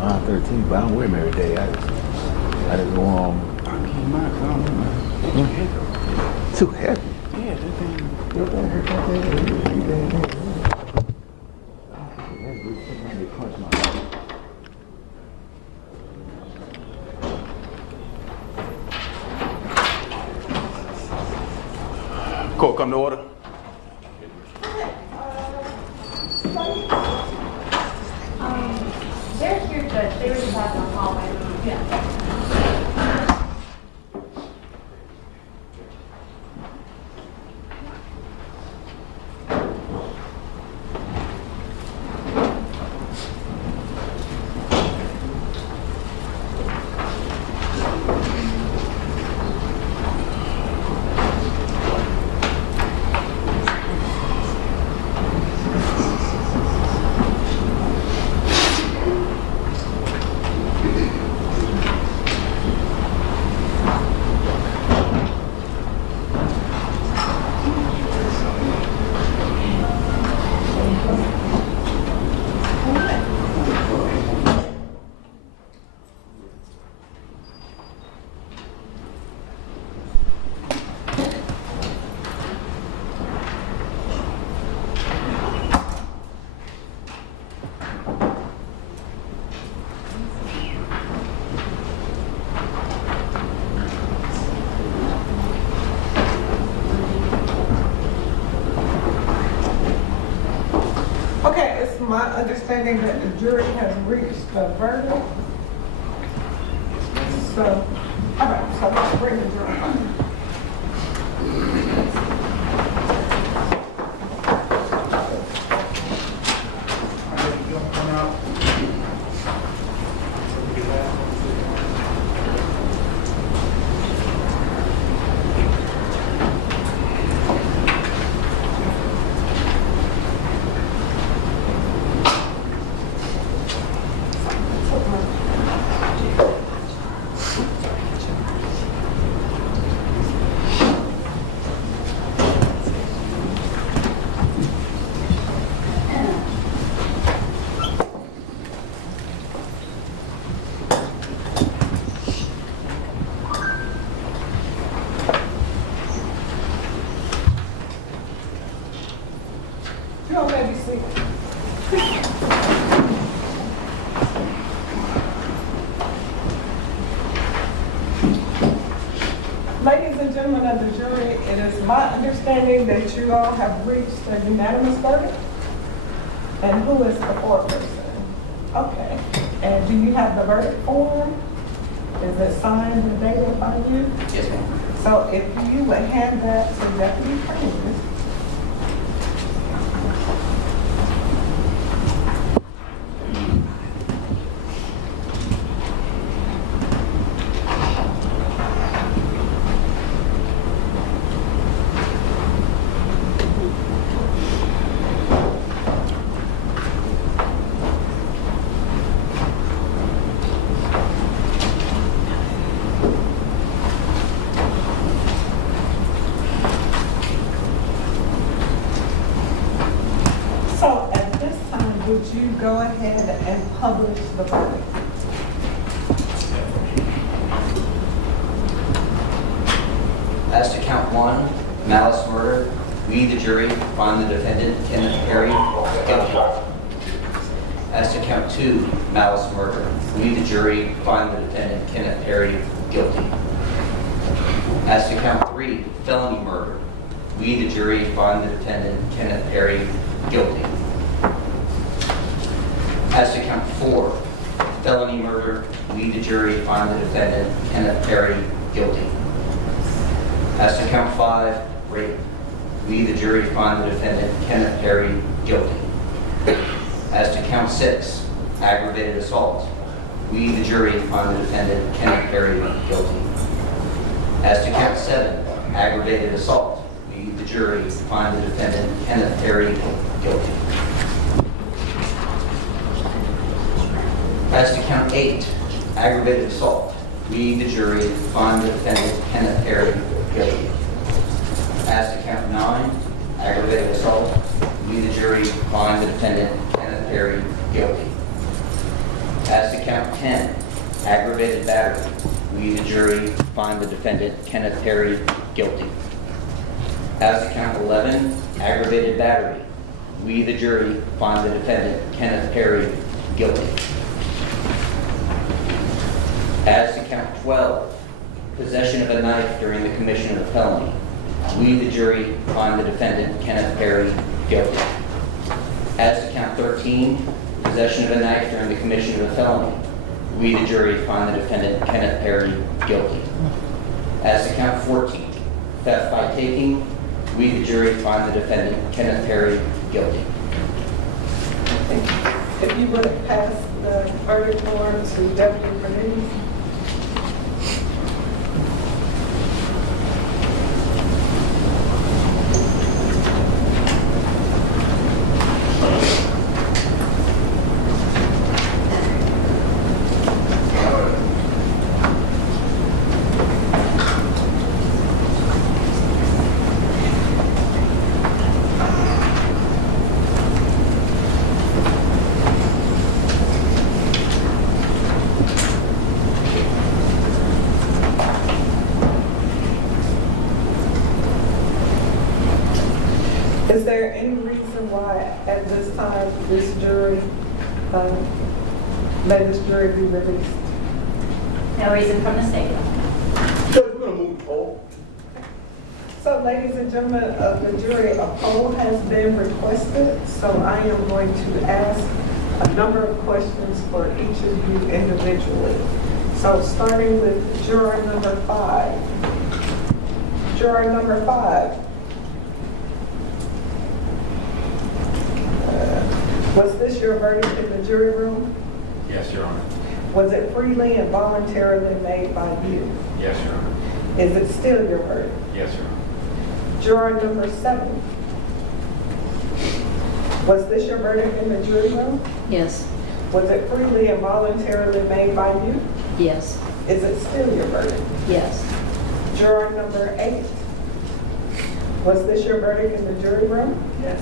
I'm 13, but I don't wear them every day. I just go on. I can't mind, 'cause I don't know. It's too heavy. Too heavy. Yeah, that thing. Court come to order. They're here, Judge. They were just out in the hallway. Yeah. Okay, it's my understanding that the jury has reached a verdict. So, all right, so let's bring the jury on. You all may be seated. Ladies and gentlemen of the jury, it is my understanding that you all have reached a unanimous verdict. And who is the foreperson? Okay. And do you have the verdict form? Is it signed and dated by you? Yes, ma'am. So if you would hand that to Deputy Francis. So at this time, would you go ahead and publish the verdict? As to count one, malice murder, we, the jury, find the defendant, Kenneth Perry, guilty. As to count 2, malice murder, we, the jury, find the defendant, Kenneth Perry, guilty. As to count 3, felony murder, we, the jury, find the defendant, Kenneth Perry, guilty. As to count 4, felony murder, we, the jury, find the defendant, Kenneth Perry, guilty. As to count 5, rape, we, the jury, find the defendant, Kenneth Perry, guilty. As to count 6, aggravated assault, we, the jury, find the defendant, Kenneth Perry, guilty. As to count 7, aggravated assault, we, the jury, find the defendant, Kenneth Perry, guilty. As to count 8, aggravated assault, we, the jury, find the defendant, Kenneth Perry, guilty. As to count 9, aggravated assault, we, the jury, find the defendant, Kenneth Perry, guilty. As to count 10, aggravated battery, we, the jury, find the defendant, Kenneth Perry, guilty. As to count 11, aggravated battery, we, the jury, find the defendant, Kenneth Perry, guilty. As to count 12, possession of a knife during the commission of a felony, we, the jury, find the defendant, Kenneth Perry, guilty. As to count 13, possession of a knife during the commission of a felony, we, the jury, find the defendant, Kenneth Perry, guilty. As to count 14, theft by taking, we, the jury, find the defendant, Kenneth Perry, guilty. Thank you. If you would pass the verdict form to Deputy Bernice. Is there any reason why at this time this jury, let this jury be released? No reason from the state. Judge, we're gonna move the poll. So ladies and gentlemen of the jury, a poll has been requested, so I am going to ask a number of questions for each of you individually. So starting with juror number 5. Juror number 5. Was this your verdict in the jury room? Yes, Your Honor. Was it freely and voluntarily made by you? Yes, Your Honor. Is it still your verdict? Yes, Your Honor. Juror number 7. Was this your verdict in the jury room? Yes. Was it freely and voluntarily made by you? Yes. Is it still your verdict? Yes. Juror number 8. Was this your verdict in the jury room? Yes.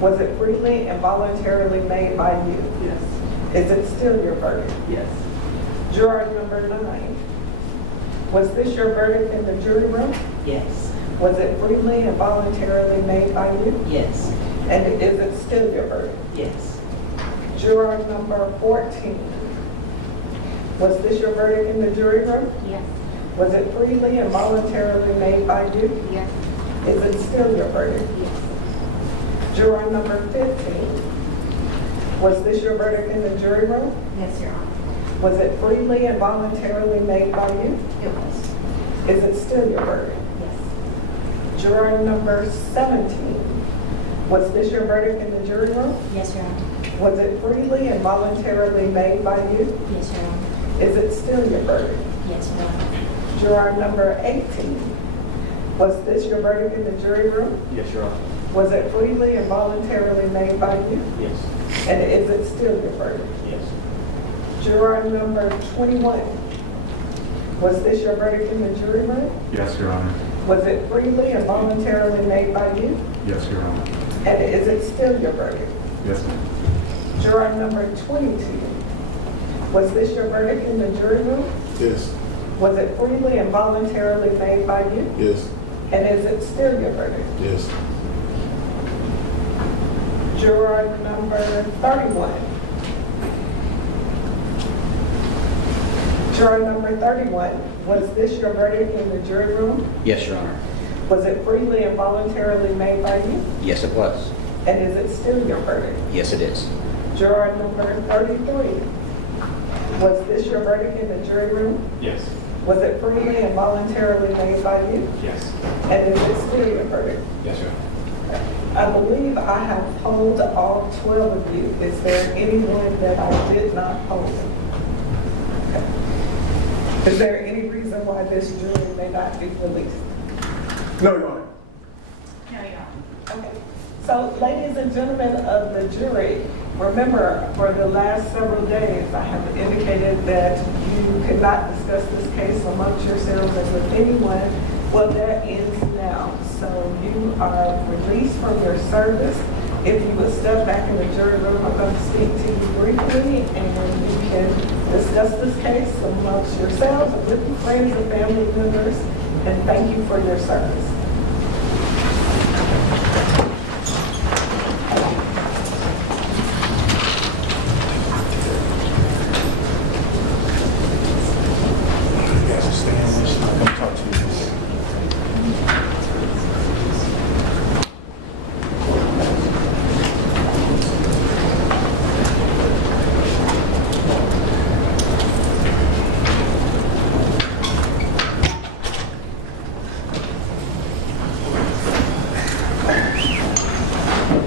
Was it freely and voluntarily made by you? Yes. Is it still your verdict? Yes. Juror number 9. Was this your verdict in the jury room? Yes. Was it freely and voluntarily made by you? Yes. And is it still your verdict? Yes. Juror number 14. Was this your verdict in the jury room? Yes. Was it freely and voluntarily made by you? Yes. Is it still your verdict? Yes. Juror number 15. Was this your verdict in the jury room? Yes, Your Honor. Was it freely and voluntarily made by you? It was. Is it still your verdict? Yes. Juror number 17. Was this your verdict in the jury room? Yes, Your Honor. Was it freely and voluntarily made by you? Yes, Your Honor. Is it still your verdict? Yes, Your Honor. Juror number 18. Was this your verdict in the jury room? Yes, Your Honor. Was it freely and voluntarily made by you? Yes. And is it still your verdict? Yes. Juror number 21. Was this your verdict in the jury room? Yes, Your Honor. Was it freely and voluntarily made by you? Yes, Your Honor. And is it still your verdict? Yes, ma'am. Juror number 22. Was this your verdict in the jury room? Yes. Was it freely and voluntarily made by you? Yes. And is it still your verdict? Yes. Juror number 31. Juror number 31, was this your verdict in the jury room? Yes, Your Honor. Was it freely and voluntarily made by you? Yes, it was. And is it still your verdict? Yes, it is. Juror number 33, was this your verdict in the jury room? Yes. Was it freely and voluntarily made by you? Yes. And is it still your verdict? Yes, Your Honor. I believe I have polled all 12 of you. Is there anyone that I did not poll? Okay. Is there any reason why this jury may not be released? No, Your Honor. No, Your Honor. Okay. So, ladies and gentlemen of the jury, remember, for the last several days, I have indicated that you could not discuss this case amongst yourselves and with anyone. Well, that ends now. So you are released from your service. If you would step back in the jury room, I'm going to speak to you briefly, and you can discuss this case amongst yourselves and with your friends and family members. And thank you for your service.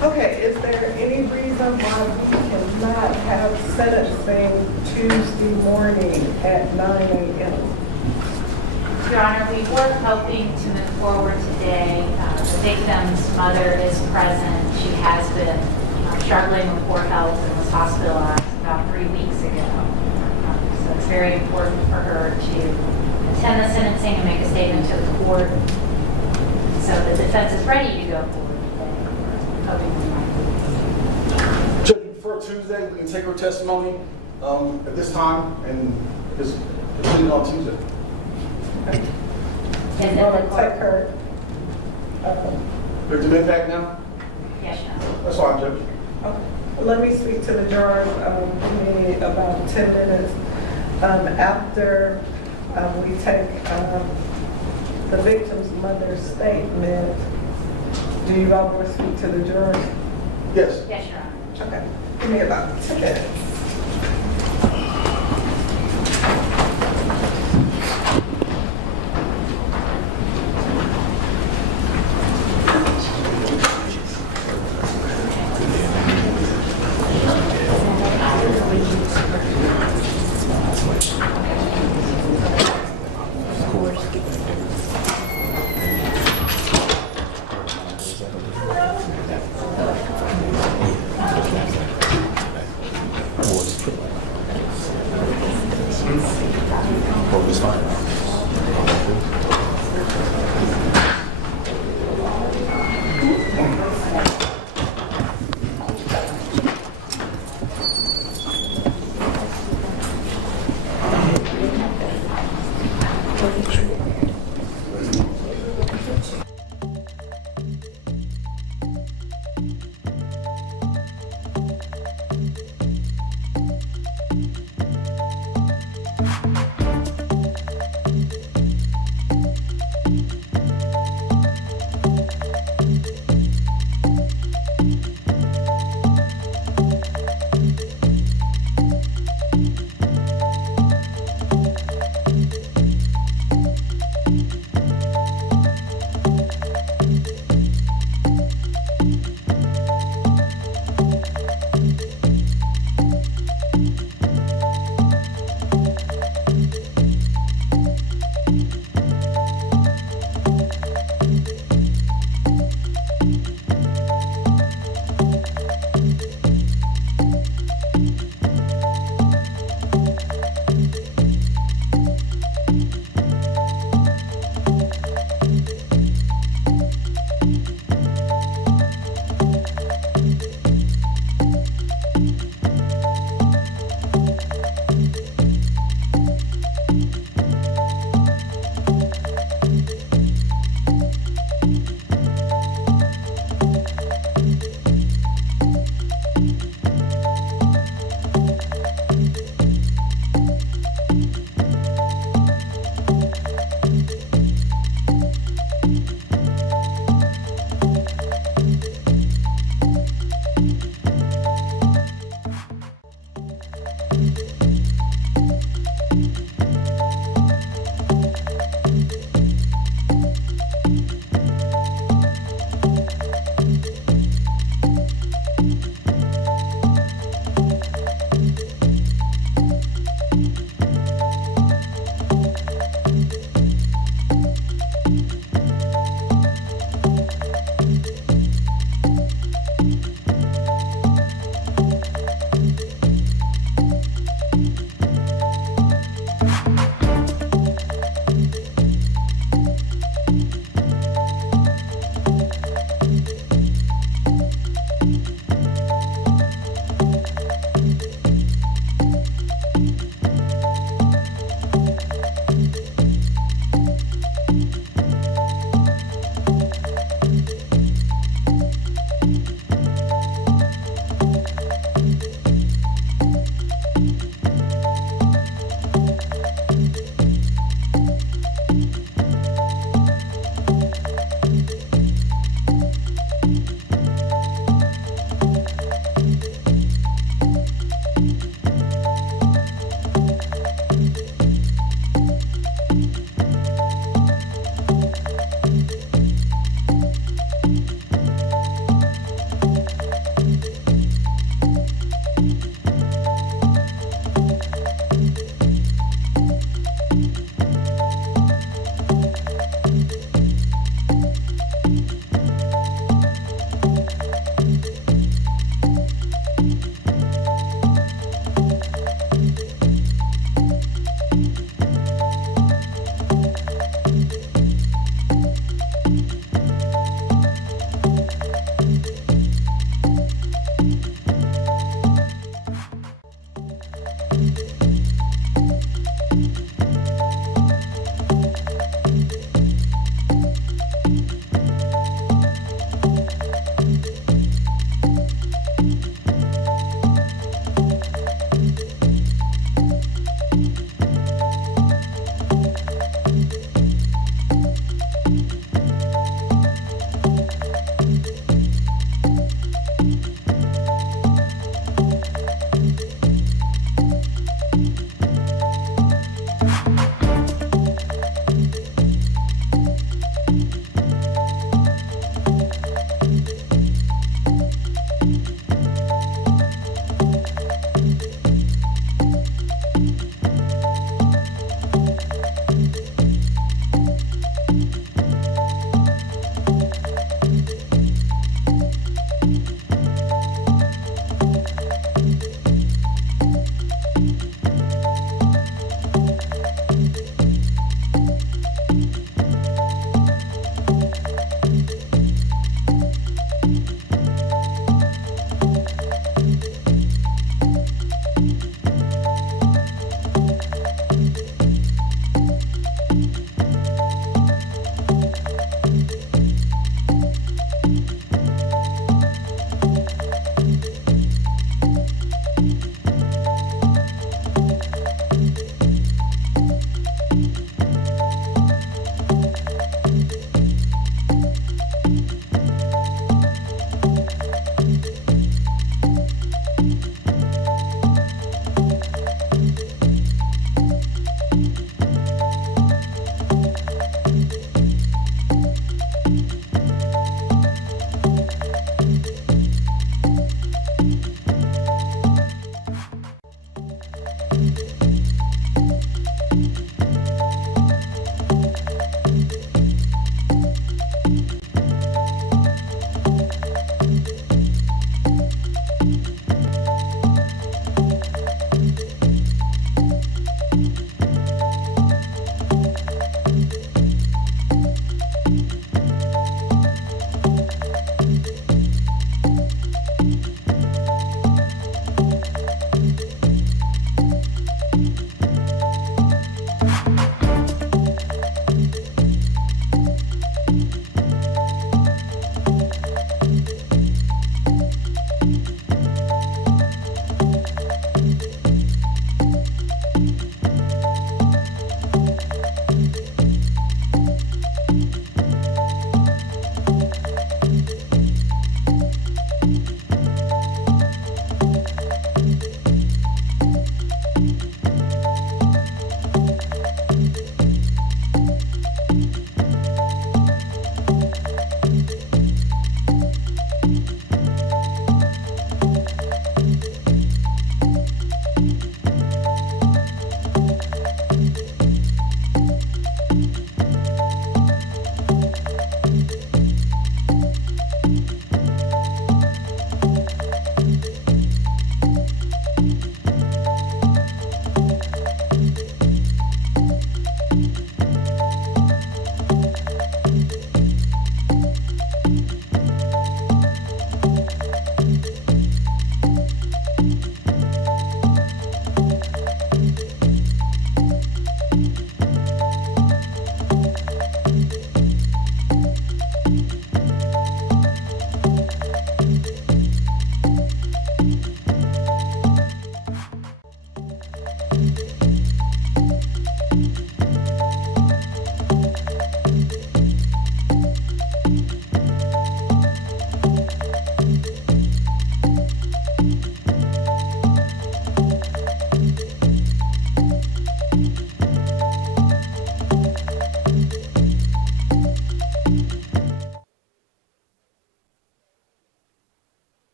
Okay, is there any reason why we cannot have sentencing Tuesday morning at 9 a.m.? Your Honor, we were hoping to move forward today. The victim's mother is present. She has been struggling with poor health and was hospitalized about 3 weeks ago. So it's very important for her to attend the sentencing and make a statement to the court. So the defense is ready to go forward today. We're hoping we might. Judge, before Tuesday, we can take her testimony at this time and just continue on Tuesday. You want to take her? Victim impact now? Yes, Your Honor. That's fine, Judge. Okay. Let me speak to the jurors. We need about 10 minutes after we take the victim's mother's statement. Do you all want to speak to the jurors? Yes. Yes, Your Honor. Okay. Give me about 10 minutes.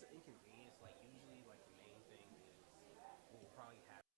just an inconvenience. Like usually, like the main thing is what will probably happen.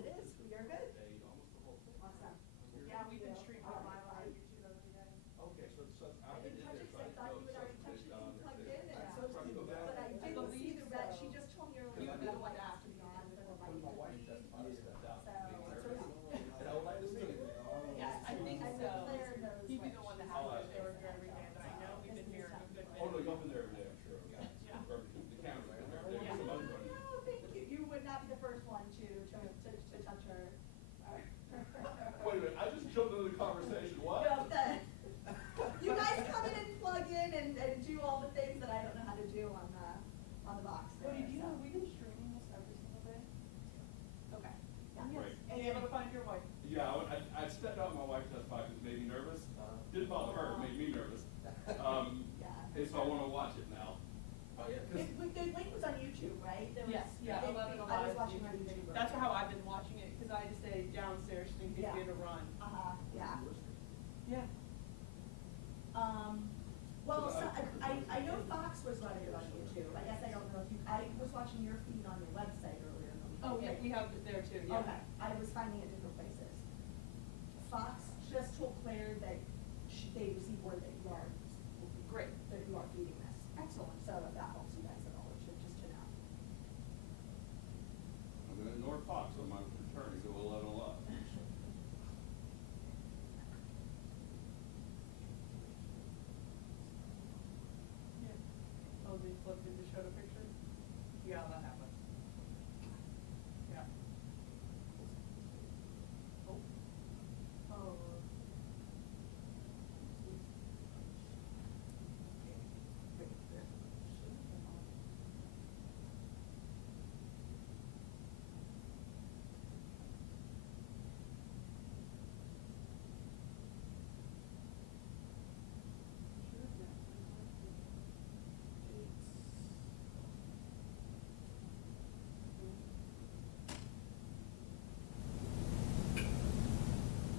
it is. We are good. Awesome. Yeah, we've been streaming on my live YouTube every day. Okay, so I didn't touch it because I thought you had already touched it and plugged in, and I'm supposed to, but I didn't see the red. She just told me earlier that the light has to be on for the light to read. Yes, I think And so. Claire knows. He'd be what the one that she's has doing. it there every day, but I know we've been here a good Oh, no, bit. y'all been there every day, I'm sure. Yeah. The camera's been there, Yeah. some other running. No, thank you. You would not be the first one to touch her. Wait a minute, I just jumped into the conversation, what? No, you guys come in and plug in and do all the things that I don't know how to do on the box there. What do you so. know? We've been streaming this every single day. Okay. Yeah. Right. And Be able to find your wife. Yeah, I stepped out my wife testified because it made me nervous. Didn't bother her, it made me nervous. yeah. And so I want to watch it now. Oh, yeah. The link was on YouTube, right? There was, Yes, yeah, 11 I was Alive watching on YouTube. YouTube. That's how I've been watching it, because I had to stay downstairs in case Yeah. we had to run. Yeah. Yeah. Well, so I know Fox was running it on YouTube. I guess I don't know if you, I was watching your feed on your website earlier in the week. Oh, yeah, we have it there too, yeah. Okay, I was finding it different places. Fox just told Claire that they received word that you are, Great. that you are feeding this. Excellent, so if that helps you guys at all, it should just to know. I'm going to ignore Fox on my return and go 11 Alive. Oh, they flipped it to show the picture? Yeah, that happened. Yeah. Oh. Oh.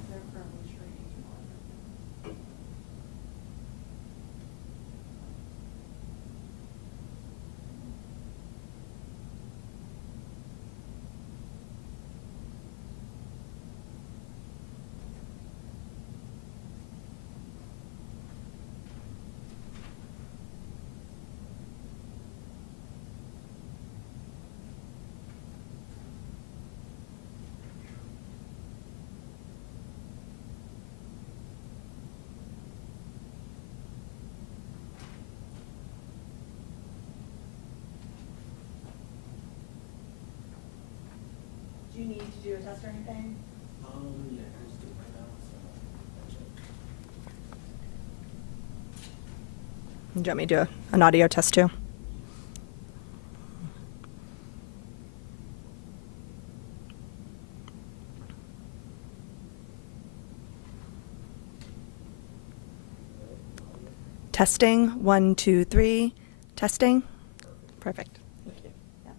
They're currently streaming on. Do you need to do a test or anything? Yeah, let's do it right now, so. Do you want me to do an audio test too? Testing, 1, 2, 3. Testing. Perfect. Thank you. Yeah.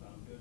Sounds good.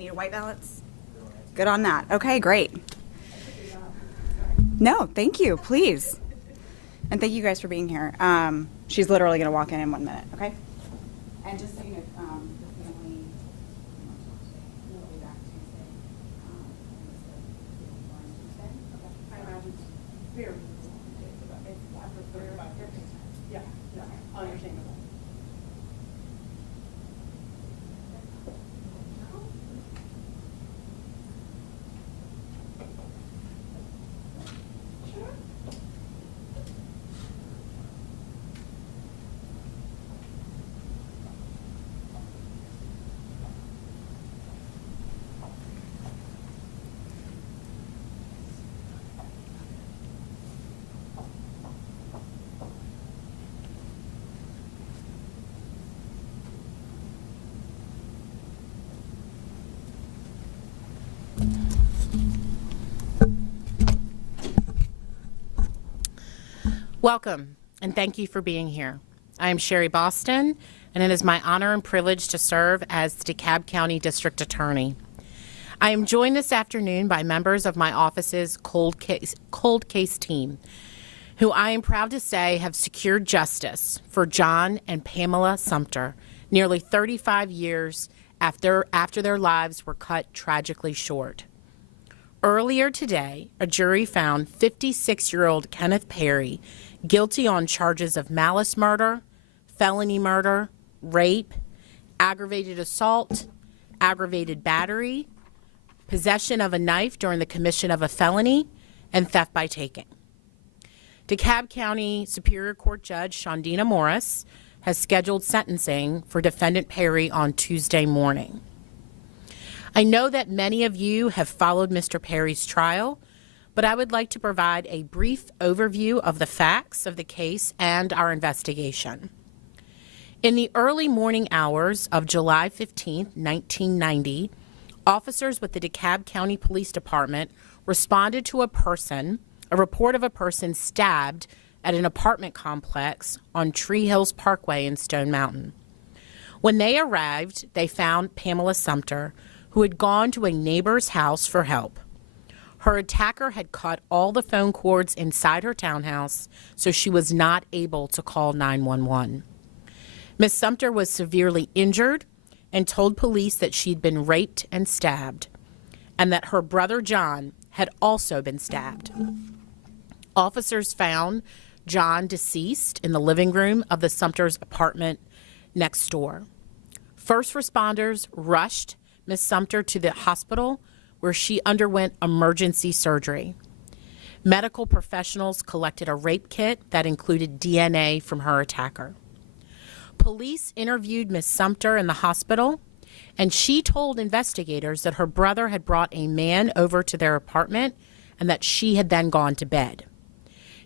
you need white ballots? Good on that. Okay, great. No, thank you, please. And thank you guys for being here. She's literally going to walk in 1 minute, okay? And just so you know, the family will be back Tuesday. I imagine it's very reasonable. It's after 35, 50. Yeah, understandable. Welcome, and thank you for being here. I am Sherry Boston, and it is my honor and privilege to serve as the DeKalb County District Attorney. I am joined this afternoon by members of my office's cold case team, who I am proud to say have secured justice for John and Pamela Sumter nearly 35 years after their lives were cut tragically short. Earlier today, a jury found 56-year-old Kenneth Perry guilty on charges of malice murder, felony murder, rape, aggravated assault, aggravated battery, possession of a knife during the commission of a felony, and theft by taking. DeKalb County Superior Court Judge Shondina Morris has scheduled sentencing for Defendant Perry on Tuesday morning. I know that many of you have followed Mr. Perry's trial, but I would like to provide a brief overview of the facts of the case and our investigation. In the early morning hours of July 15, 1990, officers with the DeKalb County Police Department responded to a report of a person stabbed at an apartment complex on Treehills Parkway in Stone Mountain. When they arrived, they found Pamela Sumter, who had gone to a neighbor's house for help. Her attacker had cut all the phone cords inside her townhouse, so she was not able to call 911. Ms. Sumter was severely injured and told police that she'd been raped and stabbed, and that her brother John had also been stabbed. Officers found John deceased in the living room of the Sumter's apartment next door. First responders rushed Ms. Sumter to the hospital, where she underwent emergency surgery. Medical professionals collected a rape kit that included DNA from her attacker. Police interviewed Ms. Sumter in the hospital, and she told investigators that her brother had brought a man over to their apartment and that she had then gone to bed.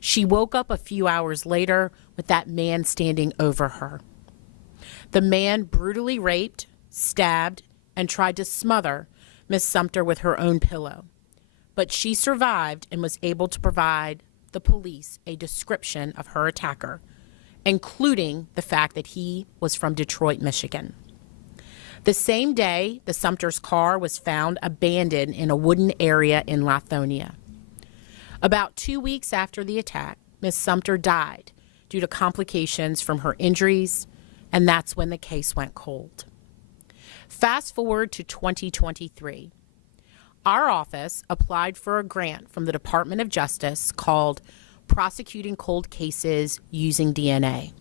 She woke up a few hours later with that man standing over her. The man brutally raped, stabbed, and tried to smother Ms. Sumter with her own pillow, but she survived and was able to provide the police a description of her attacker, including the fact that he was from Detroit, Michigan. The same day, the Sumter's car was found abandoned in a wooded area in Lithonia. About 2 weeks after the attack, Ms. Sumter died due to complications from her injuries, and that's when the case went cold. Fast forward to 2023. Our office applied for a grant from the Department of Justice called Prosecuting Cold Cases Using DNA.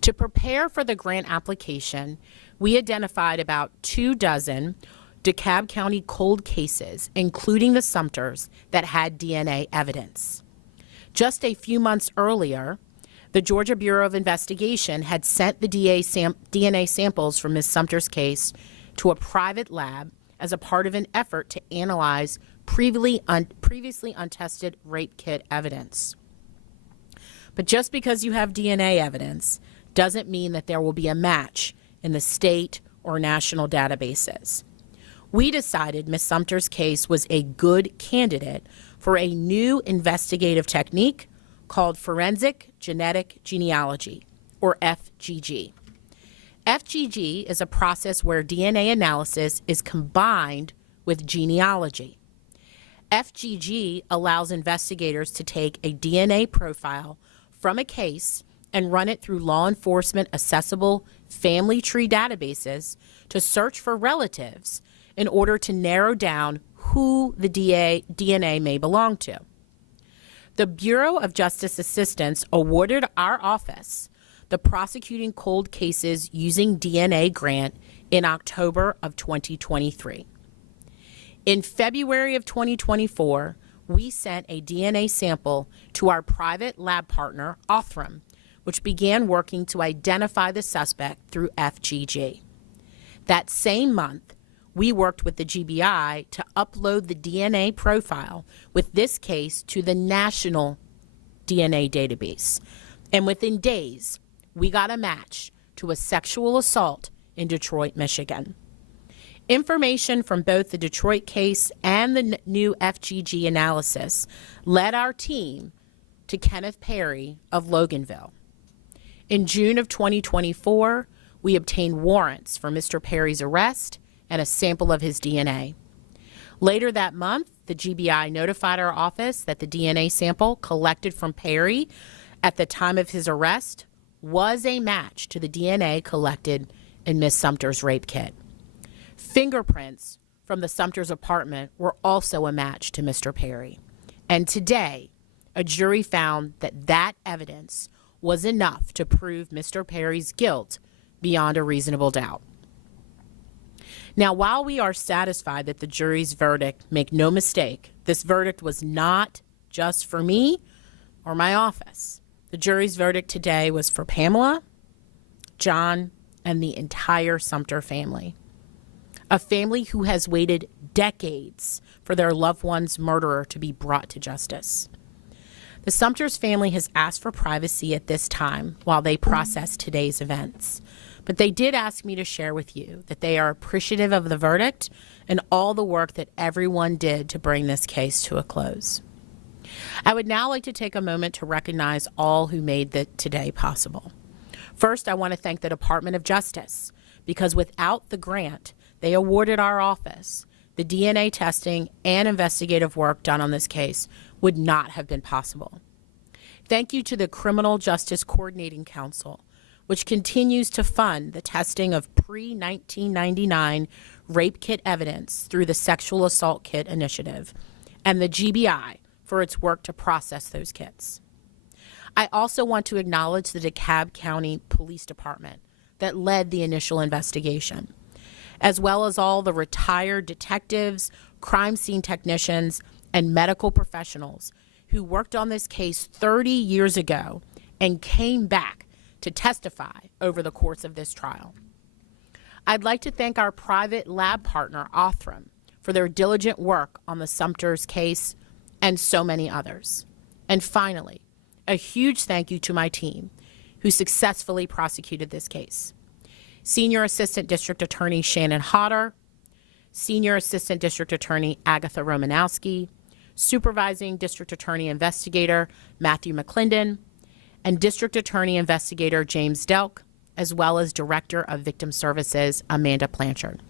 To prepare for the grant application, we identified about 24 DeKalb County cold cases, including the Sumters, that had DNA evidence. Just a few months earlier, the Georgia Bureau of Investigation had sent the DNA samples from Ms. Sumter's case to a private lab as a part of an effort to analyze previously untested rape kit evidence. But just because you have DNA evidence doesn't mean that there will be a match in the state or national databases. We decided Ms. Sumter's case was a good candidate for a new investigative technique called forensic genetic genealogy, or FGG. FGG is a process where DNA analysis is combined with genealogy. FGG allows investigators to take a DNA profile from a case and run it through law enforcement accessible family tree databases to search for relatives in order to narrow down who the DNA may belong to. The Bureau of Justice Assistance awarded our office the Prosecuting Cold Cases Using DNA grant in October of 2023. In February of 2024, we sent a DNA sample to our private lab partner, Othram, which began working to identify the suspect through FGG. That same month, we worked with the GBI to upload the DNA profile with this case to the national DNA database. And within days, we got a match to a sexual assault in Detroit, Michigan. Information from both the Detroit case and the new FGG analysis led our team to Kenneth Perry of Loganville. In June of 2024, we obtained warrants for Mr. Perry's arrest and a sample of his DNA. Later that month, the GBI notified our office that the DNA sample collected from Perry at the time of his arrest was a match to the DNA collected in Miss Sumter's rape kit. Fingerprints from the Sumter's apartment were also a match to Mr. Perry. And today, a jury found that that evidence was enough to prove Mr. Perry's guilt beyond a reasonable doubt. Now, while we are satisfied that the jury's verdict, make no mistake, this verdict was not just for me or my office. The jury's verdict today was for Pamela, John, and the entire Sumter family. A family who has waited decades for their loved one's murderer to be brought to justice. The Sumter's family has asked for privacy at this time while they process today's events. But they did ask me to share with you that they are appreciative of the verdict and all the work that everyone did to bring this case to a close. I would now like to take a moment to recognize all who made today possible. First, I want to thank the Department of Justice, because without the grant they awarded our office, the DNA testing and investigative work done on this case would not have been possible. Thank you to the Criminal Justice Coordinating Council, which continues to fund the testing of pre-1999 rape kit evidence through the Sexual Assault Kit Initiative, and the GBI for its work to process those kits. I also want to acknowledge the DeKalb County Police Department that led the initial investigation, as well as all the retired detectives, crime scene technicians, and medical professionals who worked on this case 30 years ago and came back to testify over the course of this trial. I'd like to thank our private lab partner, Othram, for their diligent work on the Sumter's case and so many others. And finally, a huge thank you to my team who successfully prosecuted this case. Senior Assistant District Attorney Shannon Hodder, Senior Assistant District Attorney Agatha Romanowski, Supervising District Attorney Investigator Matthew McClendon, and District Attorney Investigator James Delk, as well as Director of Victim Services Amanda Blanchard.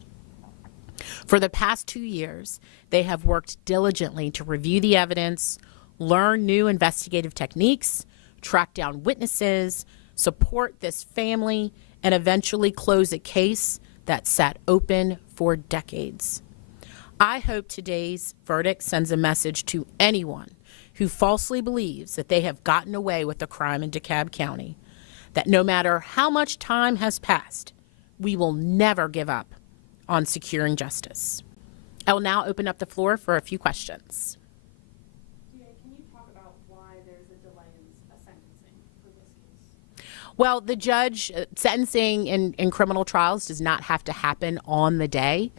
For the past 2 years, they have worked diligently to review the evidence, learn new investigative techniques, track down witnesses, support this family, and eventually close a case that sat open for decades. I hope today's verdict sends a message to anyone who falsely believes that they have gotten away with the crime in DeKalb County, that no matter how much time has passed, we will never give up on securing justice. I will now open up the floor for a few questions. DA, can you talk about why there's a delay in a sentencing for this case? Well, the judge, sentencing in criminal trials does not have to happen on the day.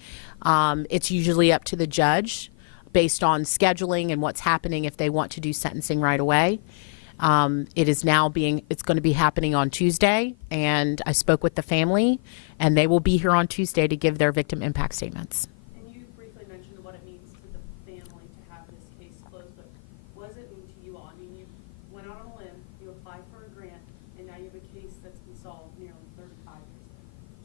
It's usually up to the judge based on scheduling and what's happening if they want to do sentencing right away. It's going to be happening on Tuesday, and I spoke with the family, and they will be here on Tuesday to give their victim impact statements. And you briefly mentioned what it means to the family to have this case closed, but what does it mean to you all? I mean, you went out on a limb, you applied for a grant, and now you have a case that's been solved nearly 35 years later.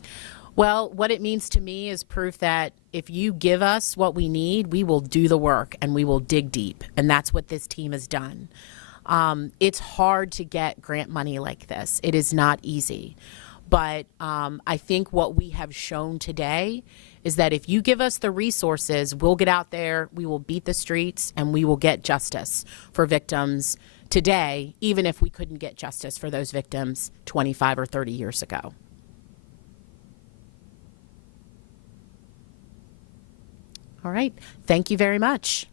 Well, what it means to me is proof that if you give us what we need, we will do the work and we will dig deep. And that's what this team has done. It's hard to get grant money like this. It is not easy. But I think what we have shown today is that if you give us the resources, we'll get out there, we will beat the streets, and we will get justice for victims today, even if we couldn't get justice for those victims 25 or 30 years ago. All right. Thank you very much.